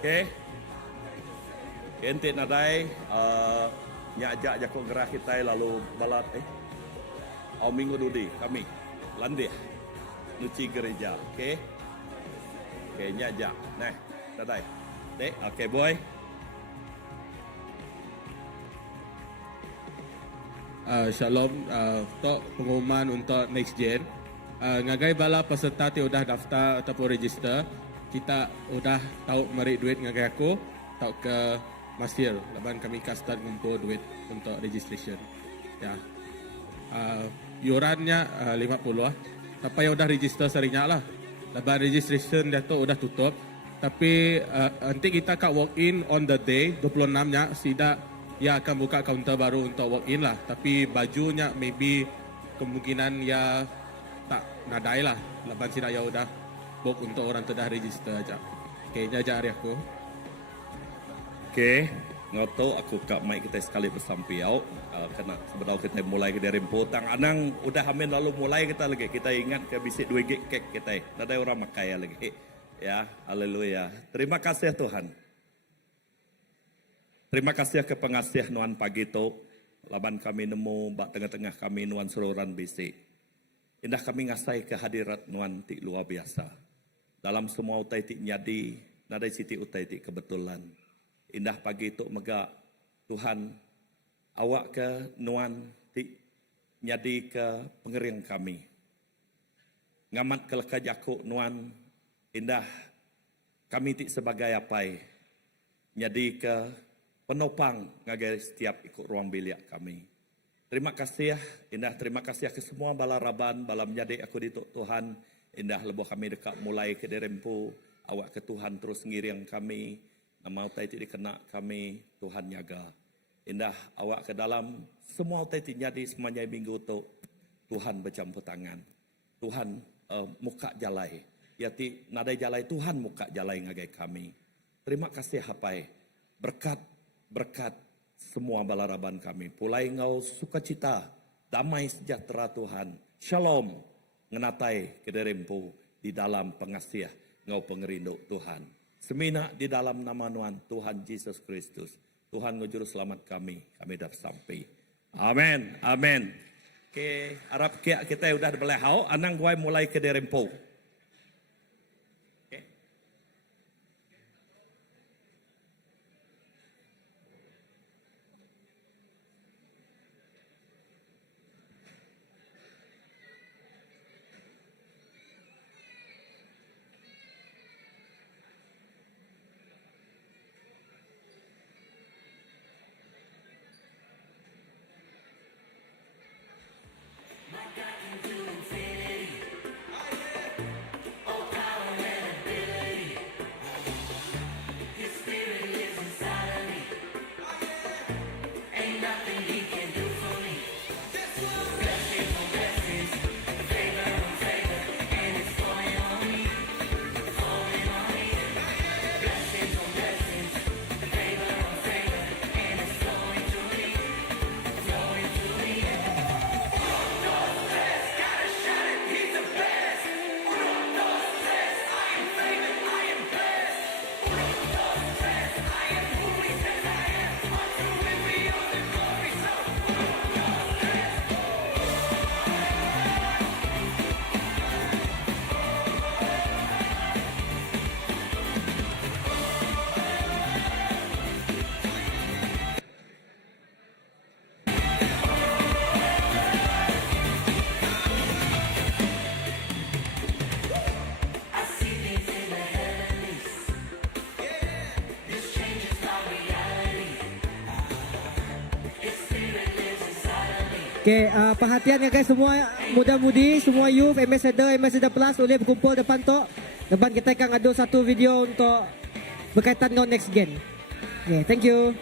okey ente nadai nyak ajak jako gerah kita lalu balat minggu dudi kami landih nuci gereja okey okey nyak nah dadai dek okey boy Shalom, untuk pengumuman untuk next gen. Ngagai bala peserta ti udah daftar ataupun register, kita udah tahu merik duit ngagai aku, tahu ke Masir, leban kami akan start ngumpul duit untuk registration. Ya. Yurannya 50 lah. Tapi yang udah register seringnya lah. Leban registration dia tu udah tutup. Tapi nanti kita akan walk in on the day 26-nya sidak ya akan buka kaunter baru untuk walk in lah. Tapi bajunya maybe kemungkinan ya tak nadai lah. Lepas sidak ya udah book untuk orang tu dah register aja. Kayaknya aja hari aku. Okey, ngoto aku kak mic kita sekali bersampiau kena sebenarnya kita mulai ke dari potang anang udah amin lalu mulai kita lagi kita ingat ke bisik 2 gig kek kita. Ada orang makai lagi. Ya, haleluya. Terima kasih Tuhan. Terima kasih ke pengasih Nuan pagi tu. Laban kami nemu bak tengah-tengah kami Nuan Sururan bisik. Indah kami ngasai kehadirat Nuan ti luar biasa. Dalam semua utai ti nyadi, nadai siti utai ti kebetulan. Indah pagi tu mega Tuhan awak ke Nuan ti nyadi ke pengering kami. Ngamat keleka jakuk Nuan indah kami ti sebagai apai nyadi ke penopang ngagai setiap ikut ruang bilik kami. Terima kasih indah terima kasih ke semua bala raban bala menjadi aku di Tuhan indah lebo kami dekat mulai ke derempu awak ke Tuhan terus ngiring kami nama utai ti dikena kami Tuhan jaga. Indah awak ke dalam semua utai ti jadi semuanya minggu tu Tuhan bercampur tangan. Tuhan muka jalai. Yati nadai jalai Tuhan muka jalai ngagai kami. Terima kasih hapai. Berkat semua balaraban kami. Pulai ngau sukacita, damai sejahtera Tuhan. Shalom ngenatai kederempu di dalam pengasih ngau pengerindu Tuhan. Semina di dalam nama Nuan Tuhan Yesus Kristus. Tuhan ngujuru selamat kami dapat sampai. Amin. Amin. Oke, harap kita udah belehau, anang gue mulai kederempu. Okay, perhatian ya guys semua muda-mudi, semua youth, ambassador plus boleh berkumpul depan tu. Depan kita akan ada satu video untuk berkaitan dengan next gen. Okay, thank you.